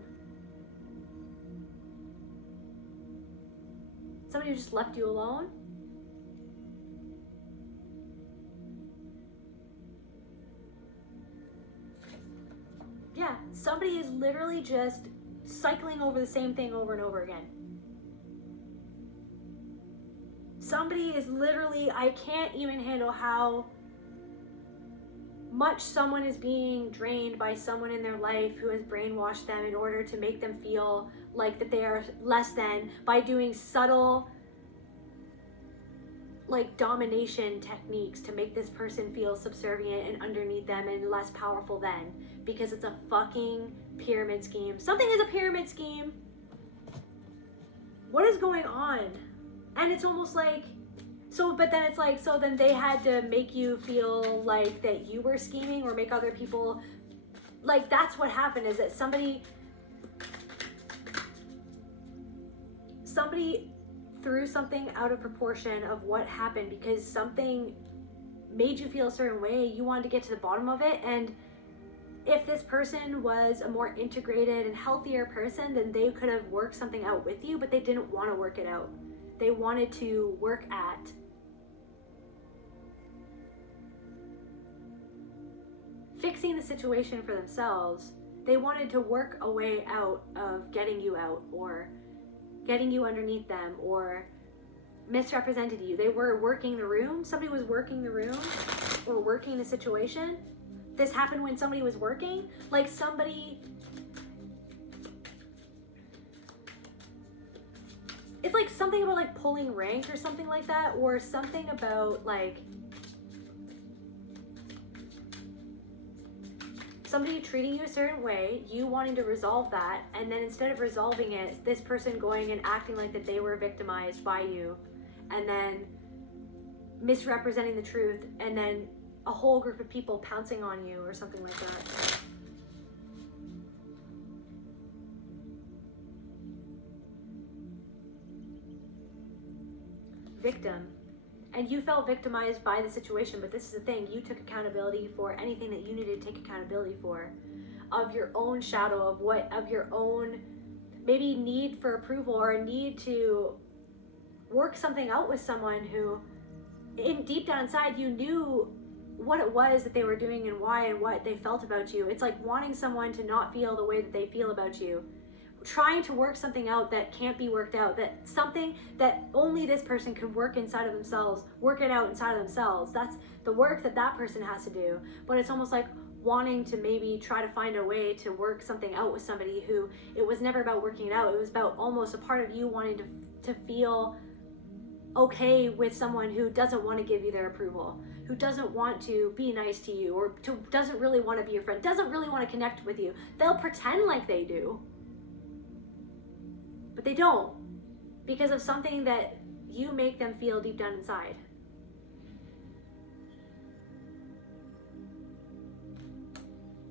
Somebody who just left you alone? Yeah, somebody is literally just cycling over the same thing over and over again. Somebody is literally, I can't even handle how much someone is being drained by someone in their life who has brainwashed them in order to make them feel like that they are less than, by doing subtle like domination techniques to make this person feel subservient and underneath them and less powerful than, because it's a fucking pyramid scheme. Something is a pyramid scheme. What is going on? And it's almost like, so, but then it's like, so then they had to make you feel like that you were scheming, or make other people, like, that's what happened, is that somebody threw something out of proportion of what happened, because something made you feel a certain way. You wanted to get to the bottom of it, and if this person was a more integrated and healthier person, then they could have worked something out with you, but they didn't want to work it out. They wanted to work at fixing the situation for themselves. They wanted to work a way out of getting you out, or getting you underneath them, or misrepresented you. They were working the room. Somebody was working the room or working the situation. This happened when somebody was working. Like somebody, it's like something about like pulling rank or something like that, or something about like somebody treating you a certain way, you wanting to resolve that, and then instead of resolving it, this person going and acting like that they were victimized by you, and then misrepresenting the truth, and then a whole group of people pouncing on you or something like that. Victim. And you felt victimized by the situation, but this is the thing, you took accountability for anything that you needed to take accountability for, of your own shadow, of your own maybe need for approval, or a need to work something out with someone who, in deep down inside, you knew what it was that they were doing and why and what they felt about you. It's like wanting someone to not feel the way that they feel about you. Trying to work something out that can't be worked out, that something that only this person can work inside of themselves, work it out inside of themselves. That's the work that that person has to do. But it's almost like wanting to maybe try to find a way to work something out with somebody who, it was never about working it out. It was about almost a part of you wanting to feel okay with someone who doesn't want to give you their approval, who doesn't want to be nice to you, or doesn't really want to be your friend, doesn't really want to connect with you. They'll pretend like they do, but they don't, because of something that you make them feel deep down inside.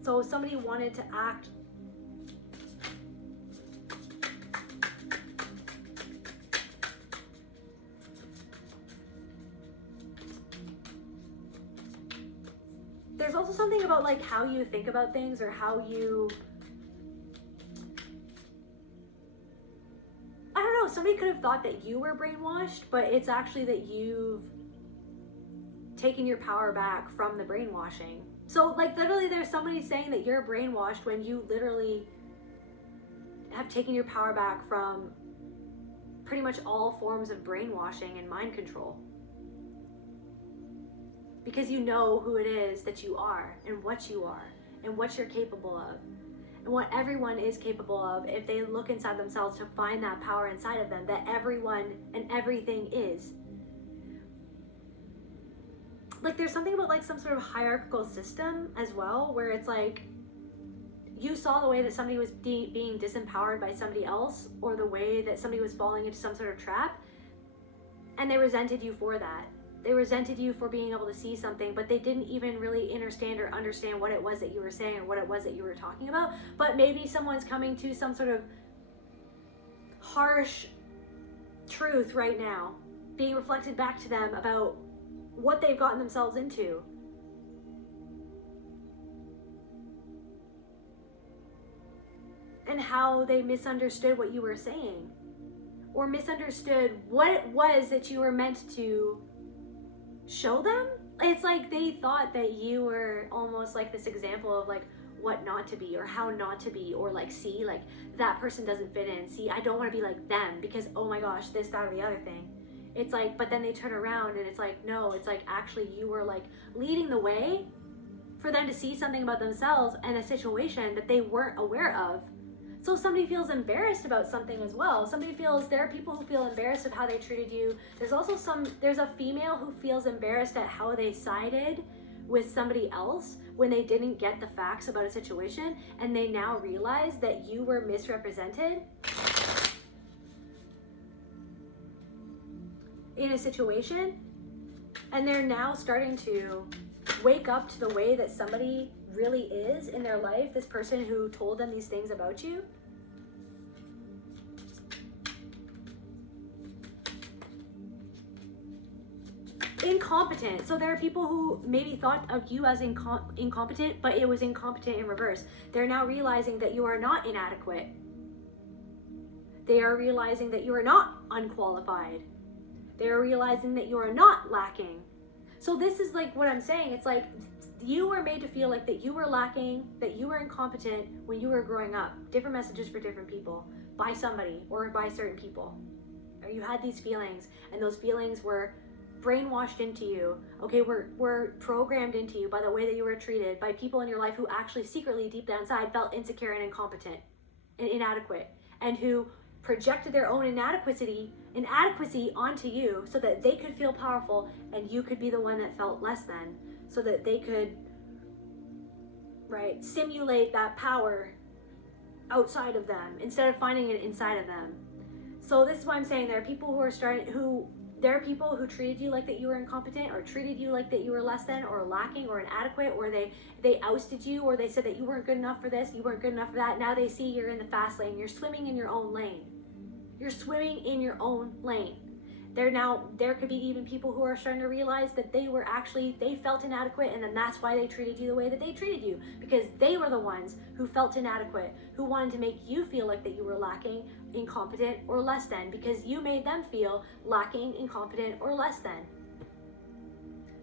So somebody wanted to act there's also something about like how you think about things, or how you, I don't know, somebody could have thought that you were brainwashed, but it's actually that you've taken your power back from the brainwashing. So like literally there's somebody saying that you're brainwashed when you literally have taken your power back from pretty much all forms of brainwashing and mind control. Because you know who it is that you are, and what you are, and what you're capable of, and what everyone is capable of if they look inside themselves to find that power inside of them, that everyone and everything is. Like there's something about like some sort of hierarchical system as well, where it's like you saw the way that somebody was being disempowered by somebody else, or the way that somebody was falling into some sort of trap, and they resented you for that. They resented you for being able to see something, but they didn't even really understand what it was that you were saying, or what it was that you were talking about. But maybe someone's coming to some sort of harsh truth right now, being reflected back to them about what they've gotten themselves into. And how they misunderstood what you were saying, or misunderstood what it was that you were meant to show them. It's like they thought that you were almost like this example of like what not to be, or how not to be, or like, see, like that person doesn't fit in, see, I don't want to be like them because oh my gosh, this, that, or the other thing. it's like, but then they turn around and it's like, no, it's like actually you were like leading the way for them to see something about themselves and a situation that they weren't aware of. So if somebody feels embarrassed about something as well, there are people who feel embarrassed of how they treated you. There's a female who feels embarrassed at how they sided with somebody else when they didn't get the facts about a situation, and they now realize that you were misrepresented in a situation, and they're now starting to wake up to the way that somebody really is in their life, this person who told them these things about you. Incompetent. So there are people who maybe thought of you as incompetent, but it was incompetent in reverse. They're now realizing that you are not inadequate. They are realizing that you are not unqualified. They are realizing that you are not lacking. So this is like what I'm saying. It's like you were made to feel like that you were lacking, that you were incompetent when you were growing up. Different messages for different people, by somebody or by certain people. Or you had these feelings, and those feelings were brainwashed into you. Okay, were programmed into you by the way that you were treated, by people in your life who actually secretly deep down inside felt insecure and incompetent and inadequate, and who projected their own inadequacy onto you so that they could feel powerful and you could be the one that felt less than, so that they could, right, simulate that power outside of them instead of finding it inside of them. So this is why I'm saying there are people who treated you like that you were incompetent, or treated you like that you were less than or lacking or inadequate, or they ousted you, or they said that you weren't good enough for this, you weren't good enough for that. Now they see you're in the fast lane. You're swimming in your own lane. You're swimming in your own lane. There could be even people who are starting to realize that they felt inadequate, and then that's why they treated you the way that they treated you, because they were the ones who felt inadequate, who wanted to make you feel like that you were lacking, incompetent, or less than, because you made them feel lacking, incompetent, or less than.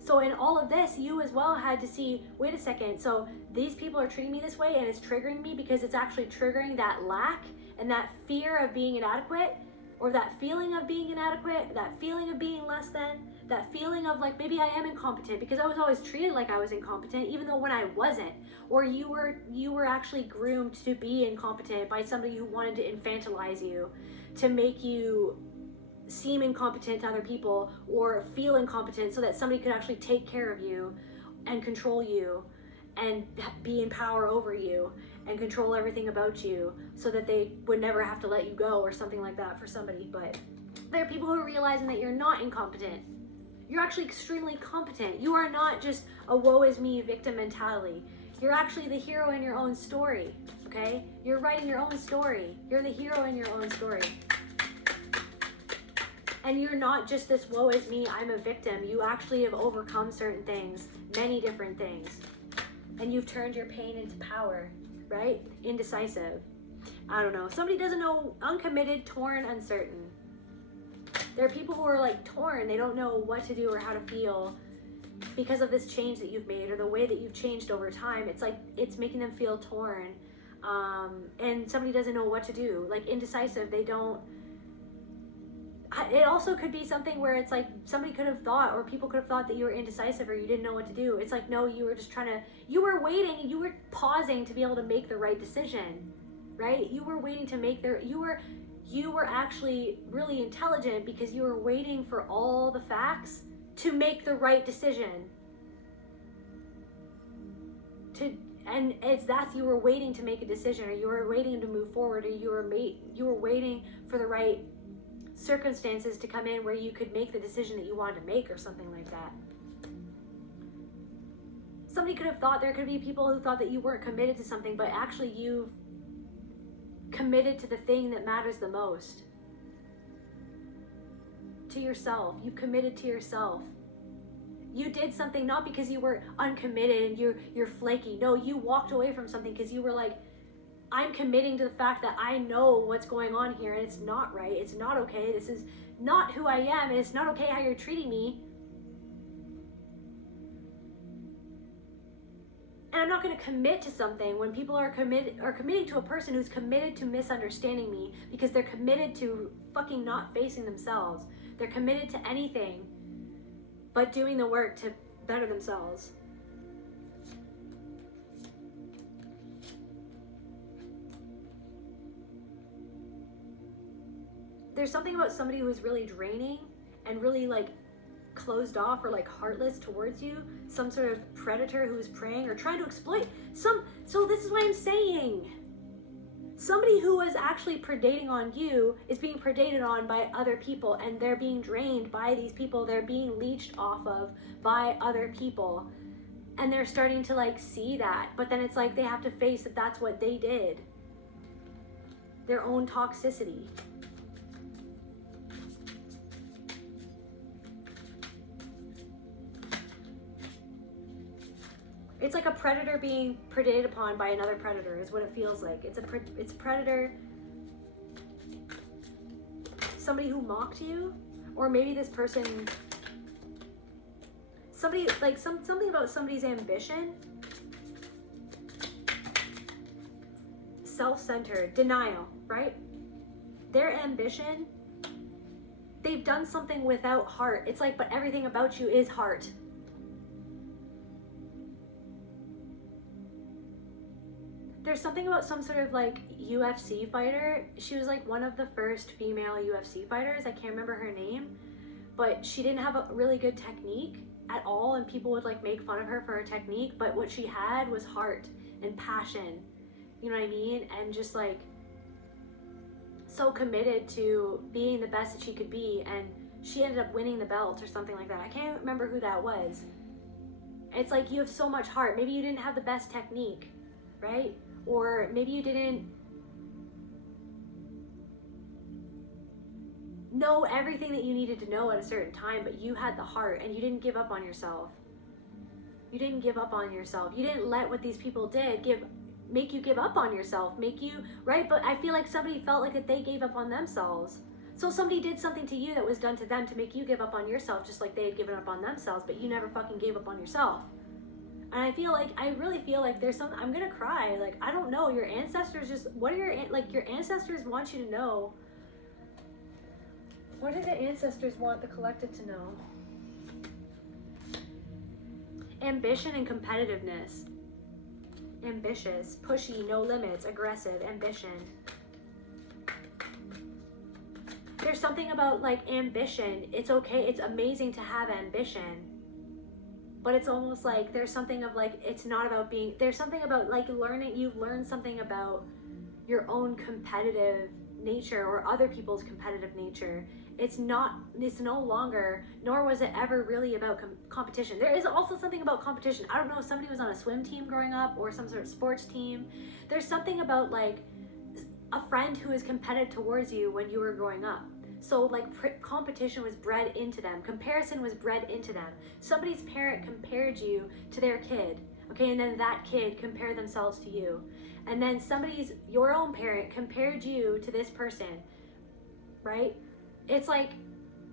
So in all of this, you as well had to see, wait a second, so these people are treating me this way and it's triggering me because it's actually triggering that lack and that fear of being inadequate, or that feeling of being inadequate, that feeling of being less than, that feeling of like, maybe I am incompetent because I was always treated like I was incompetent, even though when I wasn't. Or you were actually groomed to be incompetent by somebody who wanted to infantilize you, to make you seem incompetent to other people or feel incompetent so that somebody could actually take care of you and control you and be in power over you and control everything about you so that they would never have to let you go or something like that for somebody. But there are people who are realizing that you're not incompetent. You're actually extremely competent. You are not just a woe is me victim mentality. You're actually the hero in your own story, okay? You're writing your own story. You're the hero in your own story. And you're not just this woe is me, I'm a victim. You actually have overcome certain things, many different things. And you've turned your pain into power, right? Indecisive. I don't know. Somebody doesn't know, uncommitted, torn, uncertain. There are people who are like torn. They don't know what to do or how to feel because of this change that you've made or the way that you've changed over time. It's like, it's making them feel torn. And somebody doesn't know what to do. Like indecisive, they don't. It also could be something where it's like somebody could have thought, or people could have thought that you were indecisive or you didn't know what to do. It's like, no, you were just you were waiting, you were pausing to be able to make the right decision, right? You were waiting to make you were actually really intelligent because you were waiting for all the facts to make the right decision. You were waiting to make a decision, or you were waiting to move forward, or you were waiting for the right circumstances to come in where you could make the decision that you wanted to make, or something like that. Somebody could have thought, there could be people who thought that you weren't committed to something, but actually you've committed to the thing that matters the most. To yourself. You've committed to yourself. You did something not because you were uncommitted and you're flaky. No, you walked away from something because you were like, I'm committing to the fact that I know what's going on here and it's not right. It's not okay. This is not who I am, and it's not okay how you're treating me. And I'm not going to commit to something when people are committing to a person who's committed to misunderstanding me because they're committed to fucking not facing themselves. They're committed to anything but doing the work to better themselves. There's something about somebody who is really draining and really like closed off or like heartless towards you, some sort of predator who is preying or trying to exploit so this is what I'm saying. Somebody who is actually predating on you is being predated on by other people, and they're being drained by these people. They're being leeched off of by other people, and they're starting to like see that, but then it's like they have to face that that's what they did, their own toxicity. It's like a predator being predated upon by another predator is what it feels like. It's a predator, somebody who mocked you, or maybe this person, somebody like something about somebody's ambition, self-centered, denial, right? Their ambition, they've done something without heart. It's like, but everything about you is heart. There's something about some sort of like UFC fighter. She was like one of the first female UFC fighters. I can't remember her name, but she didn't have a really good technique at all, and people would like make fun of her for her technique, but what she had was heart and passion, you know what I mean? And just like so committed to being the best that she could be, and she ended up winning the belt or something like that. I can't remember who that was. It's like you have so much heart. Maybe you didn't have the best technique, right? Or maybe you didn't know everything that you needed to know at a certain time, but you had the heart and you didn't give up on yourself. You didn't give up on yourself. You didn't let what these people did make you give up on yourself, make you, right? But I feel like somebody felt like that they gave up on themselves. So somebody did something to you that was done to them to make you give up on yourself, just like they had given up on themselves, but you never fucking gave up on yourself. And I really feel like there's something, I'm gonna cry. Like, I don't know, your ancestors just, your ancestors want you to know. What do the ancestors want the collective to know? Ambition and competitiveness. Ambitious, pushy, no limits, aggressive, ambition. There's something about like ambition. It's okay, it's amazing to have ambition. But it's almost like there's something of like, it's not about being, there's something about like you've learned something about your own competitive nature or other people's competitive nature. It's no longer, nor was it ever really about competition. There is also something about competition. I don't know if somebody was on a swim team growing up or some sort of sports team. There's something about like a friend who is competitive towards you when you were growing up. So like competition was bred into them. Comparison was bred into them. Somebody's parent compared you to their kid, okay? And then that kid compared themselves to you. And then your own parent compared you to this person, right? It's like,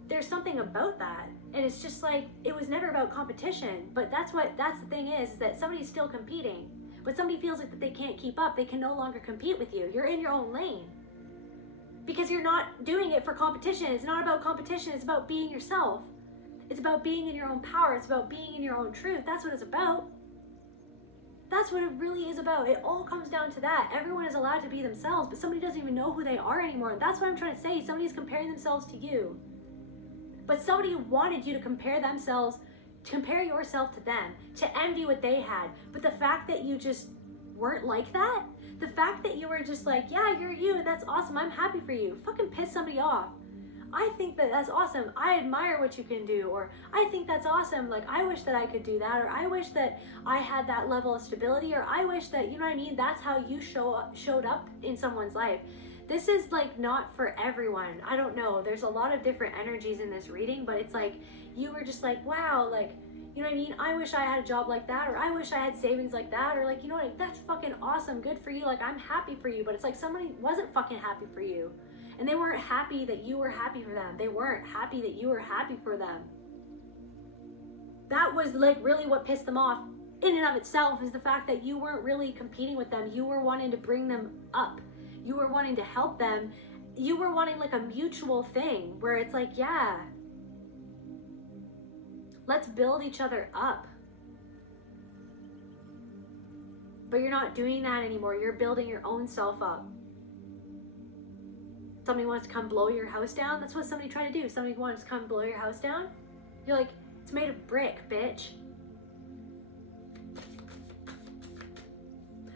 there's something about that. And it's just like, it was never about competition, but that's the thing is that somebody's still competing, but somebody feels like that they can't keep up. They can no longer compete with you. You're in your own lane. Because you're not doing it for competition. It's not about competition. It's about being yourself. It's about being in your own power. It's about being in your own truth. That's what it's about. That's what it really is about. It all comes down to that. Everyone is allowed to be themselves, but somebody doesn't even know who they are anymore. That's what I'm trying to say. Somebody's comparing themselves to you. But somebody wanted you to compare yourself to them, to envy what they had. But the fact that you just weren't like that, the fact that you were just like, yeah, you're you, and that's awesome, I'm happy for you, fucking piss somebody off. I think that's awesome, I admire what you can do, or I think that's awesome, like I wish that I could do that, or I wish that I had that level of stability, or I wish that, you know what I mean, that's how you showed up in someone's life. This is like not for everyone. I don't know, there's a lot of different energies in this reading, but it's like, you were just like, wow, like, you know what I mean? I wish I had a job like that, or I wish I had savings like that, or like, you know what, that's fucking awesome, good for you, like I'm happy for you. But it's like somebody wasn't fucking happy for you, and they weren't happy that you were happy for them. They weren't happy that you were happy for them. That was like really what pissed them off. in and of itself is the fact that you weren't really competing with them. You were wanting to bring them up. You were wanting to help them. You were wanting like a mutual thing where it's like, yeah, let's build each other up. But you're not doing that anymore. You're building your own self up. Somebody wants to come blow your house down. That's what somebody tried to do. Somebody wants to come blow your house down. You're like, it's made of brick, bitch.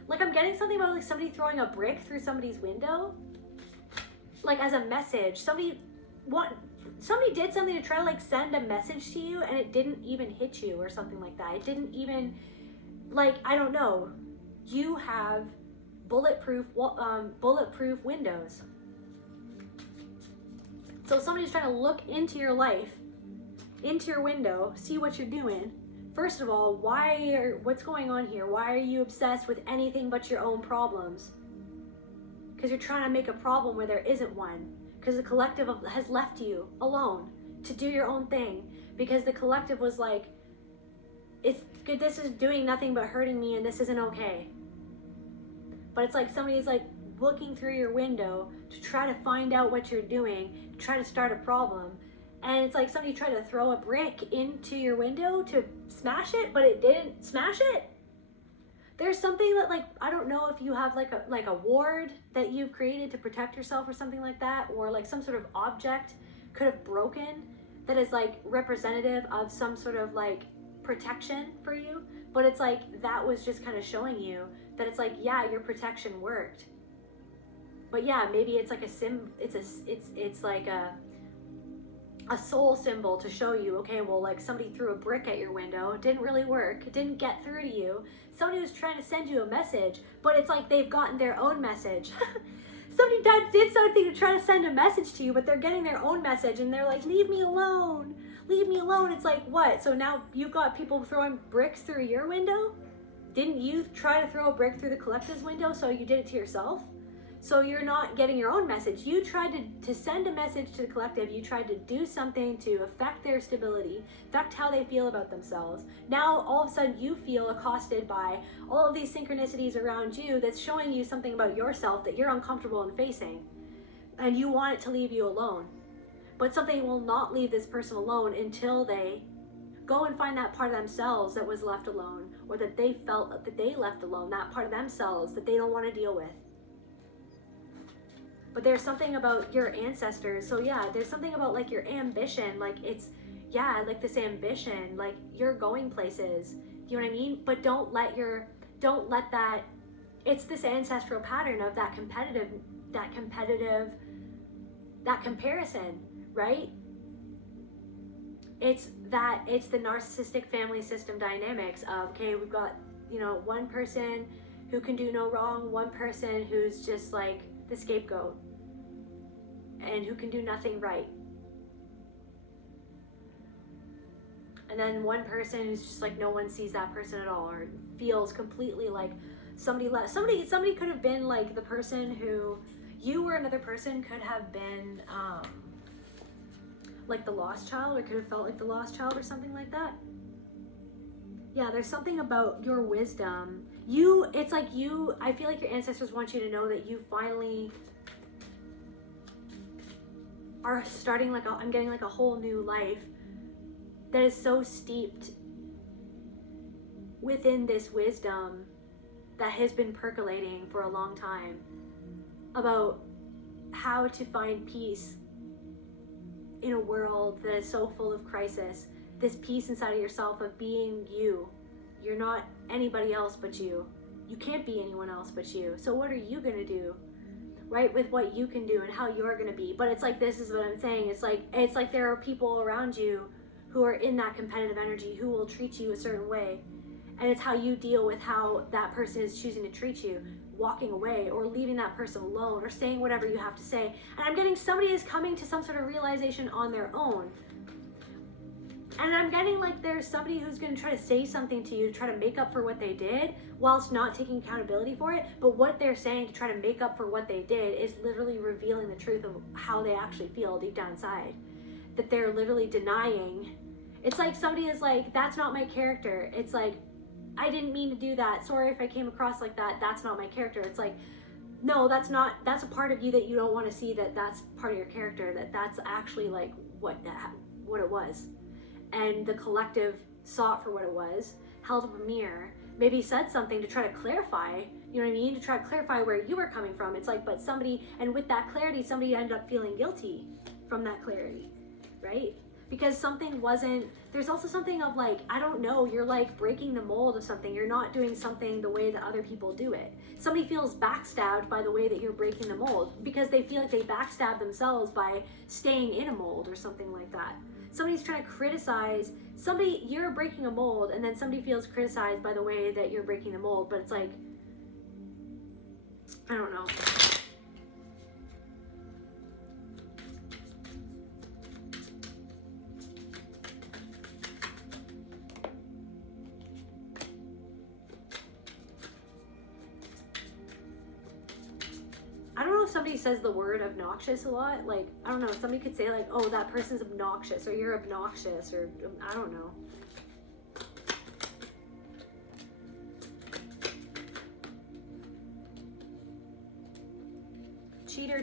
Like, I'm getting something about like somebody throwing a brick through somebody's window, like as a message. Somebody did something to try to like send a message to you, and it didn't even hit you or something like that. It didn't even, like, I don't know. You have bulletproof windows. So somebody's trying to look into your life, into your window, see what you're doing. First of all, what's going on here? Why are you obsessed with anything but your own problems? Because you're trying to make a problem where there isn't one. Because the collective has left you alone to do your own thing. Because the collective was like, it's good, this is doing nothing but hurting me, and this isn't okay. But it's like somebody's like looking through your window to try to find out what you're doing, to try to start a problem. And it's like somebody tried to throw a brick into your window to smash it, but it didn't smash it. There's something that, like, I don't know if you have like a ward that you've created to protect yourself or something like that, or like some sort of object could have broken that is like representative of some sort of like protection for you. But it's like that was just kind of showing you that it's like, yeah, your protection worked. But yeah, maybe it's like it's like a soul symbol to show you, okay, well, like somebody threw a brick at your window, it didn't really work, it didn't get through to you. Somebody was trying to send you a message, but it's like they've gotten their own message. Somebody did something to try to send a message to you, but they're getting their own message, and they're like, leave me alone, leave me alone. It's like, what? So now you've got people throwing bricks through your window? Didn't you try to throw a brick through the collective's window, so you did it to yourself? So you're not getting your own message. You tried to send a message to the collective. You tried to do something to affect their stability, affect how they feel about themselves. Now, all of a sudden, you feel accosted by all of these synchronicities around you that's showing you something about yourself that you're uncomfortable in facing. And you want it to leave you alone. But something will not leave this person alone until they go and find that part of themselves that was left alone, or that they felt that they left alone, that part of themselves that they don't want to deal with. But there's something about your ancestors. So yeah, there's something about like your ambition. Like it's, yeah, like this ambition, like you're going places. You know what I mean? But don't let that, it's this ancestral pattern of that comparison, right? It's the narcissistic family system dynamics of, okay, we've got, one person who can do no wrong, one person who's just like the scapegoat and who can do nothing right, and then one person who's just like no one sees that person at all, or feels completely like somebody could have been like the person who you or another person could have been like the lost child, or could have felt like the lost child or something like that. Yeah, there's something about your wisdom. I feel like your ancestors want you to know that you finally are starting I'm getting like a whole new life that is so steeped within this wisdom that has been percolating for a long time about how to find peace in a world that is so full of crisis. This peace inside of yourself of being you. You're not anybody else but you. You can't be anyone else but you. So what are you going to do, right, with what you can do and how you're going to be? But it's like, this is what I'm saying. It's like there are people around you who are in that competitive energy who will treat you a certain way. And it's how you deal with how that person is choosing to treat you, walking away or leaving that person alone or saying whatever you have to say. And I'm getting somebody is coming to some sort of realization on their own. And I'm getting like there's somebody who's going to try to say something to you to try to make up for what they did whilst not taking accountability for it. But what they're saying to try to make up for what they did is literally revealing the truth of how they actually feel deep down inside. That they're literally denying. It's like somebody is like, that's not my character. It's like, I didn't mean to do that. Sorry if I came across like that. That's not my character. It's like, no, that's a part of you that you don't want to see, that's part of your character, that's actually like what it was. And the collective saw it for what it was, held up a mirror, maybe said something to try to clarify, you know what I mean? To try to clarify where you were coming from. It's like, but somebody, and with that clarity, somebody ended up feeling guilty from that clarity, right? Because something wasn't, there's also something of like, I don't know, you're like breaking the mold of something. You're not doing something the way that other people do it. Somebody feels backstabbed by the way that you're breaking the mold because they feel like they backstab themselves by staying in a mold or something like that. Somebody's trying to criticize, you're breaking a mold, and then somebody feels criticized by the way that you're breaking the mold, but it's like, I don't know. I don't know if somebody says the word obnoxious a lot. Like, I don't know, somebody could say like, oh, that person's obnoxious, or you're obnoxious, or I don't know.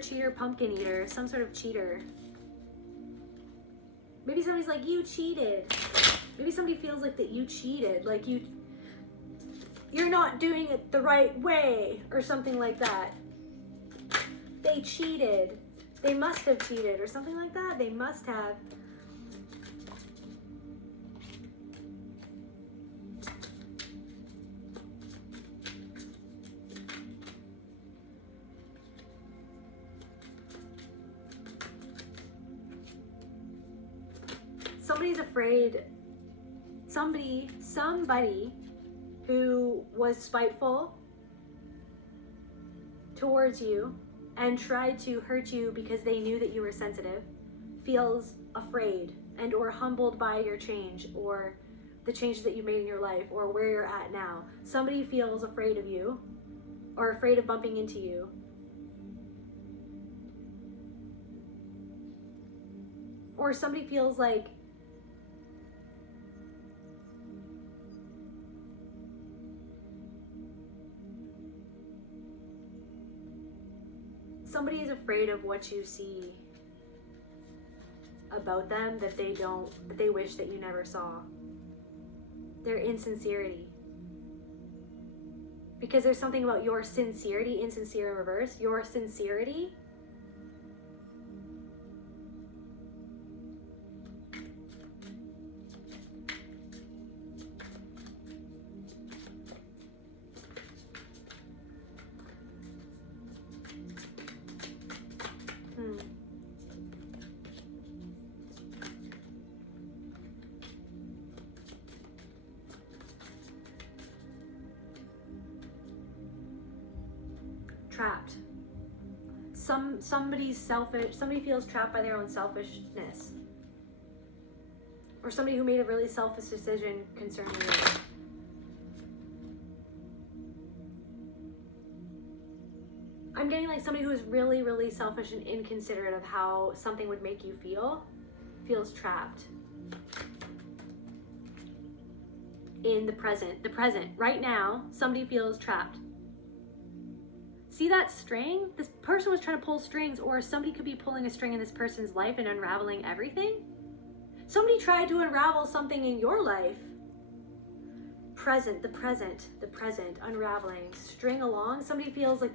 Cheater, pumpkin eater, some sort of cheater. Maybe somebody's like, you cheated. Maybe somebody feels like that you cheated, like you're not doing it the right way, or something like that. They cheated. They must have cheated, or something like that. They must have. Somebody's afraid. Somebody who was spiteful towards you and tried to hurt you because they knew that you were sensitive, feels afraid and or humbled by your change or the changes that you made in your life or where you're at now. Somebody feels afraid of you or afraid of bumping into you. Or somebody feels like somebody is afraid of what you see about them that they wish that you never saw. Their insincerity. Because there's something about your sincerity, insincere in reverse, your sincerity trapped. Somebody's selfish, somebody feels trapped by their own selfishness. Or somebody who made a really selfish decision concerning you. I'm getting like somebody who is really, really selfish and inconsiderate of how something would make you feel, feels trapped. In the present, right now, somebody feels trapped. See that string? This person was trying to pull strings, or somebody could be pulling a string in this person's life and unraveling everything. Somebody tried to unravel something in your life. The present, unraveling, string along. Somebody feels like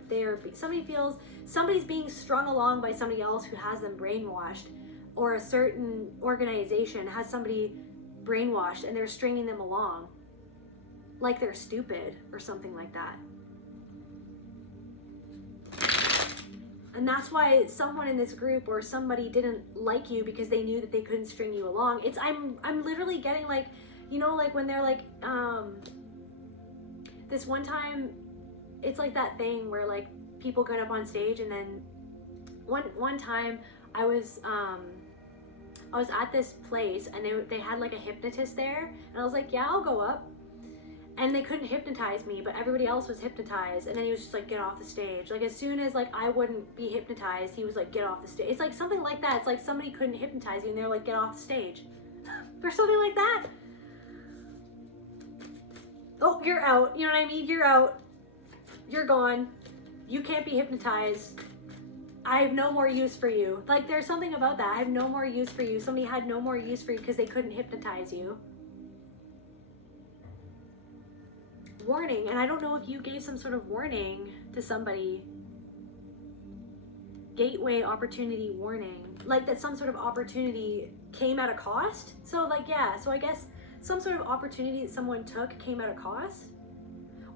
somebody's being strung along by somebody else who has them brainwashed, or a certain organization has somebody brainwashed and they're stringing them along like they're stupid or something like that. And that's why someone in this group or somebody didn't like you, because they knew that they couldn't string you along. I'm literally getting like, you know, like when they're like, this one time, it's like that thing where like people get up on stage, and then one time I was at this place and they had like a hypnotist there, and I was like, yeah, I'll go up. And they couldn't hypnotize me, but everybody else was hypnotized. And then he was just like, get off the stage. Like as soon as like I wouldn't be hypnotized, he was like, get off the stage. It's like something like that. It's like somebody couldn't hypnotize you and they're like, get off the stage. Or something like that. Oh, You're out, you know what I mean? You're out, you're gone, you can't be hypnotized. I have no more use for you. Like, there's something about that. I have no more use for you. Somebody had no more use for you because they couldn't hypnotize you. Warning, and I don't know if you gave some sort of warning to somebody. Gateway opportunity warning. Like that some sort of opportunity came at a cost. So like, yeah, so I guess some sort of opportunity that someone took came at a cost.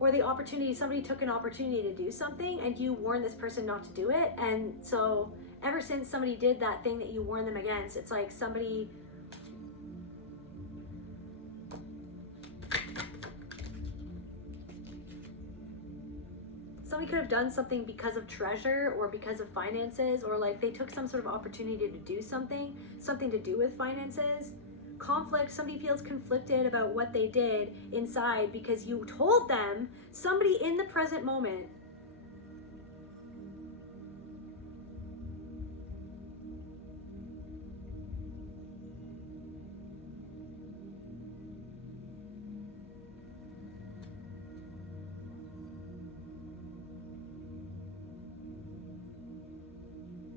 Or the opportunity, somebody took an opportunity to do something and you warned this person not to do it. And so ever since somebody did that thing that you warned them against, it's like somebody could have done something because of treasure or because of finances, or like they took some sort of opportunity to do something to do with finances. Conflict, somebody feels conflicted about what they did inside because you told them, somebody in the present moment.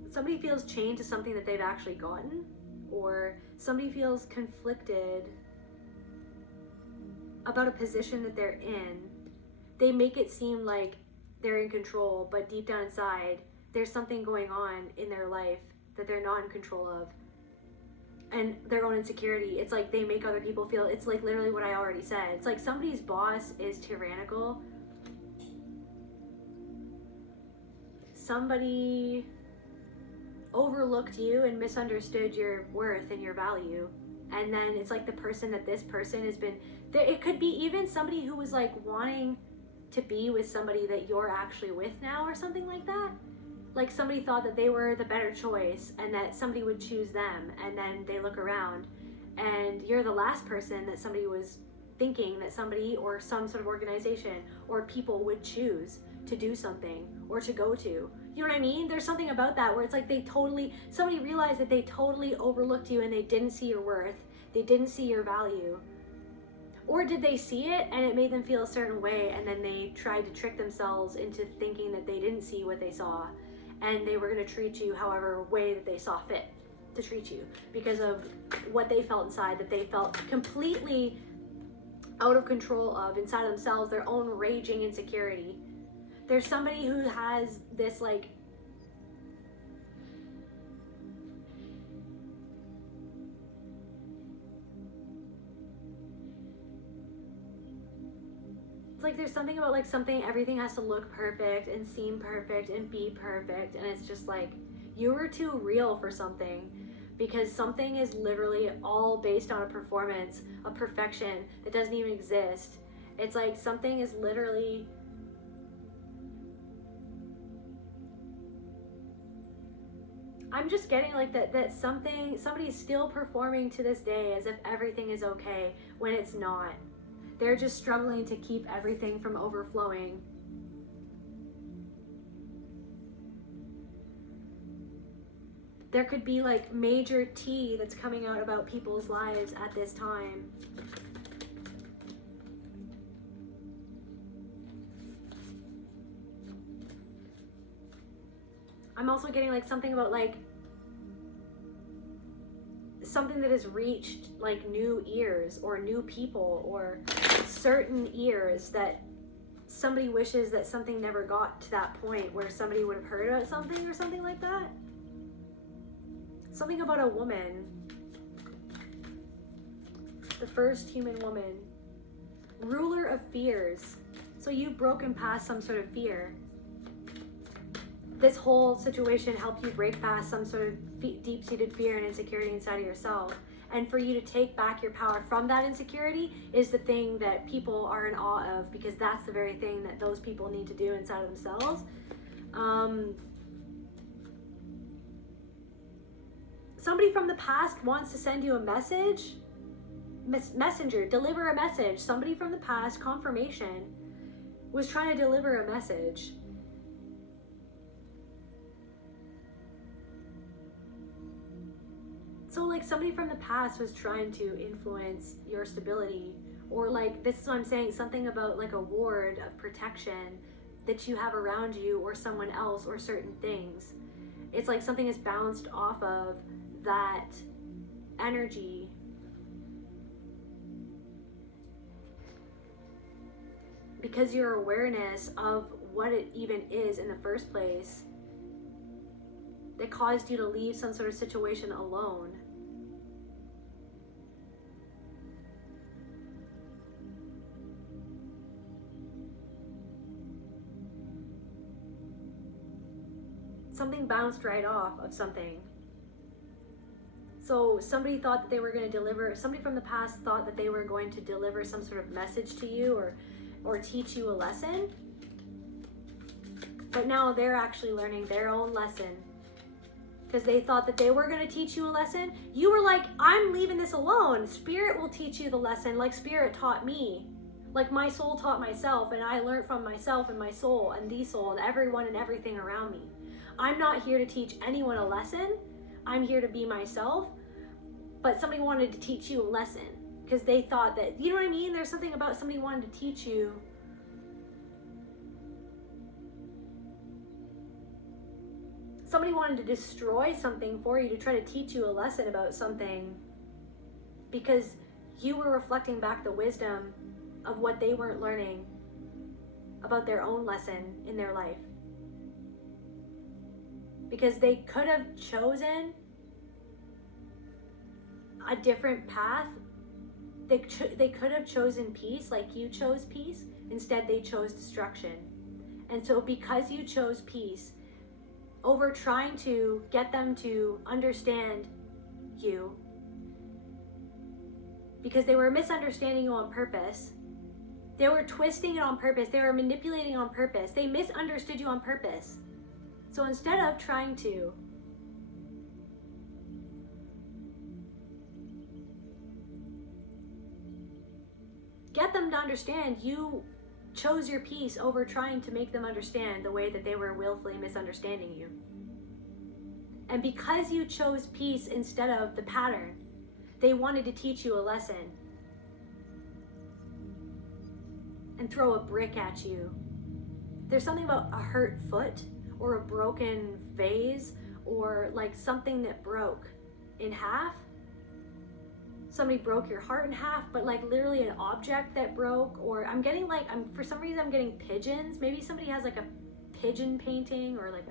Somebody feels chained to something that they've actually gotten, or somebody feels conflicted about a position that they're in. They make it seem like they're in control, but deep down inside, there's something going on in their life that they're not in control of. And their own insecurity, it's like they make other people feel, it's like literally what I already said. It's like somebody's boss is tyrannical. Somebody overlooked you and misunderstood your worth and your value. And then it's like the person that this person has been, it could be even somebody who was like wanting to be with somebody that you're actually with now or something like that. Like somebody thought that they were the better choice and that somebody would choose them, and then they look around and you're the last person that somebody was thinking that somebody or some sort of organization or people would choose to do something or to go to. You know what I mean? There's something about that where it's like somebody realized that they totally overlooked you and they didn't see your worth. They didn't see your value. Or did they see it and it made them feel a certain way, and then they tried to trick themselves into thinking that they didn't see what they saw and they were going to treat you however way that they saw fit to treat you because of what they felt inside, that they felt completely out of control of inside of themselves, their own raging insecurity. There's somebody who has this like it's like there's something about like everything has to look perfect and seem perfect and be perfect, and it's just like you were too real for something, because something is literally all based on a performance, a perfection that doesn't even exist. It's like something is literally I'm just getting like that somebody is still performing to this day as if everything is okay when it's not. They're just struggling to keep everything from overflowing. There could be like major tea that's coming out about people's lives at this time. I'm also getting like something about like something that has reached like new ears or new people or certain ears that somebody wishes that something never got to that point where somebody would have heard about something or something like that. Something about a woman, the first human woman, ruler of fears. So you've broken past some sort of fear. This whole situation helped you break past some sort of deep-seated fear and insecurity inside of yourself. And for you to take back your power from that insecurity is the thing that people are in awe of, because that's the very thing that those people need to do inside of themselves. Somebody from the past wants to send you a message. Messenger, deliver a message. Somebody from the past, confirmation, was trying to deliver a message. So like somebody from the past was trying to influence your stability Or like, this is what I'm saying, something about like a ward of protection that you have around you or someone else or certain things. It's like something is bounced off of that energy. Because your awareness of what it even is in the first place, that caused you to leave some sort of situation alone. Something bounced right off of something. So somebody thought that they were going to deliver, somebody from the past thought that they were going to deliver some sort of message to you or teach you a lesson. But now they're actually learning their own lesson. Because they thought that they were going to teach you a lesson. You were like, I'm leaving this alone. Spirit will teach you the lesson like Spirit taught me. Like my soul taught myself, and I learned from myself and my soul and the soul and everyone and everything around me. I'm not here to teach anyone a lesson. I'm here to be myself. But somebody wanted to teach you a lesson because they thought that, you know what I mean? There's something about somebody wanted to teach you. Somebody wanted to destroy something for you to try to teach you a lesson about something because you were reflecting back the wisdom of what they weren't learning about their own lesson in their life. Because they could have chosen a different path. They could have chosen peace like you chose peace. Instead, they chose destruction. And so because you chose peace, over trying to get them to understand you, because they were misunderstanding you on purpose, they were twisting it on purpose, they were manipulating on purpose, they misunderstood you on purpose. So instead of trying to get them to understand, you chose your peace over trying to make them understand the way that they were willfully misunderstanding you. And because you chose peace instead of the pattern, they wanted to teach you a lesson and throw a brick at you. There's something about a hurt foot or a broken vase or like something that broke in half. Somebody broke your heart in half, but like literally an object that broke, or for some reason I'm getting pigeons. Maybe somebody has like a pigeon painting or like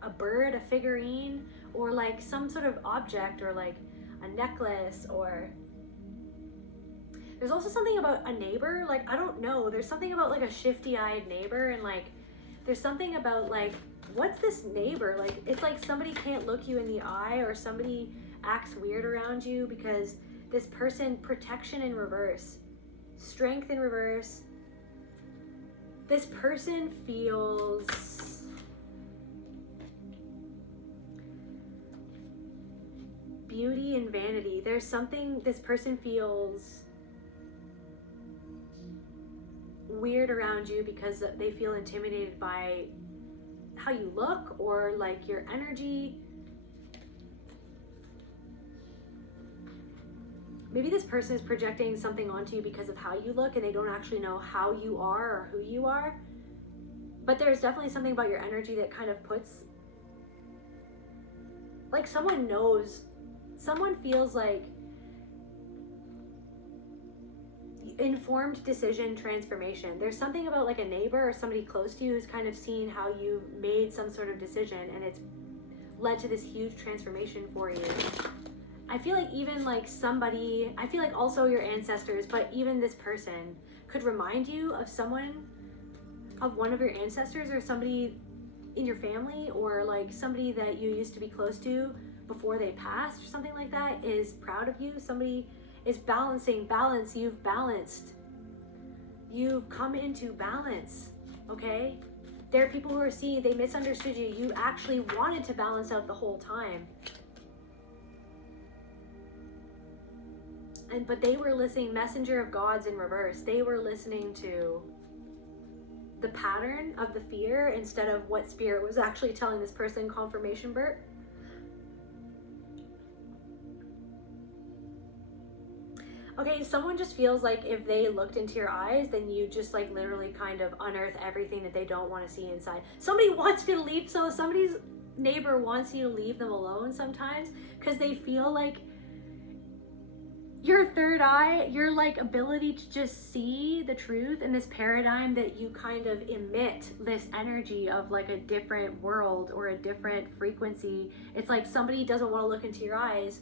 a bird, a figurine, or like some sort of object or like a necklace, or there's also something about a neighbor. Like, I don't know, there's something about like a shifty-eyed neighbor, and like there's something about like, what's this neighbor? Like, it's like somebody can't look you in the eye, or somebody acts weird around you because this person, protection in reverse, strength in reverse. This person feels beauty and vanity. There's something, this person feels weird around you because they feel intimidated by how you look or like your energy. Maybe this person is projecting something onto you because of how you look, and they don't actually know how you are or who you are. But there's definitely something about your energy that kind of puts, like someone knows, someone feels like informed decision transformation. There's something about like a neighbor or somebody close to you who's kind of seen how you made some sort of decision, and it's led to this huge transformation for you. I feel like even like somebody, I feel like also your ancestors, but even this person could remind you of someone, of one of your ancestors or somebody in your family, or like somebody that you used to be close to before they passed or something like that is proud of you. Somebody is balancing, balance, you've balanced. You've come into balance, okay? There are people who are seeing, they misunderstood you. You actually wanted to balance out the whole time. But they were listening, messenger of gods in reverse. They were listening to the pattern of the fear instead of what spirit was actually telling this person, confirmation Bert. Okay, someone just feels like if they looked into your eyes, then you just like literally kind of unearth everything that they don't want to see inside. Somebody wants you to leave, so somebody's neighbor wants you to leave them alone sometimes because they feel like your third eye, your like ability to just see the truth in this paradigm that you kind of emit this energy of like a different world or a different frequency. It's like somebody doesn't want to look into your eyes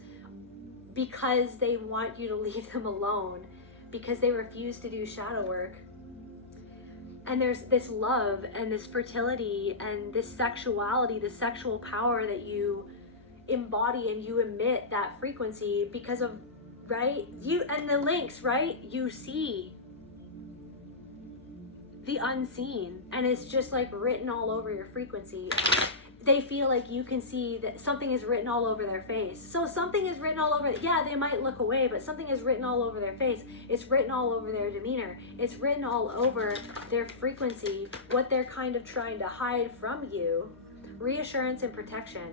because they want you to leave them alone, because they refuse to do shadow work. And there's this love and this fertility and this sexuality, the sexual power that you embody and you emit that frequency because of, right? You and the links, right? You see the unseen and it's just like written all over your frequency. They feel like you can see that something is written all over their face. So something is written all over, yeah, they might look away, but something is written all over their face. It's written all over their demeanor. It's written all over their frequency, what they're kind of trying to hide from you. Reassurance and protection.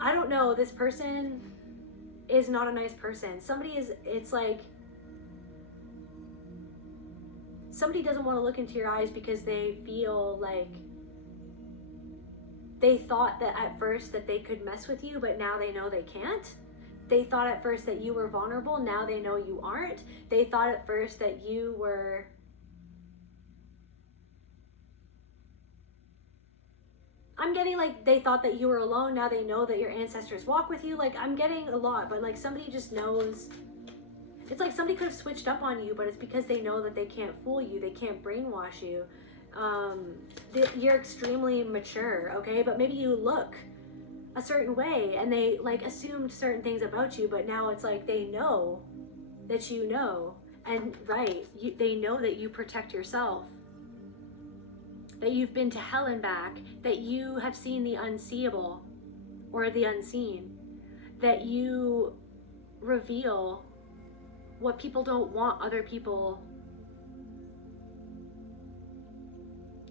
I don't know, this person is not a nice person. Somebody is, it's like, somebody doesn't want to look into your eyes because they feel like they thought that at first that they could mess with you, but now they know they can't. They thought at first that you were vulnerable, now they know you aren't. They thought at first that you were I'm getting like they thought that you were alone, now they know that your ancestors walk with you. Like I'm getting a lot, but like somebody just knows. It's like somebody could have switched up on you, but it's because they know that they can't fool you. They can't brainwash you. You're extremely mature, okay? But maybe you look a certain way and they like assumed certain things about you, but now it's like they know that you know. And right, they know that you protect yourself. That you've been to hell and back. That you have seen the unseeable or the unseen. That you reveal what people don't want other people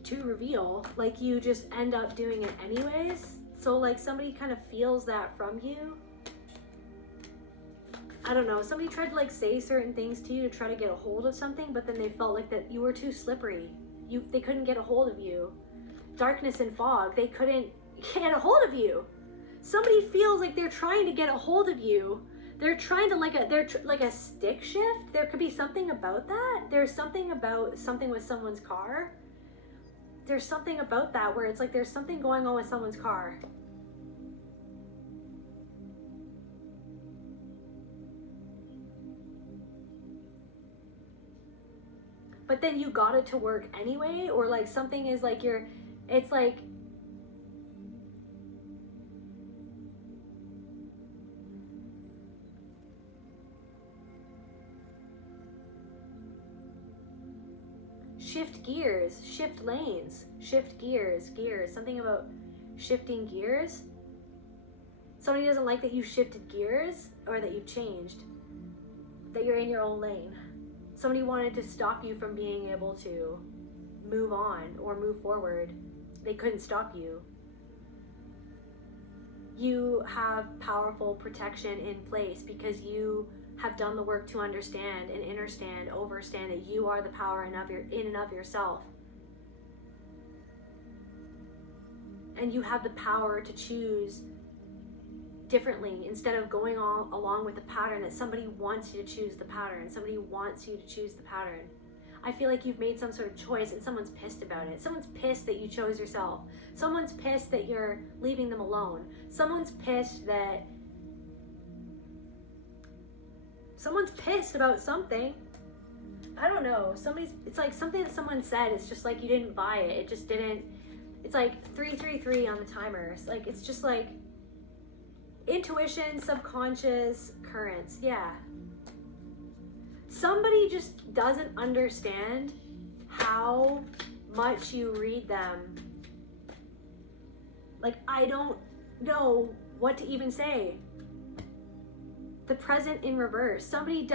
to reveal. Like you just end up doing it anyways. So like somebody kind of feels that from you. I don't know, somebody tried to like say certain things to you to try to get a hold of something, but then they felt like that you were too slippery. They couldn't get a hold of you. Darkness and fog, they couldn't get a hold of you. Somebody feels like they're trying to get a hold of you. They're trying to like a stick shift. There could be something about that. There's something about something with someone's car. There's something about that where it's like there's something going on with someone's car. But then you got it to work anyway, or like something is like it's like shift gears, shift lanes, shift gears, something about shifting gears. Somebody doesn't like that you shifted gears or that you've changed, that you're in your own lane. Somebody wanted to stop you from being able to move on or move forward. They couldn't stop you. You have powerful protection in place because you have done the work to understand and understand, overstand that you are the power in and of yourself. And you have the power to choose differently instead of going along with the pattern that somebody wants you to choose the pattern. Somebody wants you to choose the pattern. I feel like you've made some sort of choice and someone's pissed about it. Someone's pissed that you chose yourself. Someone's pissed that you're leaving them alone. Someone's pissed about something. I don't know. It's like something that someone said. It's just like you didn't buy it. It just didn't. It's like 333 on the timer. It's just like intuition, subconscious, currents. Yeah. Somebody just doesn't understand how much you read them. Like, I don't know what to even say. The present in reverse. Somebody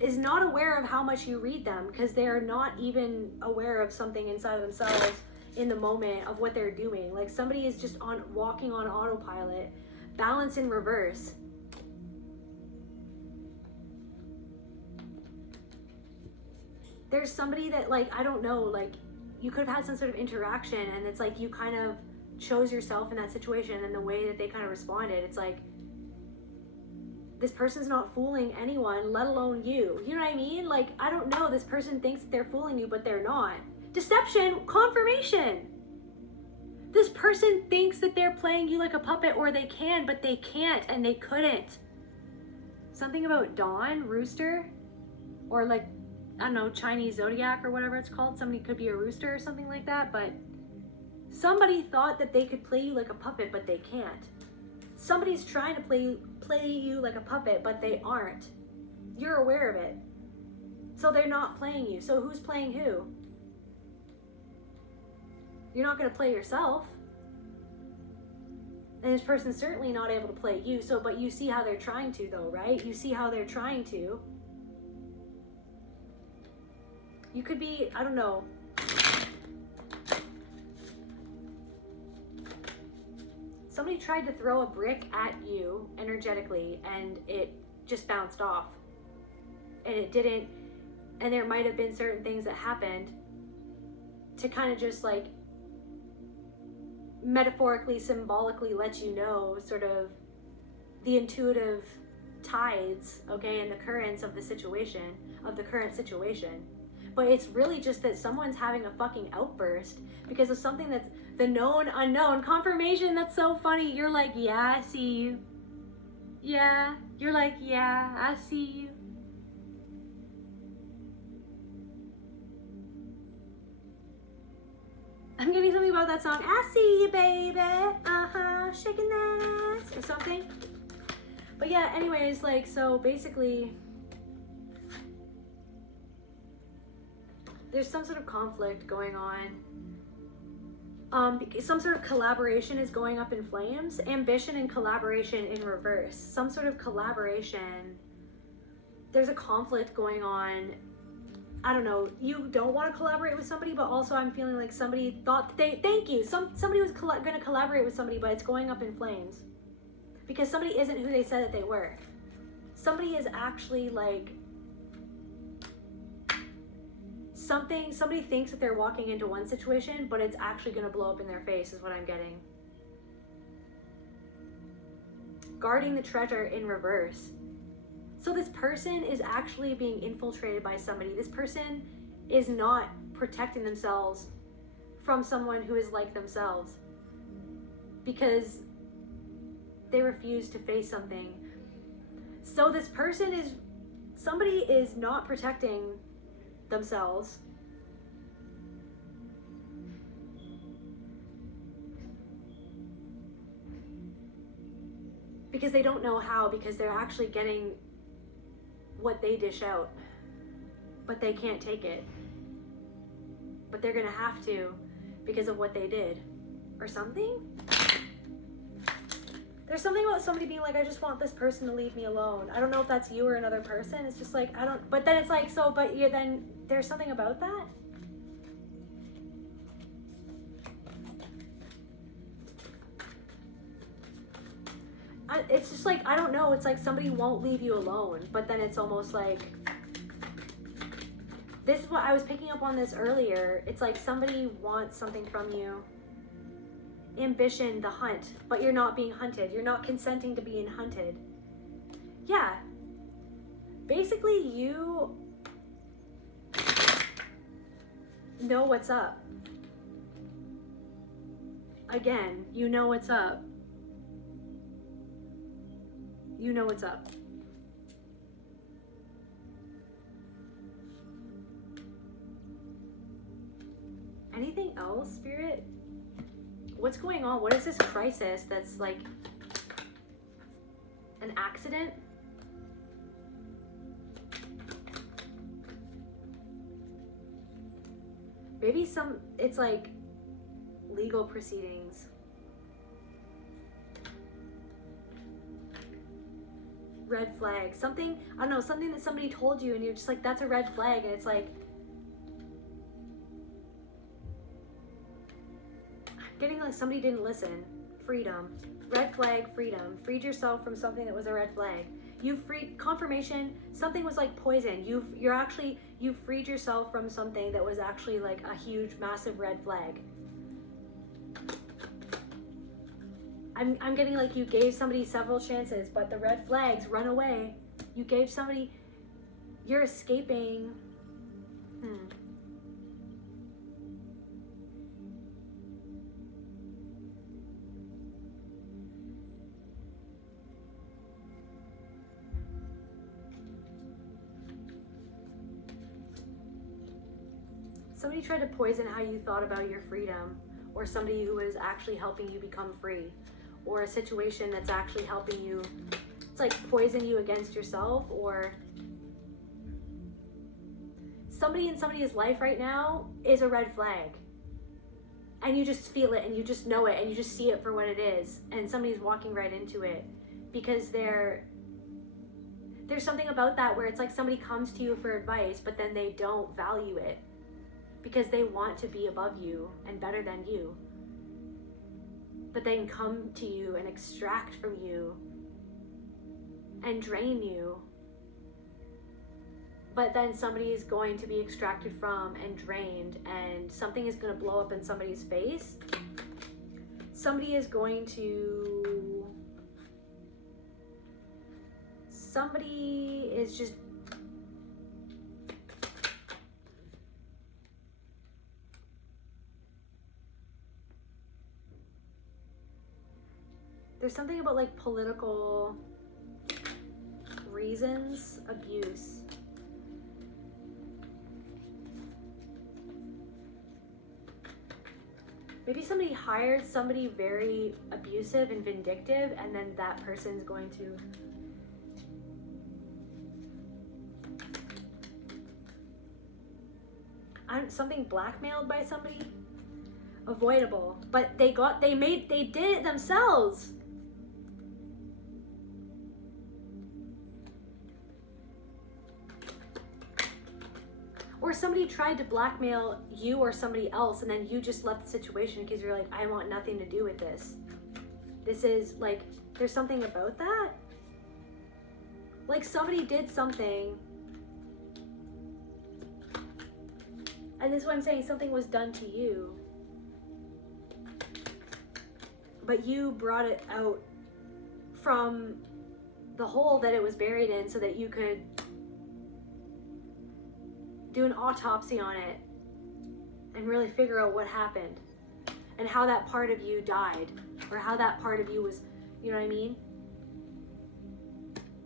is not aware of how much you read them because they are not even aware of something inside of themselves in the moment of what they're doing. Like somebody is just walking on autopilot, balance in reverse. There's somebody that, like, I don't know, like, you could have had some sort of interaction, and it's like you kind of chose yourself in that situation, and the way that they kind of responded, it's like, this person's not fooling anyone, let alone you. You know what I mean? Like, I don't know, this person thinks that they're fooling you, but they're not. Deception, confirmation. This person thinks that they're playing you like a puppet, or they can, but they can't, and they couldn't. Something about dawn, rooster, or like, I don't know, Chinese zodiac or whatever it's called. Somebody could be a rooster or something like that, but somebody thought that they could play you like a puppet, but they can't. Somebody's trying to play you like a puppet, but they aren't. You're aware of it. So they're not playing you. So who's playing who? You're not going to play yourself. And this person's certainly not able to play you. So, but you see how they're trying to, though, right? You see how they're trying to. You could be, I don't know. Somebody tried to throw a brick at you energetically, and it just bounced off. And it didn't, and there might have been certain things that happened to kind of just like metaphorically, symbolically let you know sort of the intuitive tides, okay, and the currents of the situation, of the current situation. But it's really just that someone's having a fucking outburst because of something that's the known unknown. Confirmation, that's so funny. You're like, yeah, I see you. Yeah. You're like, yeah, I see you. I'm getting something about that song. I see you, baby. Uh-huh. Shaking that ass. Or something. But yeah, anyways, like, so basically, there's some sort of conflict going on. Some sort of collaboration is going up in flames. Ambition and collaboration in reverse. Some sort of collaboration. There's a conflict going on. I don't know. You don't want to collaborate with somebody, but also I'm feeling like somebody thought thank you. Somebody was going to collaborate with somebody, but it's going up in flames because somebody isn't who they said that they were. Somebody is actually like somebody thinks that they're walking into one situation, but it's actually going to blow up in their face is what I'm getting. Guarding the treasure in reverse. So this person is actually being infiltrated by somebody. This person is not protecting themselves from someone who is like themselves because they refuse to face something. So this person is, somebody is not protecting themselves because they don't know how, because they're actually getting what they dish out, but they can't take it, but they're gonna have to because of what they did or something. There's something about somebody being like, I just want this person to leave me alone. I don't know if that's you or another person. It's just like, I don't, but then it's like, so, but yeah, then there's something about that. It's just like, I don't know. It's like somebody won't leave you alone, but then it's almost like, this is what I was picking up on this earlier. It's like somebody wants something from you. Ambition, the hunt, but you're not being hunted. You're not consenting to being hunted. Yeah. Basically, you know what's up. Again, you know what's up. You know what's up. Anything else, Spirit? What's going on? What is this crisis that's like an accident? Maybe it's like legal proceedings. Red flag. Something, I don't know, something that somebody told you and you're just like, that's a red flag. And it's like, getting like somebody didn't listen freedom. Red flag, freedom. Freed yourself from something that was a red flag. You've freed confirmation. Something was like poison. You've freed yourself from something that was actually like a huge, massive red flag. I'm getting like you gave somebody several chances, but the red flags run away. You gave somebody, you're escaping. Somebody tried to poison how you thought about your freedom, or somebody who was actually helping you become free, or a situation that's actually helping you. It's like poison you against yourself, or somebody in somebody's life right now is a red flag. And you just feel it, and you just know it, and you just see it for what it is, and somebody's walking right into it because there's something about that where it's like somebody comes to you for advice, but then they don't value it because they want to be above you and better than you. But they can come to you and extract from you and drain you. But then somebody is going to be extracted from and drained, and something is going to blow up in somebody's face. Somebody is just there's something about like political reasons, abuse. Maybe somebody hired somebody very abusive and vindictive, and then that person's going to something blackmailed by somebody. Avoidable, but they did it themselves. Or somebody tried to blackmail you or somebody else, and then you just left the situation because you're like, I want nothing to do with this. This is like, there's something about that. Like somebody did something, and this is what I'm saying, something was done to you, but you brought it out from the hole that it was buried in so that you could do an autopsy on it and really figure out what happened and how that part of you died, or how that part of you was, you know what I mean?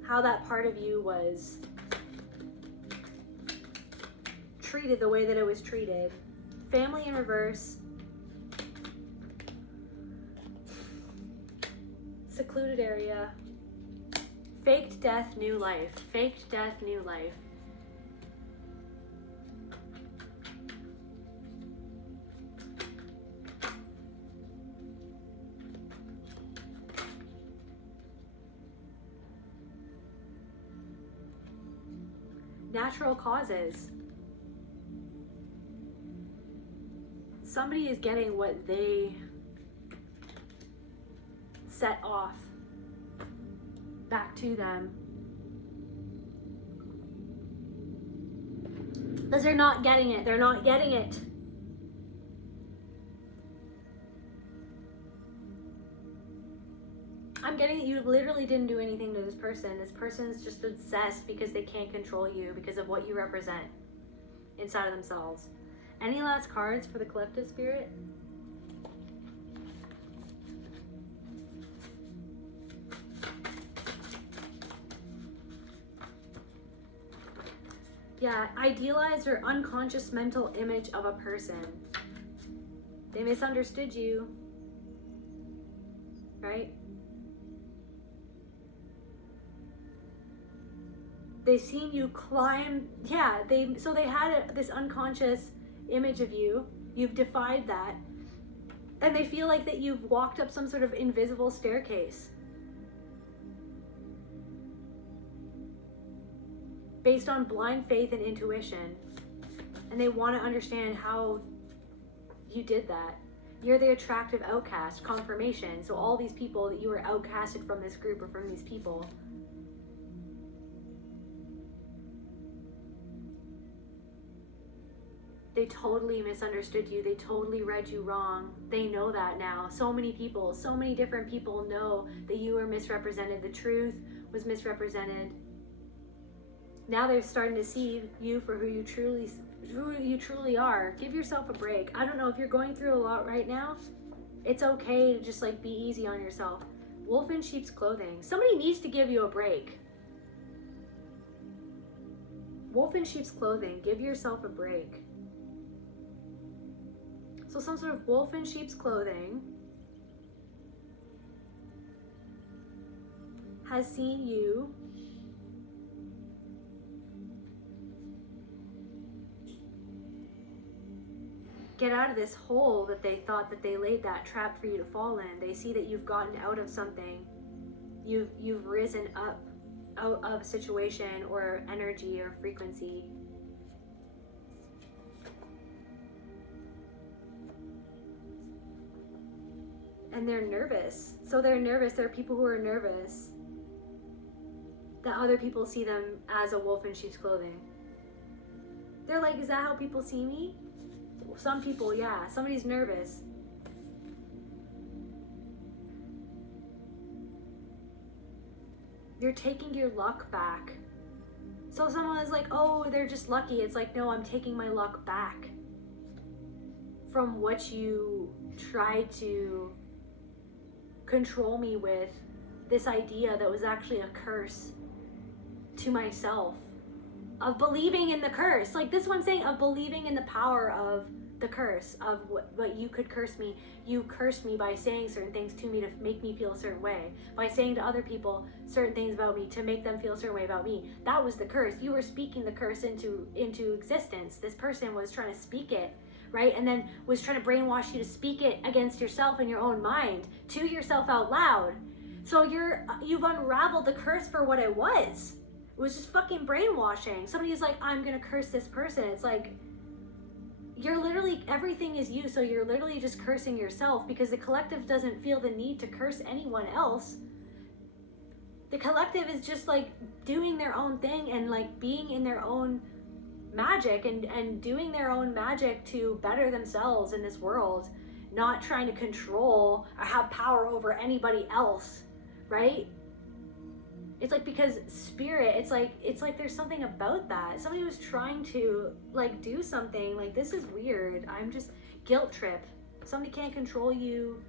How that part of you was treated the way that it was treated. Family in reverse. Secluded area. Faked death, new life. Faked death, new life. Natural causes. Somebody is getting what they set off back to them. Because they're not getting it. They're not getting it. I'm getting that you literally didn't do anything to this person. This person's just obsessed because they can't control you because of what you represent inside of themselves. Any last cards for the collective spirit? Yeah, idealized or unconscious mental image of a person. They misunderstood you, right? They've seen you climb, yeah, so they had this unconscious image of you. You've defied that. And they feel like that you've walked up some sort of invisible staircase. Based on blind faith and intuition. And they want to understand how you did that. You're the attractive outcast, confirmation. So all these people that you were outcasted from this group or from these people. They totally misunderstood you. They totally read you wrong. They know that now. So many people, so many different people know that you were misrepresented. The truth was misrepresented. Now they're starting to see you for who you truly are. Give yourself a break. I don't know if you're going through a lot right now. It's okay to just like be easy on yourself. Wolf in sheep's clothing. Somebody needs to give you a break. Wolf in sheep's clothing. Give yourself a break. So some sort of wolf in sheep's clothing has seen you get out of this hole that they thought that they laid that trap for you to fall in. They see that you've gotten out of something. You've risen up out of a situation or energy or frequency. And they're nervous. So they're nervous. There are people who are nervous that other people see them as a wolf in sheep's clothing. They're like, is that how people see me? Some people, yeah. Somebody's nervous. You're taking your luck back. So someone is like, oh, they're just lucky. It's like, no, I'm taking my luck back from what you tried to control me with, this idea that was actually a curse to myself, of believing in the curse. Like this is what I'm saying, of believing in the power of the curse, of what you could curse me. You cursed me by saying certain things to me to make me feel a certain way, by saying to other people certain things about me to make them feel a certain way about me. That was the curse. You were speaking the curse into existence. This person was trying to speak it, right? And then was trying to brainwash you to speak it against yourself in your own mind, to yourself out loud. So you've unraveled the curse for what it was. It was just fucking brainwashing. Somebody's like, I'm gonna curse this person. It's like, you're literally, everything is you, so you're literally just cursing yourself, because the collective doesn't feel the need to curse anyone else. The collective is just like doing their own thing and like being in their own magic and doing their own magic to better themselves in this world, not trying to control or have power over anybody else, right? It's like, because spirit, it's like there's something about that. Somebody was trying to like do something like, this is weird. I'm just guilt trip. Somebody can't control you.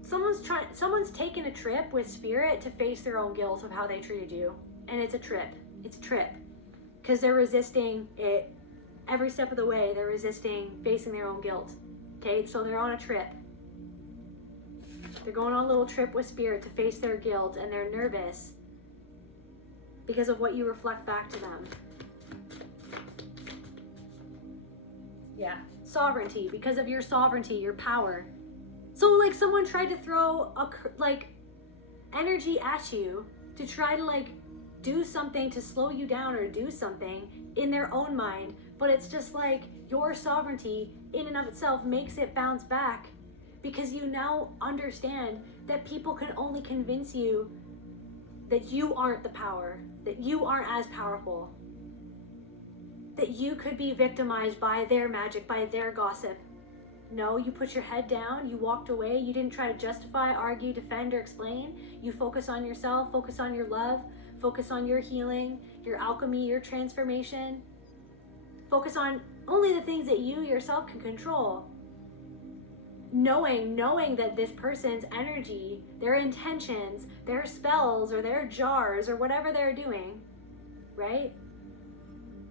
Someone's taken a trip with spirit to face their own guilt of how they treated you. And it's a trip. It's a trip. Because they're resisting it every step of the way. They're resisting facing their own guilt. Okay, so they're on a trip. They're going on a little trip with spirit to face their guilt, and they're nervous because of what you reflect back to them. Yeah, sovereignty, because of your sovereignty, your power. So like someone tried to throw energy at you to try to like do something to slow you down or do something in their own mind, but it's just like your sovereignty in and of itself makes it bounce back, because you now understand that people can only convince you that you aren't the power, that you aren't as powerful, that you could be victimized by their magic, by their gossip. No, you put your head down, you walked away, you didn't try to justify, argue, defend, or explain. You focus on yourself, focus on your love, focus on your healing, your alchemy, your transformation. Focus on only the things that you yourself can control. Knowing that this person's energy, their intentions, their spells or their jars or whatever they're doing, right?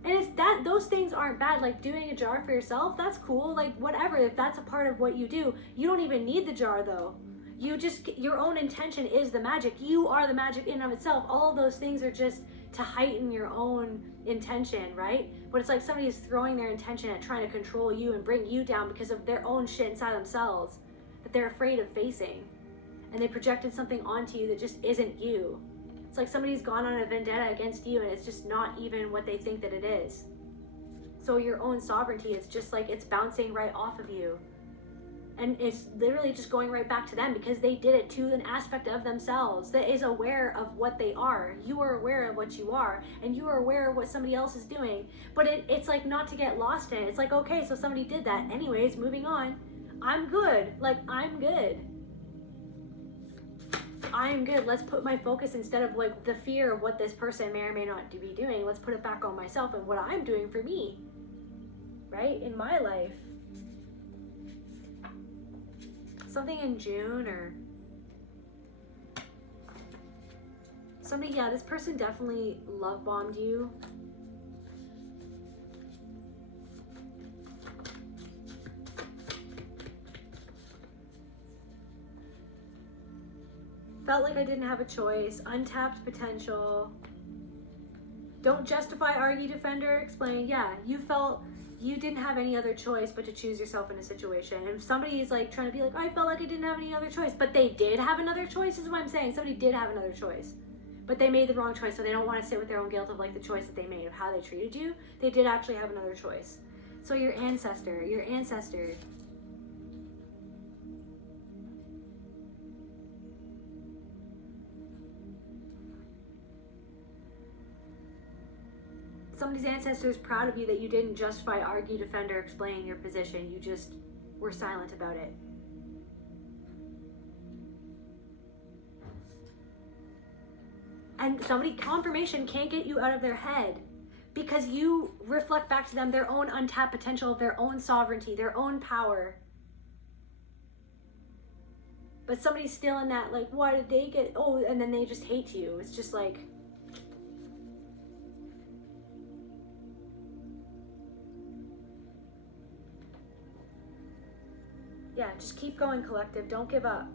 And it's that those things aren't bad. Like doing a jar for yourself, that's cool. Like whatever, if that's a part of what you do, you don't even need the jar though. Your own intention is the magic. You are the magic in and of itself. All of those things are just to heighten your own intention, right? But it's like somebody's throwing their intention at trying to control you and bring you down because of their own shit inside themselves that they're afraid of facing. And they projected something onto you that just isn't you. It's like somebody's gone on a vendetta against you and it's just not even what they think that it is. So your own sovereignty is just like, it's bouncing right off of you. And it's literally just going right back to them because they did it to an aspect of themselves that is aware of what they are. You are aware of what you are, and you are aware of what somebody else is doing. But it's like not to get lost in it. It's like, okay, so somebody did that. Anyways, moving on. I'm good. Like, I'm good. I'm good. Let's put my focus, instead of like the fear of what this person may or may not be doing, let's put it back on myself and what I'm doing for me, right? In my life. Something in June or somebody, yeah, this person definitely love bombed you. Felt like I didn't have a choice. Untapped potential. Don't justify, argue, defend, or explain. Yeah, you felt you didn't have any other choice but to choose yourself in a situation. And if somebody is like trying to be like, I felt like I didn't have any other choice, but they did have another choice, is what I'm saying. Somebody did have another choice, but they made the wrong choice, so they don't want to sit with their own guilt of like the choice that they made, of how they treated you. They did actually have another choice. So your ancestor somebody's ancestor is proud of you that you didn't justify, argue, defend, or explain your position. You just were silent about it. And somebody, confirmation can't get you out of their head because you reflect back to them their own untapped potential, their own sovereignty, their own power. But somebody's still in that, like, why did they get, oh, and then they just hate you. It's just like, yeah, just keep going, collective. Don't give up.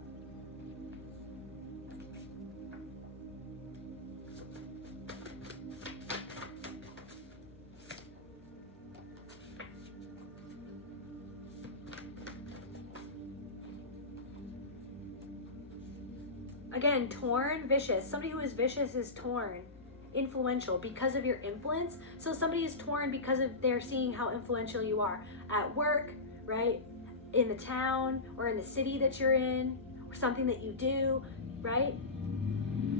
Again, torn, vicious. Somebody who is vicious is torn. Influential because of your influence. So somebody is torn because of they're seeing how influential you are at work, right? In the town or in the city that you're in, or something that you do, right?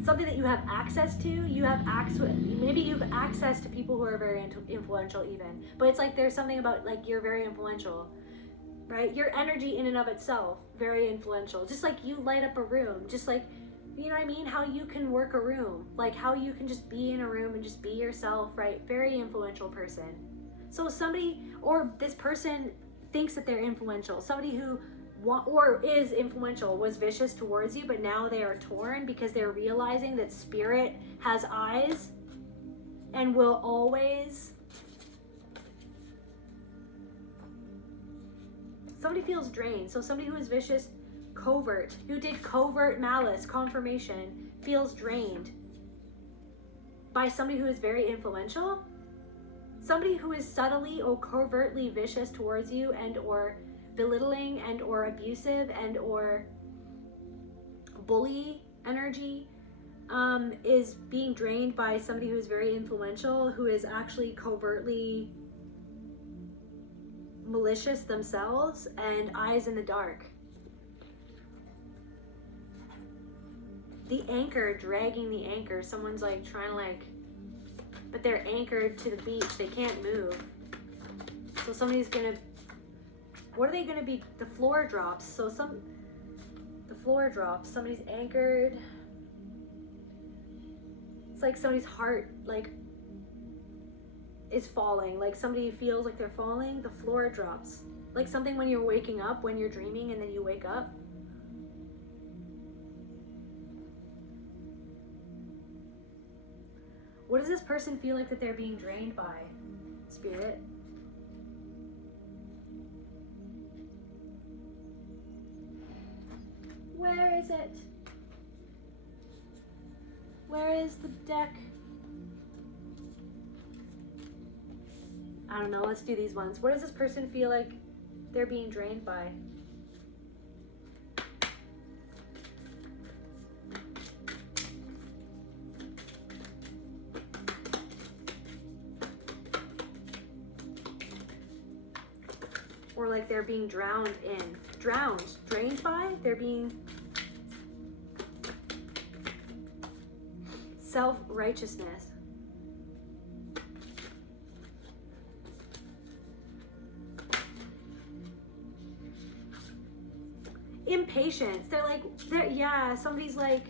Something that you have access to. You have access, maybe you have access to people who are very influential even, but it's like there's something about like you're very influential, right? Your energy in and of itself, very influential. Just like you light up a room, just like, you know what I mean? How you can work a room, like how you can just be in a room and just be yourself, right? Very influential person. So somebody, or this person thinks that they're influential. Somebody who or is influential was vicious towards you, but now they are torn because they're realizing that spirit has eyes and will always. Somebody feels drained. So somebody who is vicious, covert, who did covert malice, confirmation, feels drained by somebody who is very influential. Somebody who is subtly or covertly vicious towards you and or belittling and or abusive and or bully energy is being drained by somebody who is very influential, who is actually covertly malicious themselves and eyes in the dark. The anchor, dragging the anchor. Someone's like trying to like, but they're anchored to the beach. They can't move. So somebody's gonna, what are they gonna be? The floor drops. So the floor drops. Somebody's anchored. It's like somebody's heart like is falling. Like somebody feels like they're falling. The floor drops. Like something when you're waking up, when you're dreaming and then you wake up. What does this person feel like that they're being drained by, Spirit? Where is it? Where is the deck? I don't know, let's do these ones. What does this person feel like they're being drained by? Or like they're being drowned in. Drowned. Drained by? They're being... Self-righteousness. Impatience. Yeah, somebody's like...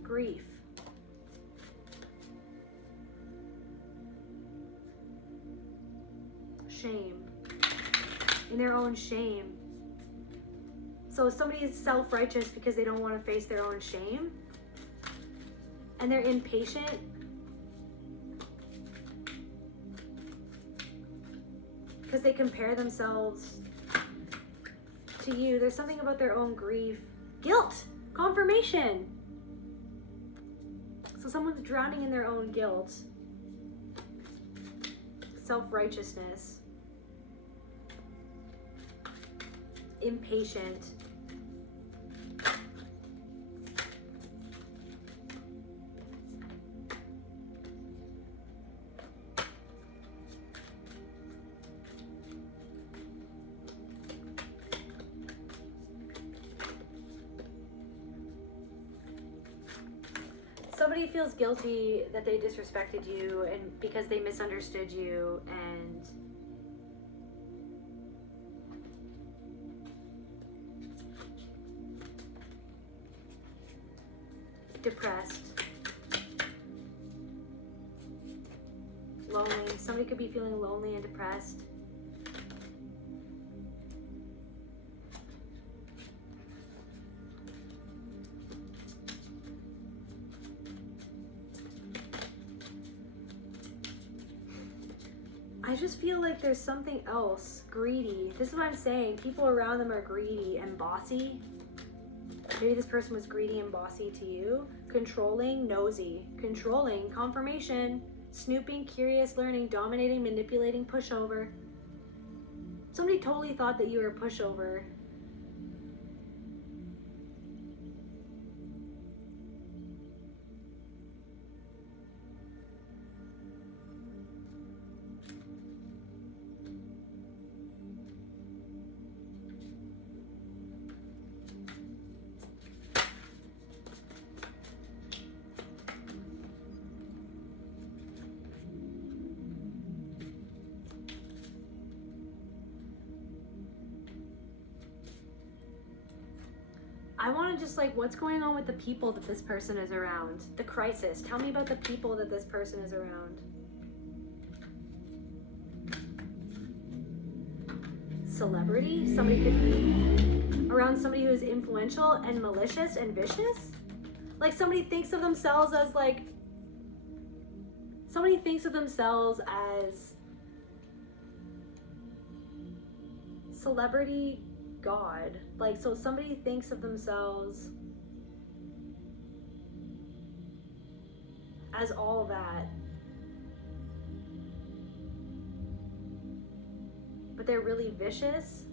Grief. Shame. In their own shame. So somebody is self-righteous because they don't want to face their own shame, and they're impatient because they compare themselves to you. There's something about their own grief. Guilt. Confirmation. So someone's drowning in their own guilt. Self-righteousness. Impatient. Somebody feels guilty that they disrespected you and because they misunderstood you, and depressed, lonely. Somebody could be feeling lonely and depressed. I just feel like there's something else. Greedy. This is what I'm saying. People around them are greedy and bossy. Maybe this person was greedy and bossy to you. Controlling, nosy. Controlling, confirmation, snooping, curious, learning, dominating, manipulating, pushover. Somebody totally thought that you were a pushover. I want to just like, what's going on with the people that this person is around? The crisis. Tell me about the people that this person is around. Celebrity. Somebody could be around somebody who is influential and malicious and vicious. Like somebody thinks of themselves as like, somebody thinks of themselves as celebrity God. Like, so somebody thinks of themselves as all that, but they're really vicious,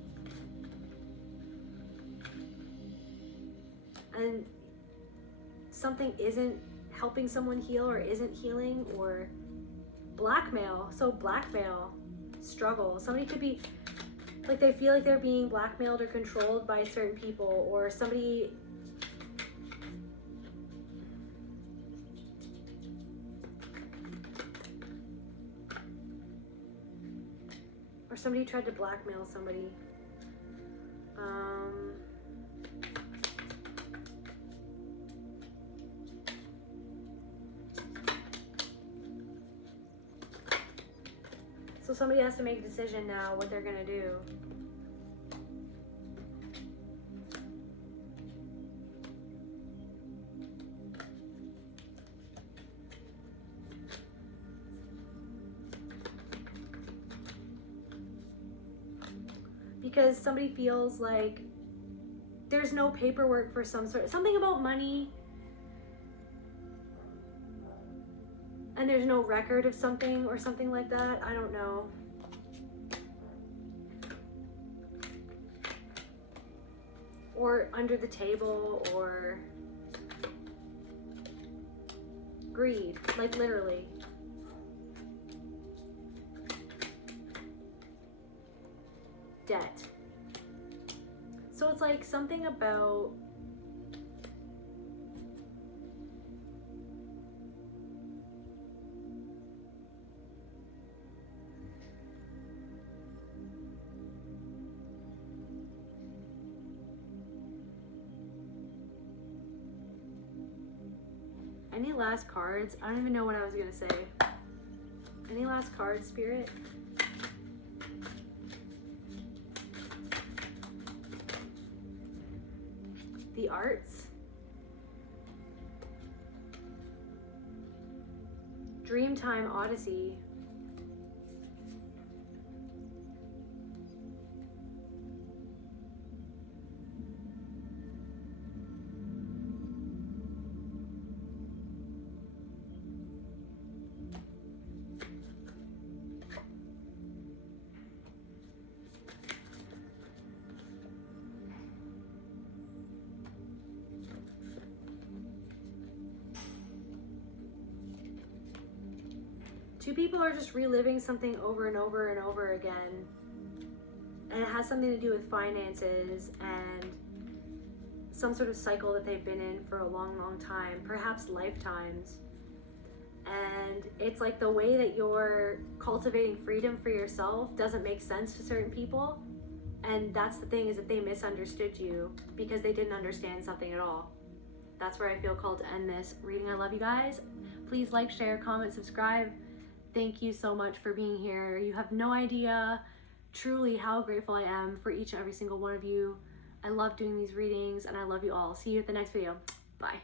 and something isn't helping someone heal or isn't healing, or blackmail. So blackmail, struggle. Somebody could be like, they feel like they're being blackmailed or controlled by certain people, or somebody tried to blackmail somebody. So somebody has to make a decision now what they're gonna do. Because somebody feels like there's no paperwork for something about money, and there's no record of something or something like that. I don't know. Or under the table, or greed, like literally. debt. So it's like something about any last cards? I don't even know what I was gonna say. Any last cards, Spirit? The arts. Dreamtime Odyssey. Two people are just reliving something over and over and over again. And it has something to do with finances and some sort of cycle that they've been in for a long, long time, perhaps lifetimes. And it's like the way that you're cultivating freedom for yourself doesn't make sense to certain people. And that's the thing, is that they misunderstood you because they didn't understand something at all. That's where I feel called to end this reading. I love you guys. Please like, share, comment, subscribe. Thank you so much for being here. You have no idea truly how grateful I am for each and every single one of you. I love doing these readings and I love you all. See you at the next video. Bye.